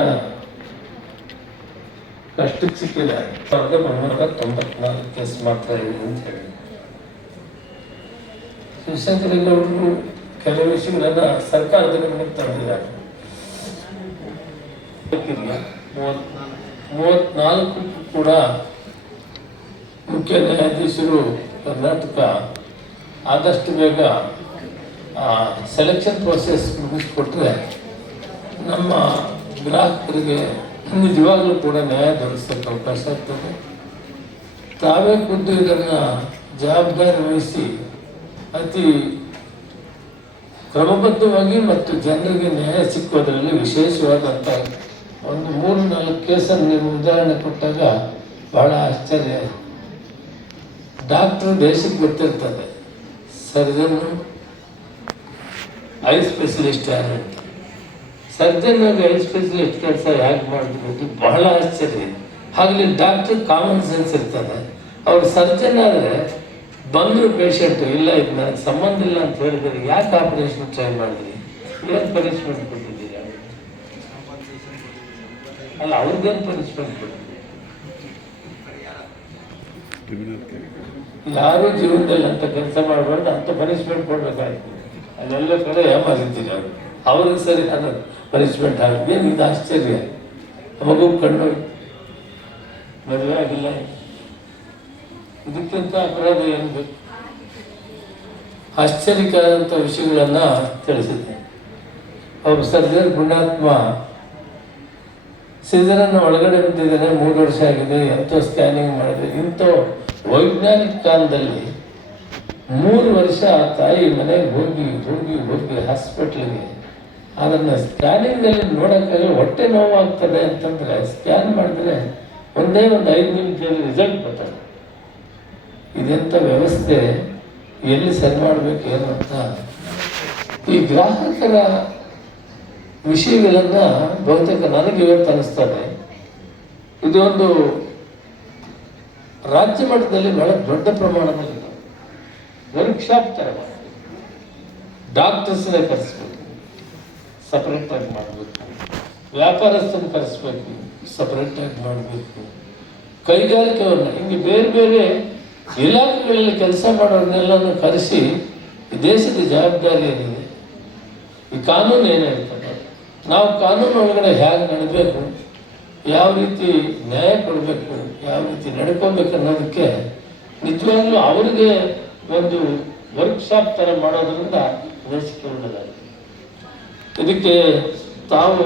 ಕಷ್ಟಕ್ಕೆ ಸಿಕ್ಕಿದ್ದಾರೆ. 394 ಕೇಸ್ ಮಾತ್ರ ಇದೆ ಅಂತ ಹೇಳಿ ಶಿವಶಂಕರಗೌಡರು ಕೆಲವು ವಿಷಯಗಳನ್ನ ಸರ್ಕಾರದ ಗಮನಕ್ಕೆ ತಂದಿದ್ದಾರೆ. 34 ಕೂಡ ಮುಖ್ಯ ನ್ಯಾಯಾಧೀಶರು ಕರ್ನಾಟಕ ಆದಷ್ಟು ಬೇಗ ಸೆಲೆಕ್ಷನ್ ಪ್ರೋಸೆಸ್ ಮುಗಿಸ್ಕೊಟ್ರೆ ನಮ್ಮ ಗ್ರಾಹಕರಿಗೆ ನಿಜವಾಗ್ಲೂ ಕೂಡ ನ್ಯಾಯ ದೊರಕಿಸೋಕ್ಕೆ ಅವಕಾಶ ಆಗ್ತದೆ. ತಾವೇ ಖುದ್ದು ಇದನ್ನು ಜವಾಬ್ದಾರಿ ವಹಿಸಿ ಅತಿ ಕ್ರಮಬದ್ಧವಾಗಿ ಮತ್ತು ಜನರಿಗೆ ನ್ಯಾಯ ಸಿಕ್ಕೋದ್ರಲ್ಲಿ ವಿಶೇಷವಾದಂಥ ಒಂದು 3-4 ಕೇಸನ್ನು ನೀವು ಉದಾಹರಣೆ ಕೊಟ್ಟಾಗ ಬಹಳ ಆಶ್ಚರ್ಯ. ಡಾಕ್ಟ್ರು ದೇಶಕ್ಕೆ ಗೊತ್ತಿರ್ತದೆ, ಸರ್ಜನ್ನು ಐ ಸ್ಪೆಷಲಿಸ್ಟ್ ಯಾರು ಅಂತ. ಸರ್ಜನ್ ಆಗಿ ಐ ಸ್ಪೆಷಲಿಸ್ಟ್ ಕೆಲಸ ಯಾಕೆ ಮಾಡಿದ್ರು ಬಹಳ ಆಶ್ಚರ್ಯ. ಹಾಗಲಿ ಡಾಕ್ಟ್ರ್ ಕಾಮನ್ ಸೆನ್ಸ್ ಇರ್ತದೆ. ಅವ್ರು ಸರ್ಜನ್ ಆದರೆ ಬಂದರು ಪೇಷಂಟು ಇಲ್ಲ ಇದು ನನಗೆ ಸಂಬಂಧ ಇಲ್ಲ ಅಂತ ಹೇಳಿದ್ರೆ ಯಾಕೆ ಆಪರೇಷನ್ ಟ್ರೈ ಮಾಡಿದ್ರಿ, ಏನು ಪನಿಷ್ಮೆಂಟ್ ಕೊಟ್ಟಿದ್ದೀರಿ ಅಲ್ಲ, ಅವ್ರಿಗೇನು ಪನಿಷ್ಮೆಂಟ್ ಕೊಟ್ಟಿದ್ದೀರಿ? ಯಾರು ಜೀವನದಲ್ಲಿ ಅಂತ ಕೆಲಸ ಮಾಡಬಾರ್ದು, ಅಂತ ಪನಿಷ್ಮೆಂಟ್ ಕೊಡ್ಬೇಕಾಯ್ತು. ಅಲ್ಲೆಲ್ಲ ಕಡೆ ಏಮಾರಿದ್ದೀರಿ ಅವರು, ಅವ್ರಿಗೆ ಸರಿ ಅದು ಪನಿಷ್ಮೆಂಟ್ ಆಗುತ್ತೆ. ಏನು ಇದು ಆಶ್ಚರ್ಯ. ಮಗು ಕಣ್ಣು ಮದುವೆ ಆಗಿಲ್ಲ, ಇದಕ್ಕಿಂತ ಅಪರಾಧ ಏನು ಬೇಕು? ಆಶ್ಚರ್ಯಕಾದಂಥ ವಿಷಯಗಳನ್ನು ತಿಳಿಸಿದೆ. ಒಬ್ಬ ಸರ್ಜನ್ ಪುಣ್ಯಾತ್ಮ ಸಿಜರನ್ನು ಒಳಗಡೆ ಬಿದ್ದಿದ್ದಾನೆ, 3 ವರ್ಷ ಆಗಿದೆ, ಎಂಥ ಸ್ಕ್ಯಾನಿಂಗ್ ಮಾಡಿದೆ. ಇಂಥ ವೈಜ್ಞಾನಿಕ ಕಾಲದಲ್ಲಿ 3 ವರ್ಷ ತಾಯಿ ಮನೆಗೆ ಹೋಗಿ ಹೋಗಿ ಹೋಗಿ ಹಾಸ್ಪಿಟ್ಲಿಗೆ ಅದನ್ನು ಸ್ಕ್ಯಾನಿಂಗ್ನಲ್ಲಿ ನೋಡೋಕ್ಕಾಗಲ್ಲ. ಹೊಟ್ಟೆ ನೋವಾಗ್ತದೆ ಅಂತಂದರೆ ಸ್ಕ್ಯಾನ್ ಮಾಡಿದ್ರೆ ಒಂದೇ ಒಂದು 5 ನಿಮಿಷದಲ್ಲಿ ರಿಸಲ್ಟ್ ಬರ್ತದೆ. ಇದೆಂಥ ವ್ಯವಸ್ಥೆ, ಎಲ್ಲಿ ಸರಿ ಮಾಡಬೇಕು ಏನು ಅಂತ. ಈ ಗ್ರಾಹಕರ ವಿಷಯಗಳನ್ನು ಬಹುತೇಕ ನನಗೆ ಇವತ್ತು ಅನ್ನಿಸ್ತದೆ ಇದೊಂದು ರಾಜ್ಯ ಮಟ್ಟದಲ್ಲಿ ಬಹಳ ದೊಡ್ಡ ಪ್ರಮಾಣದಲ್ಲಿ ವರ್ಕ್ಶಾಪ್ ಥರ ಮಾಡಬೇಕು. ಡಾಕ್ಟರ್ಸ್ನೇ ಕರೆಸ್ಬೇಕು, ಸಪ್ರೇಟಾಗಿ ಮಾಡಬೇಕು. ವ್ಯಾಪಾರಸ್ಥನ ಕರೆಸ್ಬೇಕು, ಸಪ್ರೇಟಾಗಿ ಮಾಡಬೇಕು. ಕೈಗಾರಿಕೆಯವ್ರನ್ನ ಹಿಂಗೆ ಬೇರೆ ಬೇರೆ ಇಲಾಖೆಗಳಲ್ಲಿ ಕೆಲಸ ಮಾಡೋರನ್ನೆಲ್ಲನೂ ಕರೆಸಿ ಈ ದೇಶದ ಜವಾಬ್ದಾರಿ ಏನಿದೆ, ಈ ಕಾನೂನು ಏನಿರ್ತದೆ, ನಾವು ಕಾನೂನು ಒಳಗಡೆ ಹೇಗೆ ನಡಬೇಕು, ಯಾವ ರೀತಿ ನ್ಯಾಯ ಕೊಡಬೇಕು, ಯಾವ ರೀತಿ ನಡ್ಕೋಬೇಕು ಅನ್ನೋದಕ್ಕೆ ನಿಜವಾಗ್ಲೂ ಅವರಿಗೆ ಒಂದು ವರ್ಕ್ಶಾಪ್ ಥರ ಮಾಡೋದ್ರಿಂದ ದೇಶಕ್ಕೆ ಒಳ್ಳೆಯದಾಗಿದೆ. ಇದಕ್ಕೆ ತಾವು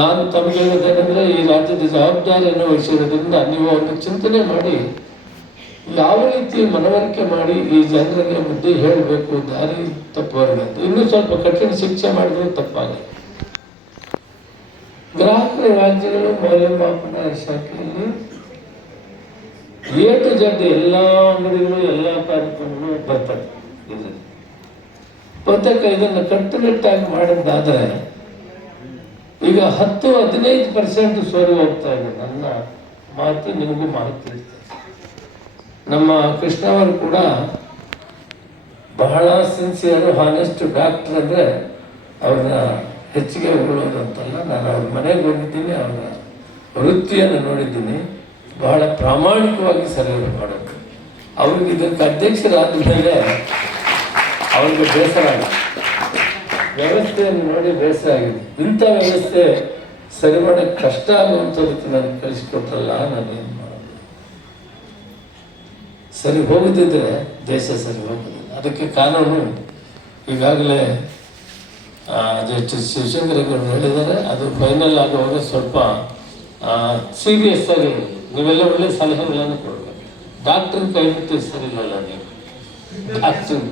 ನಾನು ತಮಗೆ ಹೇಳೋದೇನೆಂದರೆ, ಈ ರಾಜ್ಯದ ಜವಾಬ್ದಾರಿಯನ್ನು ವಹಿಸಿರೋದ್ರಿಂದ ನೀವು ಒಂದು ಚಿಂತನೆ ಮಾಡಿ ಯಾವ ರೀತಿ ಮನವರಿಕೆ ಮಾಡಿ ಈ ಜನರಿಗೆ ಬುದ್ಧಿ ಹೇಳಬೇಕು, ದಾರಿ ತಪ್ಪುವರೆಗೆ ಅಂತ. ಇನ್ನೂ ಸ್ವಲ್ಪ ಕಠಿಣ ಶಿಕ್ಷೆ ಮಾಡಿದ್ರು ತಪ್ಪಾಗುತ್ತೆ. ಗ್ರಾಹಕರ ವ್ಯಾಜ್ಯಗಳು ಮೌಲ್ಯಮಾಪನ ಶಾಖೆಯಲ್ಲಿ A to Z ಎಲ್ಲ ಅಂಗಡಿಗಳು ಎಲ್ಲ ಕಾರ್ಯಕ್ರಮಗಳು ಬರ್ತವೆ. ಬಹುತೇಕ ಇದನ್ನು ಕಟ್ಟುನಿಟ್ಟಾಗಿ ಮಾಡಿದ್ದಾದರೆ ಈಗ 10-15% ಸೋರಿ ಹೋಗ್ತಾ ಇದೆ. ನನ್ನ ಮಾತು ನಿಮಗೂ ಮಾಹಿತಿ ಇರ್ತದೆ. ನಮ್ಮ ಕೃಷ್ಣವರು ಕೂಡ ಬಹಳ ಸಿನ್ಸಿಯರ್ ಹಾನೆಸ್ಟ್ ಡಾಕ್ಟರ್. ಅಂದರೆ ಅವ್ರನ್ನ ಹೆಚ್ಚಿಗೆ ಹೊಗಳೋದಂತಲ್ಲ, ನಾನು ಅವ್ರ ಮನೆಗೆ ಹೋಗಿದ್ದೀನಿ, ಅವರ ವೃತ್ತಿಯನ್ನು ನೋಡಿದ್ದೀನಿ. ಬಹಳ ಪ್ರಾಮಾಣಿಕವಾಗಿ ಸರ್ವೆ ಮಾಡೋದು. ಅವ್ರಿಗೆ ಇದಕ್ಕೆ ಅಧ್ಯಕ್ಷರಾದ ಮೇಲೆ ಅವ್ರಿಗೆ ಬೇಸರ ಆಗಿದೆ, ವ್ಯವಸ್ಥೆಯನ್ನು ನೋಡಿ ಬೇಸರ ಆಗಿದೆ. ಇಂಥ ವ್ಯವಸ್ಥೆ ಸರಿ ಮಾಡೋಕ್ಕೆ ಕಷ್ಟ ಆಗುವಂಥದಕ್ಕೆ ನನಗೆ ಕಳಿಸ್ಕೊಟ್ರಲ್ಲ, ನಾನೇನು ಮಾಡೋದು? ಸರಿ ಹೋಗುತ್ತಿದ್ದರೆ ದೇಶ ಸರಿ ಹೋಗುದಿಲ್ಲ. ಅದಕ್ಕೆ ಕಾನೂನು ಈಗಾಗಲೇ ಜಸ್ಟಿಸ್ ಶಿವಶಂಕರಗೌಡರು ಹೇಳಿದ್ದಾರೆ. ಅದು ಫೈನಲ್ ಆಗುವಾಗ ಸ್ವಲ್ಪ ಸೀರಿಯಸ್ ಆಗಿ ನೀವೆಲ್ಲ ಒಳ್ಳೆ ಸಲಹೆಗಳನ್ನು ಕೊಡಬೇಕು. ಡಾಕ್ಟ್ರ್ ಕೈ ಬಿಟ್ಟು ಸರಿಯಿಲ್ಲಲ್ಲ ನೀವು, ಡಾಕ್ಟ್ರ್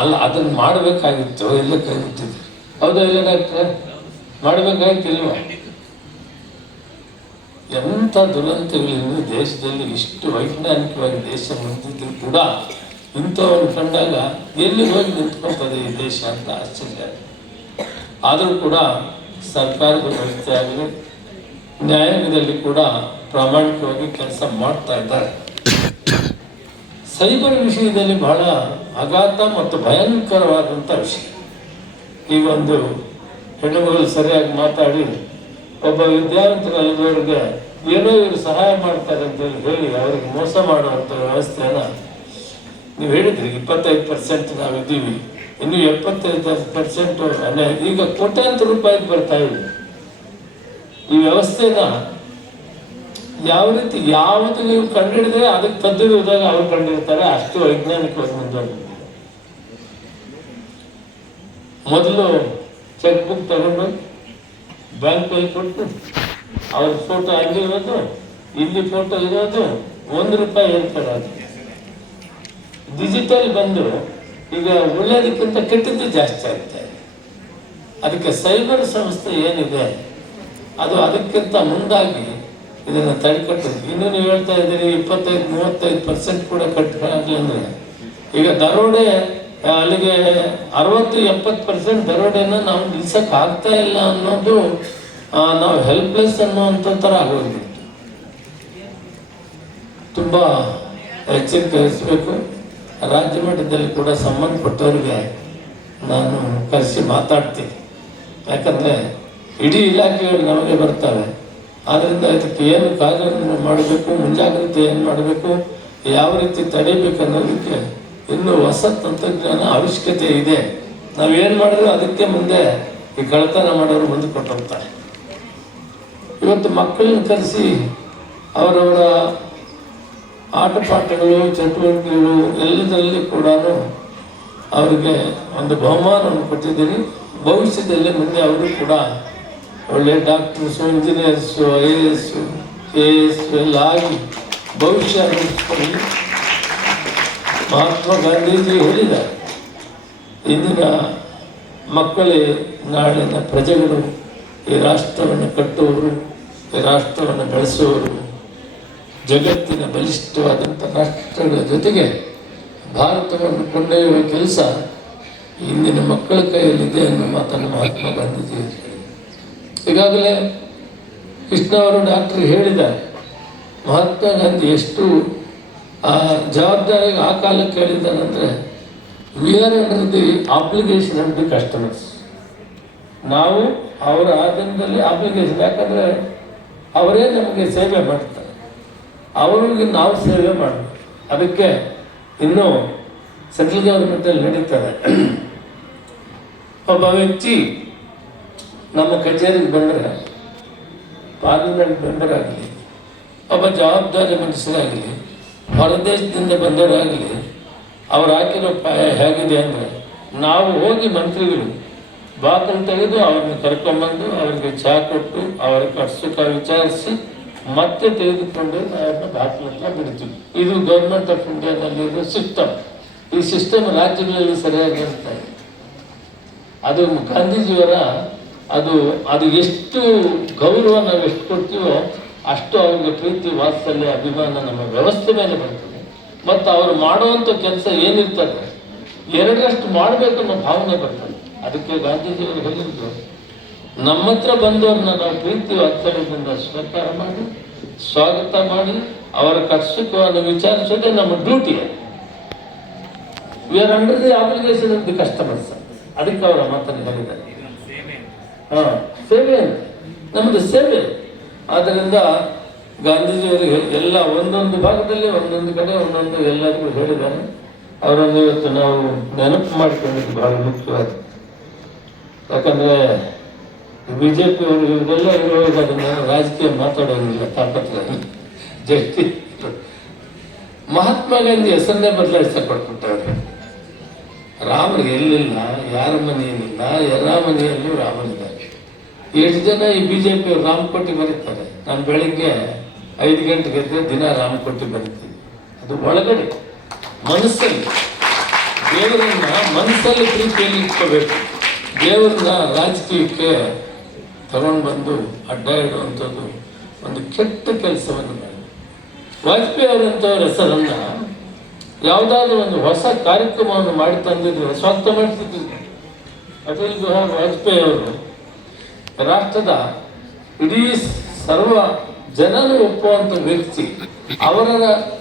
ಅಲ್ಲ ಅದನ್ನು ಮಾಡಬೇಕಾಗಿತ್ತು, ಎಲ್ಲ ಕೈ ಬಿಟ್ಟಿದ್ದೀರಿ. ಹೌದಾ ಇಲ್ಲ ಡಾಕ್ಟ್ರೆ? ಮಾಡಬೇಕಾಯ್ತಿಲ್ವ? ಎಂಥ ದುರಂತಗಳಿಂದ ದೇಶದಲ್ಲಿ ಇಷ್ಟು ವೈಜ್ಞಾನಿಕವಾಗಿ ದೇಶ ಮುಂದಿದ್ರು ಕೂಡ ಇಂಥವನ್ನು ಕಂಡಾಗ ಎಲ್ಲಿ ಹೋಗಿ ನಿಂತ್ಕೊಳ್ತದೆ ಈ ದೇಶ ಅಂತ ಆಶ್ಚರ್ಯ. ಆದರೂ ಕೂಡ ಸರ್ಕಾರದ ವ್ಯವಸ್ಥೆ ಆಗಲಿ, ನ್ಯಾಯಾಂಗದಲ್ಲಿ ಕೂಡ ಪ್ರಾಮಾಣಿಕವಾಗಿ ಕೆಲಸ ಮಾಡ್ತಾ ಇದ್ದಾರೆ. ಸೈಬರ್ ವಿಷಯದಲ್ಲಿ ಬಹಳ ಆಘಾತ ಮತ್ತು ಭಯಂಕರವಾದಂಥ ವಿಷಯ. ಈಗ ಒಂದು ಹೆಣ್ಣುಮಗಳು ಸರಿಯಾಗಿ ಮಾತಾಡಿ ಒಬ್ಬ ವಿದ್ಯಾವಂತರಲ್ಲಿದ್ದವರಿಗೆ ಏನೋ ಇವರು ಸಹಾಯ ಮಾಡ್ತಾರೆ ಅಂತೇಳಿ ಹೇಳಿ ಅವರಿಗೆ ಮೋಸ ಮಾಡುವಂಥ ವ್ಯವಸ್ಥೆಯನ್ನು ನೀವು ಹೇಳಿದ್ರಿ. 25% ನಾವಿದ್ದೀವಿ, ಇನ್ನು 75% ಈಗ ಕೋಟ್ಯಾಂತರ ರೂಪಾಯಿಗೆ ಬರ್ತಾ ಇದೆ. ಈ ವ್ಯವಸ್ಥೆನ ಯಾವ ರೀತಿ ಯಾವುದು ನೀವು ಕಂಡುಹಿಡಿದ್ರೆ ಅದಕ್ಕೆ ತದ್ದಿರುವುದಾಗ ಅವ್ರು ಕಂಡಿರ್ತಾರೆ. ಅಷ್ಟು ವೈಜ್ಞಾನಿಕವಾಗಿ ಮುಂದುವರೆದಿದೆ. ಮೊದಲು ಚೆಕ್ ಬುಕ್ ತಗೊಂಡು ಬ್ಯಾಂಕಲ್ಲಿ ಕೊಟ್ಟು ಅವ್ರ ಫೋಟೋ ಆಗಿರೋದು, ಇಲ್ಲಿ ಫೋಟೋ ಇರೋದು, ₹1 ಹೇಳ್ತಾರೆ. ಡಿಜಿಟಲ್ ಬಂದು ಈಗ ಒಳ್ಳೆಯದಕ್ಕಿಂತ ಕೆಟ್ಟದ್ದು ಜಾಸ್ತಿ ಆಗ್ತಾ ಇದೆ. ಅದಕ್ಕೆ ಸೈಬರ್ ಸಂಸ್ಥೆ ಏನಿದೆ ಅದು ಅದಕ್ಕಿಂತ ಮುಂದಾಗಿ ಇದನ್ನು ತಡೆಗಟ್ಟು. ಇನ್ನು ನೀವು ಹೇಳ್ತಾ ಇದ್ದೀರಿ 25-35% ಕೂಡ ಕಟ್ಟಲಾಗಲಿ ಅಂದರೆ, ಈಗ ದರೋಡೆ ಅಲ್ಲಿಗೆ 60-70% ದರೋಡೆನ ನಾವು ನಿಲ್ಸಕ್ಕೆ ಆಗ್ತಾ ಇಲ್ಲ ಅನ್ನೋದು, ನಾವು ಹೆಲ್ಪ್ಲೆಸ್ ಅನ್ನೋವಂಥ ಥರ ಆಗೋಗ್ಬಿಟ್ಟು ತುಂಬ ಎಚ್ಚರಿಕೆ ವಹಿಸಬೇಕು. ರಾಜ್ಯ ಮಟ್ಟದಲ್ಲಿ ಕೂಡ ಸಂಬಂಧಪಟ್ಟವರಿಗೆ ನಾನು ಕರೆಸಿ ಮಾತಾಡ್ತೀನಿ. ಯಾಕಂದರೆ ಇಡೀ ಇಲಾಖೆಗಳು ನಮಗೆ ಬರ್ತವೆ. ಆದ್ದರಿಂದ ಇದಕ್ಕೆ ಏನು ಕಾರ್ಯ ಮಾಡಬೇಕು, ಮುಂಜಾಗ್ರತೆ ಏನು ಮಾಡಬೇಕು, ಯಾವ ರೀತಿ ತಡೀಬೇಕು ಅನ್ನೋದಕ್ಕೆ ಇನ್ನೂ ಹೊಸ ತಂತ್ರಜ್ಞಾನ ಅವಶ್ಯಕತೆ ಇದೆ. ನಾವೇನು ಮಾಡಿದ್ರು ಅದಕ್ಕೆ ಮುಂದೆ ಈ ಕಳ್ಳತನ ಮಾಡೋರು ಮುಂದೆ ಕೊಟ್ಟೋಗ್ತಾರೆ. ಇವತ್ತು ಮಕ್ಕಳನ್ನ ಕರೆಸಿ ಅವರವರ ಆಟ ಪಾಠಗಳು, ಚಟುವಟಿಕೆಗಳು ಎಲ್ಲದರಲ್ಲಿ ಕೂಡ ಅವರಿಗೆ ಒಂದು ಬಹುಮಾನವನ್ನು ಕೊಟ್ಟಿದ್ದೀನಿ. ಭವಿಷ್ಯದಲ್ಲಿ ಮುಂದೆ ಅವರು ಕೂಡ ಒಳ್ಳೆಯ ಡಾಕ್ಟರ್ಸು, ಇಂಜಿನಿಯರ್ಸು, IAS, KS ಎಲ್ಲ ಆಗಿ ಭವಿಷ್ಯ ರೂಪಿಸ್ಕೊಳ್ಳಿ. ಮಹಾತ್ಮ ಗಾಂಧೀಜಿ ಹೇಳಿದ್ದಾರೆ, ಇಂದಿನ ಮಕ್ಕಳೇ ನಾಳಿನ ಪ್ರಜೆಗಳು, ಈ ರಾಷ್ಟ್ರವನ್ನು ಕಟ್ಟುವವರು, ಈ ರಾಷ್ಟ್ರವನ್ನು ಬೆಳೆಸುವವರು. ಜಗತ್ತಿನ ಬಲಿಷ್ಠವಾದಂಥ ರಾಷ್ಟ್ರಗಳ ಜೊತೆಗೆ ಭಾರತವನ್ನು ಕೊಂಡೊಯ್ಯುವ ಕೆಲಸ ಇಂದಿನ ಮಕ್ಕಳ ಕೈಯಲ್ಲಿದೆ ಅನ್ನೋ ಮಾತನ್ನು ಮಹಾತ್ಮ ಗಾಂಧೀಜಿ ಹೇಳಿದರು. ಈಗಾಗಲೇ ಕೃಷ್ಣ ಅವರು ಡಾಕ್ಟರ್ ಹೇಳಿದ್ದಾರೆ, ಮಹಾತ್ಮ ಗಾಂಧಿ ಎಷ್ಟು ಜವಾಬ್ದಾರಿಗೆ ಆ ಕಾಲಕ್ಕೆ ಹೇಳಿದ್ದಾನಂದರೆ, we are under the obligation of the customers. ನಾವು ಅವರ ಆಧೀನದಲ್ಲಿ ಆಬ್ಲಿಗೇಷನ್, ಯಾಕಂದರೆ ಅವರೇ ನಮಗೆ ಸೇವೆ ಮಾಡ್ತಾರೆ, ಅವರಿಗೆ ನಾವು ಸೇವೆ ಮಾಡಬೇಕು. ಅದಕ್ಕೆ ಇನ್ನೂ ಸೆಂಟ್ರಲ್ ಗೌರ್ಮೆಂಟಲ್ಲಿ ನಡೀತಾರೆ. ಒಬ್ಬ ವ್ಯಕ್ತಿ ನಮ್ಮ ಕಚೇರಿಗೆ ಬಂದರೆ, ಪಾರ್ಲಿಮೆಂಟ್ ಮೆಂಬರ್ ಆಗಲಿ, ಒಬ್ಬ ಜವಾಬ್ದಾರಿ ಮನುಷ್ಯರಾಗಲಿ, ಹೊರದೇಶದಿಂದ ಬಂದವರಾಗಲಿ, ಅವ್ರು ಹಾಕಿರೋ ಹೇಗಿದೆ ಅಂದರೆ, ನಾವು ಹೋಗಿ ಮಂತ್ರಿಗಳು ಬಾಕಲು ತೆಗೆದು ಅವ್ರನ್ನ ಕರ್ಕೊಂಬಂದು ಅವರಿಗೆ ಚಹಾ ಕೊಟ್ಟು ಅವರ ಕಷ್ಟ ವಿಚಾರಿಸಿ ಮತ್ತೆ ತೆಗೆದುಕೊಂಡು ಅವ್ರನ್ನ ಬಾಕಲನ್ನ ಬಿಡ್ತೀವಿ. ಇದು ಗೌರ್ಮೆಂಟ್ ಆಫ್ ಇಂಡಿಯಾದಲ್ಲಿರೋ ಸಿಸ್ಟಮ್. ಈ ಸಿಸ್ಟಮ್ ರಾಜ್ಯಗಳಲ್ಲಿ ಸರಿಯಾಗಿ ಇರ್ತಾ ಇದೆ. ಅದು ಗಾಂಧೀಜಿಯವರ ಅದು ಎಷ್ಟು ಗೌರವ ನಾವು ಎಷ್ಟು ಕೊಡ್ತೀವೋ ಅಷ್ಟು ಅವ್ರಿಗೆ ಪ್ರೀತಿ, ವಾತ್ಸಲ್ಯ, ಅಭಿಮಾನ ನಮ್ಮ ವ್ಯವಸ್ಥೆ ಮೇಲೆ ಬರ್ತದೆ. ಮತ್ತು ಅವರು ಮಾಡುವಂಥ ಕೆಲಸ ಏನಿರ್ತದೆ 2ರಷ್ಟು ಮಾಡಬೇಕು ಅನ್ನೋ ಭಾವನೆ ಬರ್ತದೆ. ಅದಕ್ಕೆ ಗಾಂಧೀಜಿಯವರು ಹೇಳಿದ್ರು, ನಮ್ಮ ಹತ್ರ ಬಂದವ್ರನ್ನ ನಾವು ಪ್ರೀತಿ ವಾತ್ಸಲ್ಯದಿಂದ ಸ್ವೀಕಾರ ಮಾಡಿ, ಸ್ವಾಗತ ಮಾಡಿ, ಅವರ ಕಷ್ಟವನ್ನು ವಿಚಾರಿಸೋದೇ ನಮ್ಮ duty. V are under the obligation of the customers. ಅದಕ್ಕೆ ಅವರ ಮಾತನ್ನು ಹೇಳಿದ್ದಾರೆ. ಸೇವೆ ಅಂತ ನಮ್ಮದು ಸೇವೆ. ಆದ್ದರಿಂದ ಗಾಂಧೀಜಿಯವರಿಗೆ ಎಲ್ಲ ಒಂದೊಂದು ಭಾಗದಲ್ಲಿ ಒಂದೊಂದು ಕಡೆ ಒಂದೊಂದು ಎಲ್ಲರಿಗೂ ಹೇಳಿದ್ದಾರೆ. ಅವರನ್ನು ಇವತ್ತು ನಾವು ನೆನಪು ಮಾಡಿಕೊಂಡಿದ್ದು ಬಹಳ ಮುಖ್ಯವಾದ. ಯಾಕಂದರೆ BJP ಅವರು ಇವರೆಲ್ಲ ಇರುವಾಗ ಅದನ್ನು ರಾಜಕೀಯ ಮಾತಾಡೋದಿಲ್ಲ, ತಾಪತ್ರದಲ್ಲಿ ಜಸ್ತಿ. ಮಹಾತ್ಮ ಗಾಂಧಿ ಹೆಸರನ್ನೇ ಬದಲಾಯಿಸಲ್ಪಟ್ಬಿಟ್ಟವ್ರೆ. ರಾಮರು ಎಲ್ಲಿಲ್ಲ, ಯಾರ ಮನೆಯಲ್ಲಿಲ್ಲ, ಎಲ್ಲ ಮನೆಯಲ್ಲೂ ರಾಮನಿದ್ದಾರೆ. ಎಷ್ಟು ಜನ ಈ BJP ಅವರು ರಾಮಕೋಟಿ ಬರೀತಾರೆ. ನಾನು ಬೆಳಿಗ್ಗೆ 5 ಗಂಟೆಗೆ ಎದ್ದರೆ ದಿನ ರಾಮಕೋಟಿ ಬರೀತೀನಿ. ಅದು ಒಳಗಡೆ ಮನಸ್ಸಲ್ಲಿ ದೇವರನ್ನ ಮನಸ್ಸಲ್ಲಿ ಪ್ರೀತಿಯಲ್ಲಿ ಇಟ್ಕೋಬೇಕು. ದೇವರನ್ನ ರಾಜಕೀಯಕ್ಕೆ ತಗೊಂಡು ಬಂದು ಅಡ್ಡ ಇಡುವಂಥದ್ದು ಒಂದು ಕೆಟ್ಟ ಕೆಲಸವನ್ನು ಮಾಡಿ ವಾಜಪೇಯಿ ಅವರಂಥವ್ರ ಹೆಸರನ್ನು ಯಾವುದಾದ್ರೂ ಒಂದು ಹೊಸ ಕಾರ್ಯಕ್ರಮವನ್ನು ಮಾಡಿ ತಂದಿದ್ರೆ ಸ್ವಾಗತ ಮಾಡ್ತಿದ್ದಿಲ್ಲ. ಅಟಲ್ ಬಿಹಾರಿ ವಾಜಪೇಯಿ ಅವರು ರಾಷ್ಟ್ರದ ಇಡೀ ಸರ್ವ ಜನರು ಒಪ್ಪುವಂಥ ವ್ಯಕ್ತಿ.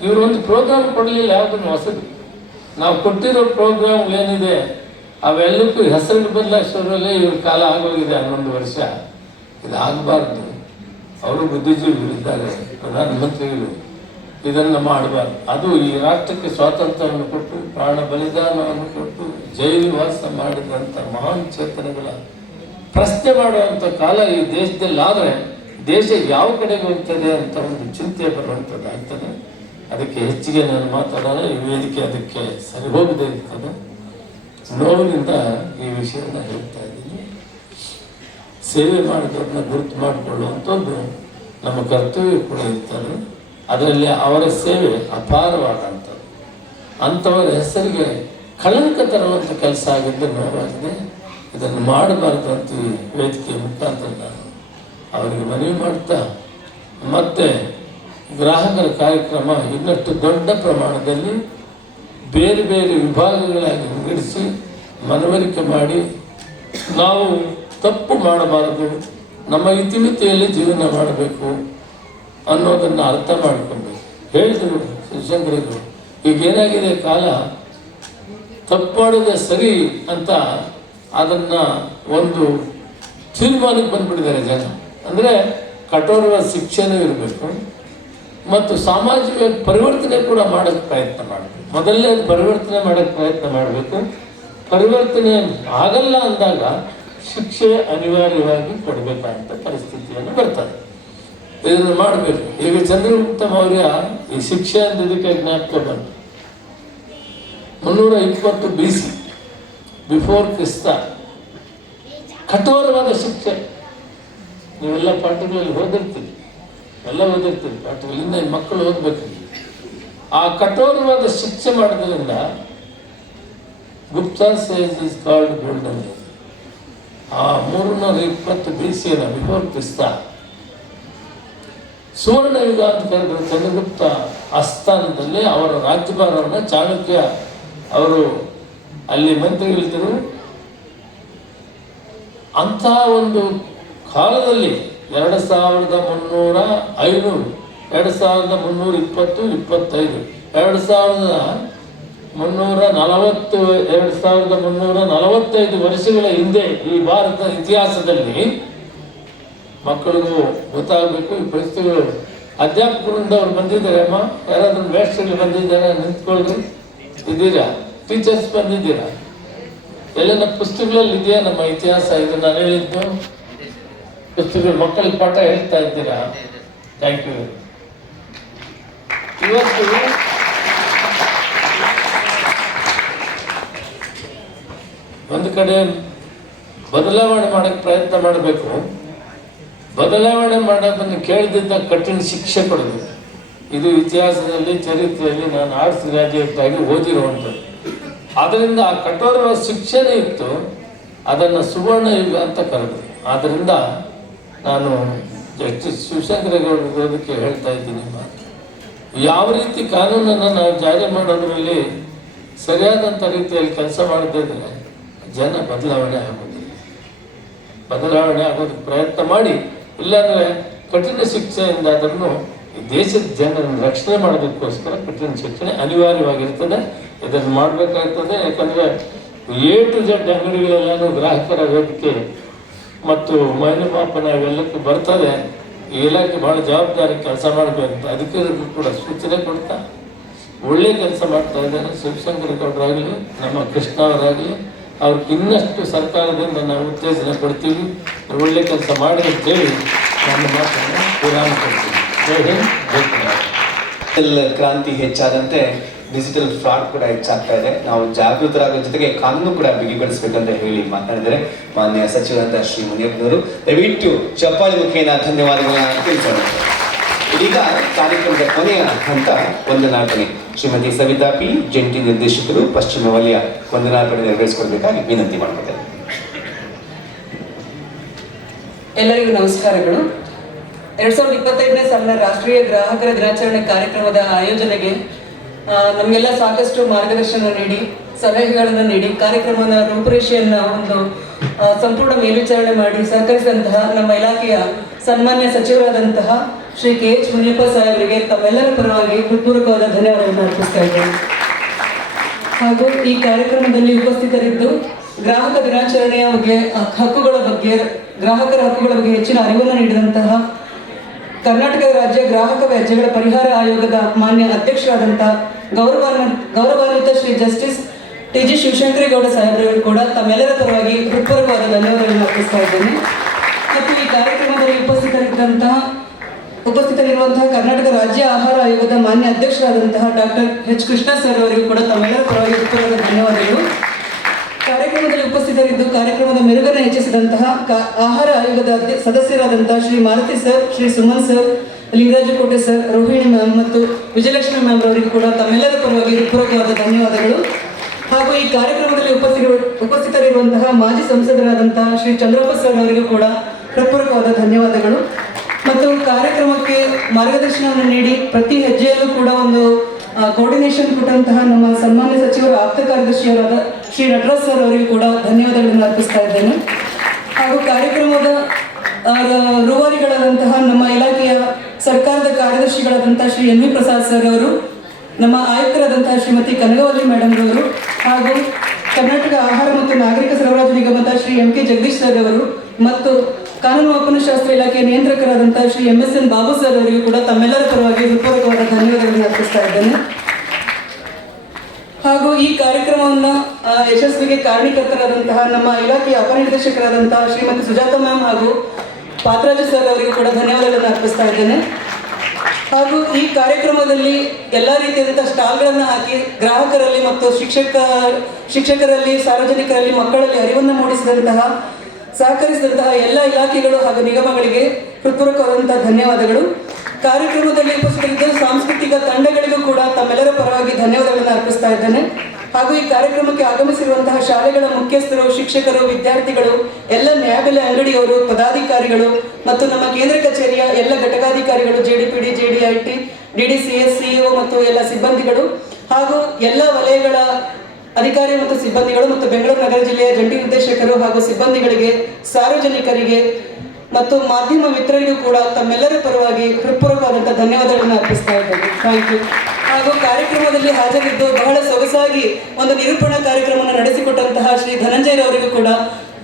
ಇವರೊಂದು ಪ್ರೋಗ್ರಾಮ್ ಕೊಡಲಿಲ್ಲ, ಯಾವುದನ್ನು ಹೊಸದು. ನಾವು ಕೊಟ್ಟಿರೋ ಪ್ರೋಗ್ರಾಮ್ ಏನಿದೆ ಅವೆಲ್ಲಕ್ಕೂ ಹೆಸರು ಬದಲಾಯಿಸೋದ್ರಲ್ಲೇ ಇವ್ರ ಕಾಲ ಆಗೋಗಿದೆ 11 ವರ್ಷ. ಇದಾಗಬಾರ್ದು. ಅವರು ಬುದ್ಧಿಜೀವಿಗಳಿದ್ದಾರೆ, ಪ್ರಧಾನಮಂತ್ರಿಗಳು. ಇದನ್ನು ಮಾಡಬಾರ್ದು. ಅದು ಈ ರಾಷ್ಟ್ರಕ್ಕೆ ಸ್ವಾತಂತ್ರ್ಯವನ್ನು ಕೊಟ್ಟು ಪ್ರಾಣ ಬಲಿದಾನವನ್ನು ಕೊಟ್ಟು ಜೈಲುವಾಸ ಮಾಡಿದಂಥ ಮಹಾನ್ ಚೇತನಗಳ ಪ್ರಶ್ನೆ ಮಾಡುವಂಥ ಕಾಲ ಈ ದೇಶದಲ್ಲಿ ಆದರೆ ದೇಶ ಯಾವ ಕಡೆಗೆ ಹೋಗ್ತದೆ ಅಂತ ಒಂದು ಚಿಂತೆ ಬರುವಂಥದ್ದು ಆಗ್ತದೆ. ಅದಕ್ಕೆ ಹೆಚ್ಚಿಗೆ ನಾನು ಮಾತಾಡೋಣ. ಈ ವೇದಿಕೆ ಅದಕ್ಕೆ ಸರಿ ಹೋಗದೇ ಇರ್ತದೆ. ನೋವಿನಿಂದ ಈ ವಿಷಯನ ಹೇಳ್ತಾ ಇದ್ದೀನಿ. ಸೇವೆ ಮಾಡಿದವ್ರನ್ನ ಗುರುತು ಮಾಡಿಕೊಳ್ಳುವಂಥದ್ದು ನಮ್ಮ ಕರ್ತವ್ಯ ಕೂಡ ಇರ್ತದೆ. ಅದರಲ್ಲಿ ಅವರ ಸೇವೆ ಅಪಾರವಾದಂಥದ್ದು. ಅಂಥವರ ಹೆಸರಿಗೆ ಕಳಂಕ ತರುವಂಥ ಕೆಲಸ ಆಗಿದ್ದು ನೋವಾಗಿದೆ. ಇದನ್ನು ಮಾಡಬಾರ್ದು ಅಂತ ಈ ವೇದಿಕೆಯ ಮುಖಾಂತರ ನಾನು ಅವರಿಗೆ ಮನವಿ ಮಾಡ್ತಾ, ಮತ್ತು ಗ್ರಾಹಕರ ಕಾರ್ಯಕ್ರಮ ಇನ್ನಷ್ಟು ದೊಡ್ಡ ಪ್ರಮಾಣದಲ್ಲಿ ಬೇರೆ ಬೇರೆ ವಿಭಾಗಗಳಾಗಿ ವಿಂಗಡಿಸಿ ಮನವರಿಕೆ ಮಾಡಿ ನಾವು ತಪ್ಪು ಮಾಡಬಾರದು, ನಮ್ಮ ಇತಿಮಿತಿಯಲ್ಲಿ ಜೀವನ ಮಾಡಬೇಕು ಅನ್ನೋದನ್ನು ಅರ್ಥ ಮಾಡಿಕೊಂಡು ಹೇಳಿದರು ಶಿವಶಂಕರರು. ಈಗೇನಾಗಿದೆ, ಕಾಲ ತಪ್ಪು ಮಾಡೋದೇ ಸರಿ ಅಂತ ಅದನ್ನು ಒಂದು ತೀರ್ಮಾನಕ್ಕೆ ಬಂದುಬಿಟ್ಟಿದ್ದಾರೆ ಜನ. ಅಂದರೆ ಕಠೋರವಾದ ಶಿಕ್ಷೆನೂ ಇರಬೇಕು ಮತ್ತು ಸಾಮಾಜಿಕ ಪರಿವರ್ತನೆ ಕೂಡ ಮಾಡೋಕ್ಕೆ ಪ್ರಯತ್ನ ಮಾಡಬೇಕು. ಮೊದಲನೇ ಪರಿವರ್ತನೆ ಮಾಡೋಕ್ಕೆ ಪ್ರಯತ್ನ ಮಾಡಬೇಕು. ಪರಿವರ್ತನೆ ಆಗಲ್ಲ ಅಂದಾಗ ಶಿಕ್ಷೆ ಅನಿವಾರ್ಯವಾಗಿ ಕೊಡಬೇಕಂತ ಪರಿಸ್ಥಿತಿಯನ್ನು ಬರ್ತದೆ. ಇದನ್ನು ಮಾಡಬೇಕು. ಈಗ ಚಂದ್ರಗುಪ್ತ ಮೌರ್ಯ ಈ ಶಿಕ್ಷೆ ಅಂತ ಇದಕ್ಕೆ ಜ್ಞಾಪಕ ಬಂತು. 320 BC ಬಿಫೋರ್ ಕ್ರಿಸ್ತ ಕಠೋರವಾದ ಶಿಕ್ಷೆ. ನೀವೆಲ್ಲ ಪಾಠಗಳಲ್ಲಿ ಓದಿರ್ತೀರಿ, ಪಾಠಗಳಿಂದ ಮಕ್ಕಳು ಓದಬೇಕು. ಆ ಕಠೋರವಾದ ಶಿಕ್ಷೆ ಮಾಡೋದ್ರಿಂದ Gupta age is called golden age. ಆ 320 BC ಬಿಫೋರ್ ಕ್ರಿಸ್ತ ಸುವರ್ಣ ಯುಗ ಅಂತ ಕರೆದ್ರು. ಚಂದ್ರಗುಪ್ತ ಆಸ್ಥಾನದಲ್ಲಿ ಅವರ ರಾಜ್ಯಭಾರವನ್ನು ಚಾಣಕ್ಯ ಅವರು ಅಲ್ಲಿ ಮಂತ್ರಿಗಳಿದ್ದರು. ಅಂಥ ಒಂದು ಕಾಲದಲ್ಲಿ 2320, 2320, 25, 2345 ವರ್ಷಗಳ ಹಿಂದೆ ಈ ಭಾರತ ಇತಿಹಾಸದಲ್ಲಿ ಮಕ್ಕಳಿಗೂ ಗೊತ್ತಾಗಬೇಕು. ಈ ಪರಿಸ್ಥಿತಿಗಳು ಅಧ್ಯಾಪಕರಿಂದ ಅವ್ರು ಬಂದಿದ್ದಾರೆ. ಅಮ್ಮ ಯಾರಾದ್ರೂ ವೇಸ್ಟ್ಗಳು ಬಂದಿದ್ದಾರೆ, ನಿಂತ್ಕೊಳ್ರಿ. ಇದ್ದೀರಾ? ಟೀಚರ್ಸ್ ಬಂದಿದ್ದೀರಾ? ಎಲ್ಲ ಪುಸ್ತಕಗಳಲ್ಲಿ ಇದೆಯಾ ನಮ್ಮ ಇತಿಹಾಸ? ಇದು ನಾನು ಹೇಳಿದ್ದು ಪುಸ್ತಕಗಳು ಮಕ್ಕಳಿಗೆ ಪಾಠ ಹೇಳ್ತಾ ಇದ್ದೀರಾ? Thank you. ಇವತ್ತು ಒಂದು ಕಡೆ ಬದಲಾವಣೆ ಮಾಡೋಕ್ಕೆ ಪ್ರಯತ್ನ ಮಾಡಬೇಕು. ಬದಲಾವಣೆ ಮಾಡೋದನ್ನು ಕೇಳದಿದ್ದ ಕಠಿಣ ಶಿಕ್ಷೆ ಕೊಡಬೇಕು. ಇದು ಇತಿಹಾಸದಲ್ಲಿ, ಚರಿತ್ರೆಯಲ್ಲಿ ನಾನು ಆರ್ಟ್ಸ್ ಗ್ರಾಜ್ಯುಯೇಟ್ ಆಗಿ ಓದಿರುವಂಥದ್ದು. ಆದ್ದರಿಂದ ಆ ಕಠೋರವಾದ ಶಿಕ್ಷೆನೇ ಇತ್ತು. ಅದನ್ನು ಸುವರ್ಣ ಯುಗ ಅಂತ ಕರೆದರು. ಆದ್ದರಿಂದ ನಾನು ಜಸ್ಟಿಸ್ ಶಿವಶಂಕರೇಗೌಡರಿಗೆ ಹೇಳ್ತಾ ಇದ್ದೀನಿ ಮಾತು. ಯಾವ ರೀತಿ ಕಾನೂನನ್ನು ನಾವು ಜಾರಿ ಮಾಡೋದ್ರಲ್ಲಿ ಸರಿಯಾದಂಥ ರೀತಿಯಲ್ಲಿ ಕೆಲಸ ಮಾಡದಿದ್ದರೆ ಜನ ಬದಲಾವಣೆ ಆಗೋದಿಲ್ಲ. ಬದಲಾವಣೆ ಆಗೋದಕ್ಕೆ ಪ್ರಯತ್ನ ಮಾಡಿ, ಇಲ್ಲಾಂದರೆ ಕಠಿಣ ಶಿಕ್ಷೆಯಿಂದ ಅದನ್ನು ದೇಶದ ಜನರನ್ನು ರಕ್ಷಣೆ ಮಾಡೋದಕ್ಕೋಸ್ಕರ ಕಠಿಣ ಶಿಕ್ಷಣೆ ಅನಿವಾರ್ಯವಾಗಿರ್ತದೆ. ಇದನ್ನು ಮಾಡಬೇಕಾಗ್ತದೆ. ಯಾಕಂದರೆ A to Z ಅಂಗಡಿಗಳೆಲ್ಲನೂ ಗ್ರಾಹಕರ ವೇದಿಕೆ ಮತ್ತು ಮೌಲ್ಯಮಾಪನ ಇವೆಲ್ಲಕ್ಕೂ ಬರ್ತದೆ. ಈ ಇಲಾಖೆ ಭಾಳ ಜವಾಬ್ದಾರಿ ಕೆಲಸ ಮಾಡಬೇಕು. ಅಧಿಕಾರಿಗಳು ಕೂಡ ಸೂಚನೆ ಕೊಡ್ತಾ ಒಳ್ಳೆ ಕೆಲಸ ಮಾಡ್ತಾ ಇದ್ದಾರೆ. ಶಿವಶಂಕರೇಗೌಡರಾಗಲಿ, ನಮ್ಮ ಕೃಷ್ಣ ಅವರಾಗಲಿ, ಅವ್ರಿಗೆ ಇನ್ನಷ್ಟು ಸರ್ಕಾರದಿಂದ ನಾವು ಉತ್ತೇಜನ ಕೊಡ್ತೀವಿ. ಒಳ್ಳೆ ಕೆಲಸ ಮಾಡಿ ಅಂತೇಳಿ ನನ್ನ ಮಾತನ್ನು ವಿರಾಮ ಕೊಡ್ತೀವಿ. ಜೈ ಹಿಂದ್, ಜೈ ಕರ್ನಾಟಕ. ಡಿಜಿಟಲ್ ಕ್ರಾಂತಿ ಹೆಚ್ಚಾದಂತೆ ಡಿಜಿಟಲ್ ಫ್ರಾಡ್ ಕೂಡ ಹೆಚ್ಚಾಗ್ತಾ ಇದೆ. ನಾವು ಜಾಗೃತರಾಗೋ ಜೊತೆಗೆ ಕಾನೂನು ಕೂಡ ಬಿಗಿಗೊಳಿಸಬೇಕಂತ ಹೇಳಿ ಮಾತನಾಡಿದರೆ ಮಾನ್ಯ ಸಚಿವರಾದ ಶ್ರೀ ಮುನಿಯಪ್ಪನವರು. ದಯವಿಟ್ಟು ಚಪ್ಪಾಳಿ ಮುಖೇನ ಧನ್ಯವಾದಗಳನ್ನ ತಿಳಿಸೋಣ. ಇದೀಗ ಕಾರ್ಯಕ್ರಮದ ಕೊನೆಯ ಹಂತ ವಂದನಾರ್ಪಣೆ. ಶ್ರೀಮತಿ ಸವಿತಾ ಪಿ, ಜಂಟಿ ನಿರ್ದೇಶಕರು, ಪಶ್ಚಿಮ ವಲಯ, ವಂದನಾರ್ಪಣೆ ನೆರವೇರಿಸಿಕೊಳ್ಬೇಕಾಗಿ ವಿನಂತಿ ಮಾಡ್ತಾರೆ. ಎಲ್ಲರಿಗೂ ನಮಸ್ಕಾರಗಳು. 2025ನೇ ಸಾಲಿನ ರಾಷ್ಟ್ರೀಯ ಗ್ರಾಹಕರ ದಿನಾಚರಣೆ ಕಾರ್ಯಕ್ರಮದ ಆಯೋಜನೆಗೆ ನಮಗೆಲ್ಲ ಸಾಕಷ್ಟು ಮಾರ್ಗದರ್ಶನ ನೀಡಿ, ಸಲಹೆಗಳನ್ನು ನೀಡಿ, ಕಾರ್ಯಕ್ರಮದ ರೂಪುರೇಷೆಯನ್ನು ಒಂದು ಸಂಪೂರ್ಣ ಮೇಲ್ವಿಚಾರಣೆ ಮಾಡಿ ಸಹಕರಿಸಿದಂತಹ ನಮ್ಮ ಇಲಾಖೆಯ ಸನ್ಮಾನ್ಯ ಸಚಿವರಾದಂತಹ ಶ್ರೀ KH ಮುನಿಯಪ್ಪ ಸಾಹೇಬರಿಗೆ ತಮ್ಮೆಲ್ಲರ ಪರವಾಗಿ ಹೃತ್ಪೂರ್ವಕವಾದ ಧನ್ಯವಾದಗಳನ್ನು ಅರ್ಪಿಸ್ತಾ ಇದ್ದೇನೆ. ಹಾಗೂ ಈ ಕಾರ್ಯಕ್ರಮದಲ್ಲಿ ಉಪಸ್ಥಿತರಿದ್ದು ಗ್ರಾಹಕ ದಿನಾಚರಣೆಯ ಬಗ್ಗೆ ಗ್ರಾಹಕರ ಹಕ್ಕುಗಳ ಬಗ್ಗೆ ಹೆಚ್ಚಿನ ಅರಿವನ್ನು ನೀಡಿದಂತಹ ಕರ್ನಾಟಕ ರಾಜ್ಯ ಗ್ರಾಹಕ ವ್ಯಾಜ್ಯಗಳ ಪರಿಹಾರ ಆಯೋಗದ ಮಾನ್ಯ ಅಧ್ಯಕ್ಷರಾದಂತಹ ಗೌರವಾನ್ವಿತ ಶ್ರೀ ಜಸ್ಟಿಸ್ TG ಶಿವಶಂಕರೇಗೌಡ ಸಾಹೇಬರು ಕೂಡ ತಮ್ಮೆಲ್ಲರ ಪರವಾಗಿ ಹೃತ್ಪೂರ್ವಕವಾದ ಧನ್ಯವಾದಗಳನ್ನು ಅರ್ಪಿಸ್ತಾ ಇದ್ದೇನೆ. ಮತ್ತು ಈ ಕಾರ್ಯಕ್ರಮದಲ್ಲಿ ಉಪಸ್ಥಿತರಿರುವಂತಹ ಕರ್ನಾಟಕ ರಾಜ್ಯ ಆಹಾರ ಆಯೋಗದ ಮಾನ್ಯ ಅಧ್ಯಕ್ಷರಾದಂತಹ ಡಾಕ್ಟರ್ H ಕೃಷ್ಣ ಸರ್ ಅವರಿಗೂ ಕೂಡ ತಮ್ಮೆಲ್ಲರ ಪರವಾಗಿ ಹೃತ್ಪೂರ್ವಕ ಧನ್ಯವಾದಗಳು. ಕಾರ್ಯಕ್ರಮದಲ್ಲಿ ಉಪಸ್ಥಿತರಿದ್ದು ಕಾರ್ಯಕ್ರಮದ ಮೆರುಗನ್ನು ಹೆಚ್ಚಿಸಿದಂತಹ ಆಹಾರ ಆಯೋಗದ ಸದಸ್ಯರಾದಂತಹ Shri Maruti sir, Shri Suman sir, Lingarajakote sir, Rohini ma'am ಮತ್ತು ವಿಜಯಲಕ್ಷ್ಮಿ ಮ್ಯಾಮ್ ಅವರಿಗೂ ಕೂಡ ತಮ್ಮೆಲ್ಲರ ಪರವಾಗಿ ಹೃತ್ಪೂರ್ವಕವಾದ ಧನ್ಯವಾದಗಳು. ಹಾಗೂ ಈ ಕಾರ್ಯಕ್ರಮದಲ್ಲಿ ಉಪಸ್ಥಿತರಿರುವಂತಹ ಮಾಜಿ ಸಂಸದರಾದಂತಹ ಶ್ರೀ ಚಂದ್ರಪ್ಪ ಸರ್ ಅವರಿಗೂ ಕೂಡ ಹೃತ್ಪೂರ್ವಕವಾದ ಧನ್ಯವಾದಗಳು. ಮತ್ತು ಕಾರ್ಯಕ್ರಮಕ್ಕೆ ಮಾರ್ಗದರ್ಶನವನ್ನು ನೀಡಿ ಪ್ರತಿ ಹೆಜ್ಜೆಯಲ್ಲೂ ಕೂಡ ಒಂದು ಕೋಆರ್ಡಿನೇಷನ್ ಕೊಟ್ಟಂತಹ ನಮ್ಮ ಸನ್ಮಾನ್ಯ ಸಚಿವರ ಆಪ್ತ ಕಾರ್ಯದರ್ಶಿಯವರಾದ ಶ್ರೀ ನಟರಾಜ್ ಸರ್ ಅವರಿಗೂ ಕೂಡ ಧನ್ಯವಾದಗಳನ್ನು ಅರ್ಪಿಸ್ತಾ ಇದ್ದೇನೆ. ಹಾಗೂ ಕಾರ್ಯಕ್ರಮದ ರೂವಾರಿಗಳಾದಂತಹ ನಮ್ಮ ಇಲಾಖೆಯ ಸರ್ಕಾರದ ಕಾರ್ಯದರ್ಶಿಗಳಾದಂತಹ ಶ್ರೀ NV ಪ್ರಸಾದ್ ಸರ್ ಅವರು, ನಮ್ಮ ಆಯುಕ್ತರಾದಂತಹ ಶ್ರೀಮತಿ ಕನಗವಲ್ಲಿ ಮೇಡಮ್ ರವರು, ಹಾಗೂ ಕರ್ನಾಟಕ ಆಹಾರ ಮತ್ತು ನಾಗರಿಕ ಸರಬರಾಜು ನಿಗಮದ ಶ್ರೀ MK ಜಗದೀಶ್ ಸರ್ ಅವರು ಮತ್ತು ಕಾನೂನು ಮಾಪನಶಾಸ್ತ್ರ ಇಲಾಖೆಯ ನಿಯಂತ್ರಕರಾದಂತಹ ಶ್ರೀ MSN ಬಾಬು ಸರ್ ಅವರಿಗೂ ಕೂಡ ತಮ್ಮೆಲ್ಲರ ಪರವಾಗಿ ಹೃತ್ಪೂರ್ವಕವಾದ ಧನ್ಯವಾದಗಳನ್ನು ಅರ್ಪಿಸ್ತಾ ಇದ್ದೇನೆ. ಹಾಗೂ ಈ ಕಾರ್ಯಕ್ರಮವನ್ನು ಯಶಸ್ವಿಗೆ ಕಾರಣೀಕರ್ತರಾದಂತಹ ನಮ್ಮ ಇಲಾಖೆಯ ಅಪನಿರ್ದೇಶಕರಾದಂತಹ ಶ್ರೀಮತಿ ಸುಜಾತ ಮ್ಯಾಮ್ ಹಾಗೂ ಪಾತ್ರಾಜು ಸರ್ ಅವರಿಗೂ ಕೂಡ ಧನ್ಯವಾದಗಳನ್ನು ಅರ್ಪಿಸ್ತಾ ಇದ್ದೇನೆ. ಹಾಗೂ ಈ ಕಾರ್ಯಕ್ರಮದಲ್ಲಿ ಎಲ್ಲ ರೀತಿಯಾದಂತಹ ಸ್ಟಾಲ್ಗಳನ್ನು ಹಾಕಿ ಗ್ರಾಹಕರಲ್ಲಿ ಮತ್ತು ಶಿಕ್ಷಕರಲ್ಲಿ, ಸಾರ್ವಜನಿಕರಲ್ಲಿ, ಮಕ್ಕಳಲ್ಲಿ ಅರಿವನ್ನು ಸಹಕರಿಸಿದಂತಹ ಎಲ್ಲ ಇಲಾಖೆಗಳು ಹಾಗೂ ನಿಗಮಗಳಿಗೆ ಹೃತ್ಪೂರ್ವಕವಾದಂತಹ ಧನ್ಯವಾದಗಳು. ಕಾರ್ಯಕ್ರಮದಲ್ಲಿ ಉಪಸ್ಥಿತರಿದ್ದ ಸಾಂಸ್ಕೃತಿಕ ತಂಡಗಳಿಗೂ ಕೂಡ ತಮ್ಮೆಲ್ಲರ ಪರವಾಗಿ ಧನ್ಯವಾದಗಳನ್ನು ಅರ್ಪಿಸ್ತಾ ಇದ್ದೇನೆ. ಹಾಗೂ ಈ ಕಾರ್ಯಕ್ರಮಕ್ಕೆ ಆಗಮಿಸಿರುವಂತಹ ಶಾಲೆಗಳ ಮುಖ್ಯಸ್ಥರು, ಶಿಕ್ಷಕರು, ವಿದ್ಯಾರ್ಥಿಗಳು, ಎಲ್ಲ ನ್ಯಾಯಬೆಲೆ ಅಂಗಡಿಯವರು, ಪದಾಧಿಕಾರಿಗಳು ಮತ್ತು ನಮ್ಮ ಕೇಂದ್ರ ಕಚೇರಿಯ ಎಲ್ಲ ಘಟಕಾಧಿಕಾರಿಗಳು, JDPD, JDIT, DDCS, CEO ಮತ್ತು ಎಲ್ಲ ಸಿಬ್ಬಂದಿಗಳು, ಹಾಗೂ ಎಲ್ಲ ವಲಯಗಳ ಅಧಿಕಾರಿ ಮತ್ತು ಸಿಬ್ಬಂದಿಗಳು ಮತ್ತು ಬೆಂಗಳೂರು ನಗರ ಜಿಲ್ಲೆಯ ಜಂಟಿ ನಿರ್ದೇಶಕರು ಹಾಗೂ ಸಿಬ್ಬಂದಿಗಳಿಗೆ, ಸಾರ್ವಜನಿಕರಿಗೆ ಮತ್ತು ಮಾಧ್ಯಮ ಮಿತ್ರರಿಗೂ ಕೂಡ ತಮ್ಮೆಲ್ಲರ ಪರವಾಗಿ ಹೃತ್ಪೂರ್ವಕವಾದಂತಹ ಧನ್ಯವಾದಗಳನ್ನು ಅರ್ಪಿಸ್ತಾ ಇದ್ದೇನೆ. Thank you. ಹಾಗೂ ಕಾರ್ಯಕ್ರಮದಲ್ಲಿ ಹಾಜರಿದ್ದು ಬಹಳ ಸೊಗಸಾಗಿ ಒಂದು ನಿರೂಪಣಾ ಕಾರ್ಯಕ್ರಮವನ್ನು ನಡೆಸಿಕೊಟ್ಟಂತಹ ಶ್ರೀ ಧನಂಜಯರವರಿಗೂ ಕೂಡ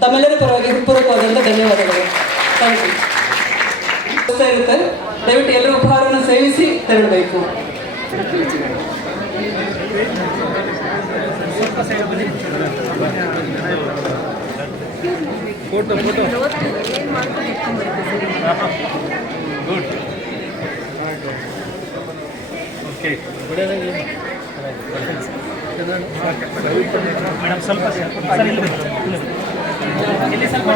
ತಮ್ಮೆಲ್ಲರ ಪರವಾಗಿ ಹೃತ್ಪೂರ್ವಕವಾದಂತಹ ಧನ್ಯವಾದಗಳು. Thank you. ಇರುತ್ತೆ, ದಯವಿಟ್ಟು ಎಲ್ಲರೂ ಉಪಹಾರವನ್ನು ಸೇವಿಸಿ ತೆರಳಬೇಕು. Photo good. ಓಕೆ ಮೇಡಮ್ ಸ್ವಲ್ಪ ಸರ್ ಇಲ್ಲಿ ಸ್ವಲ್ಪ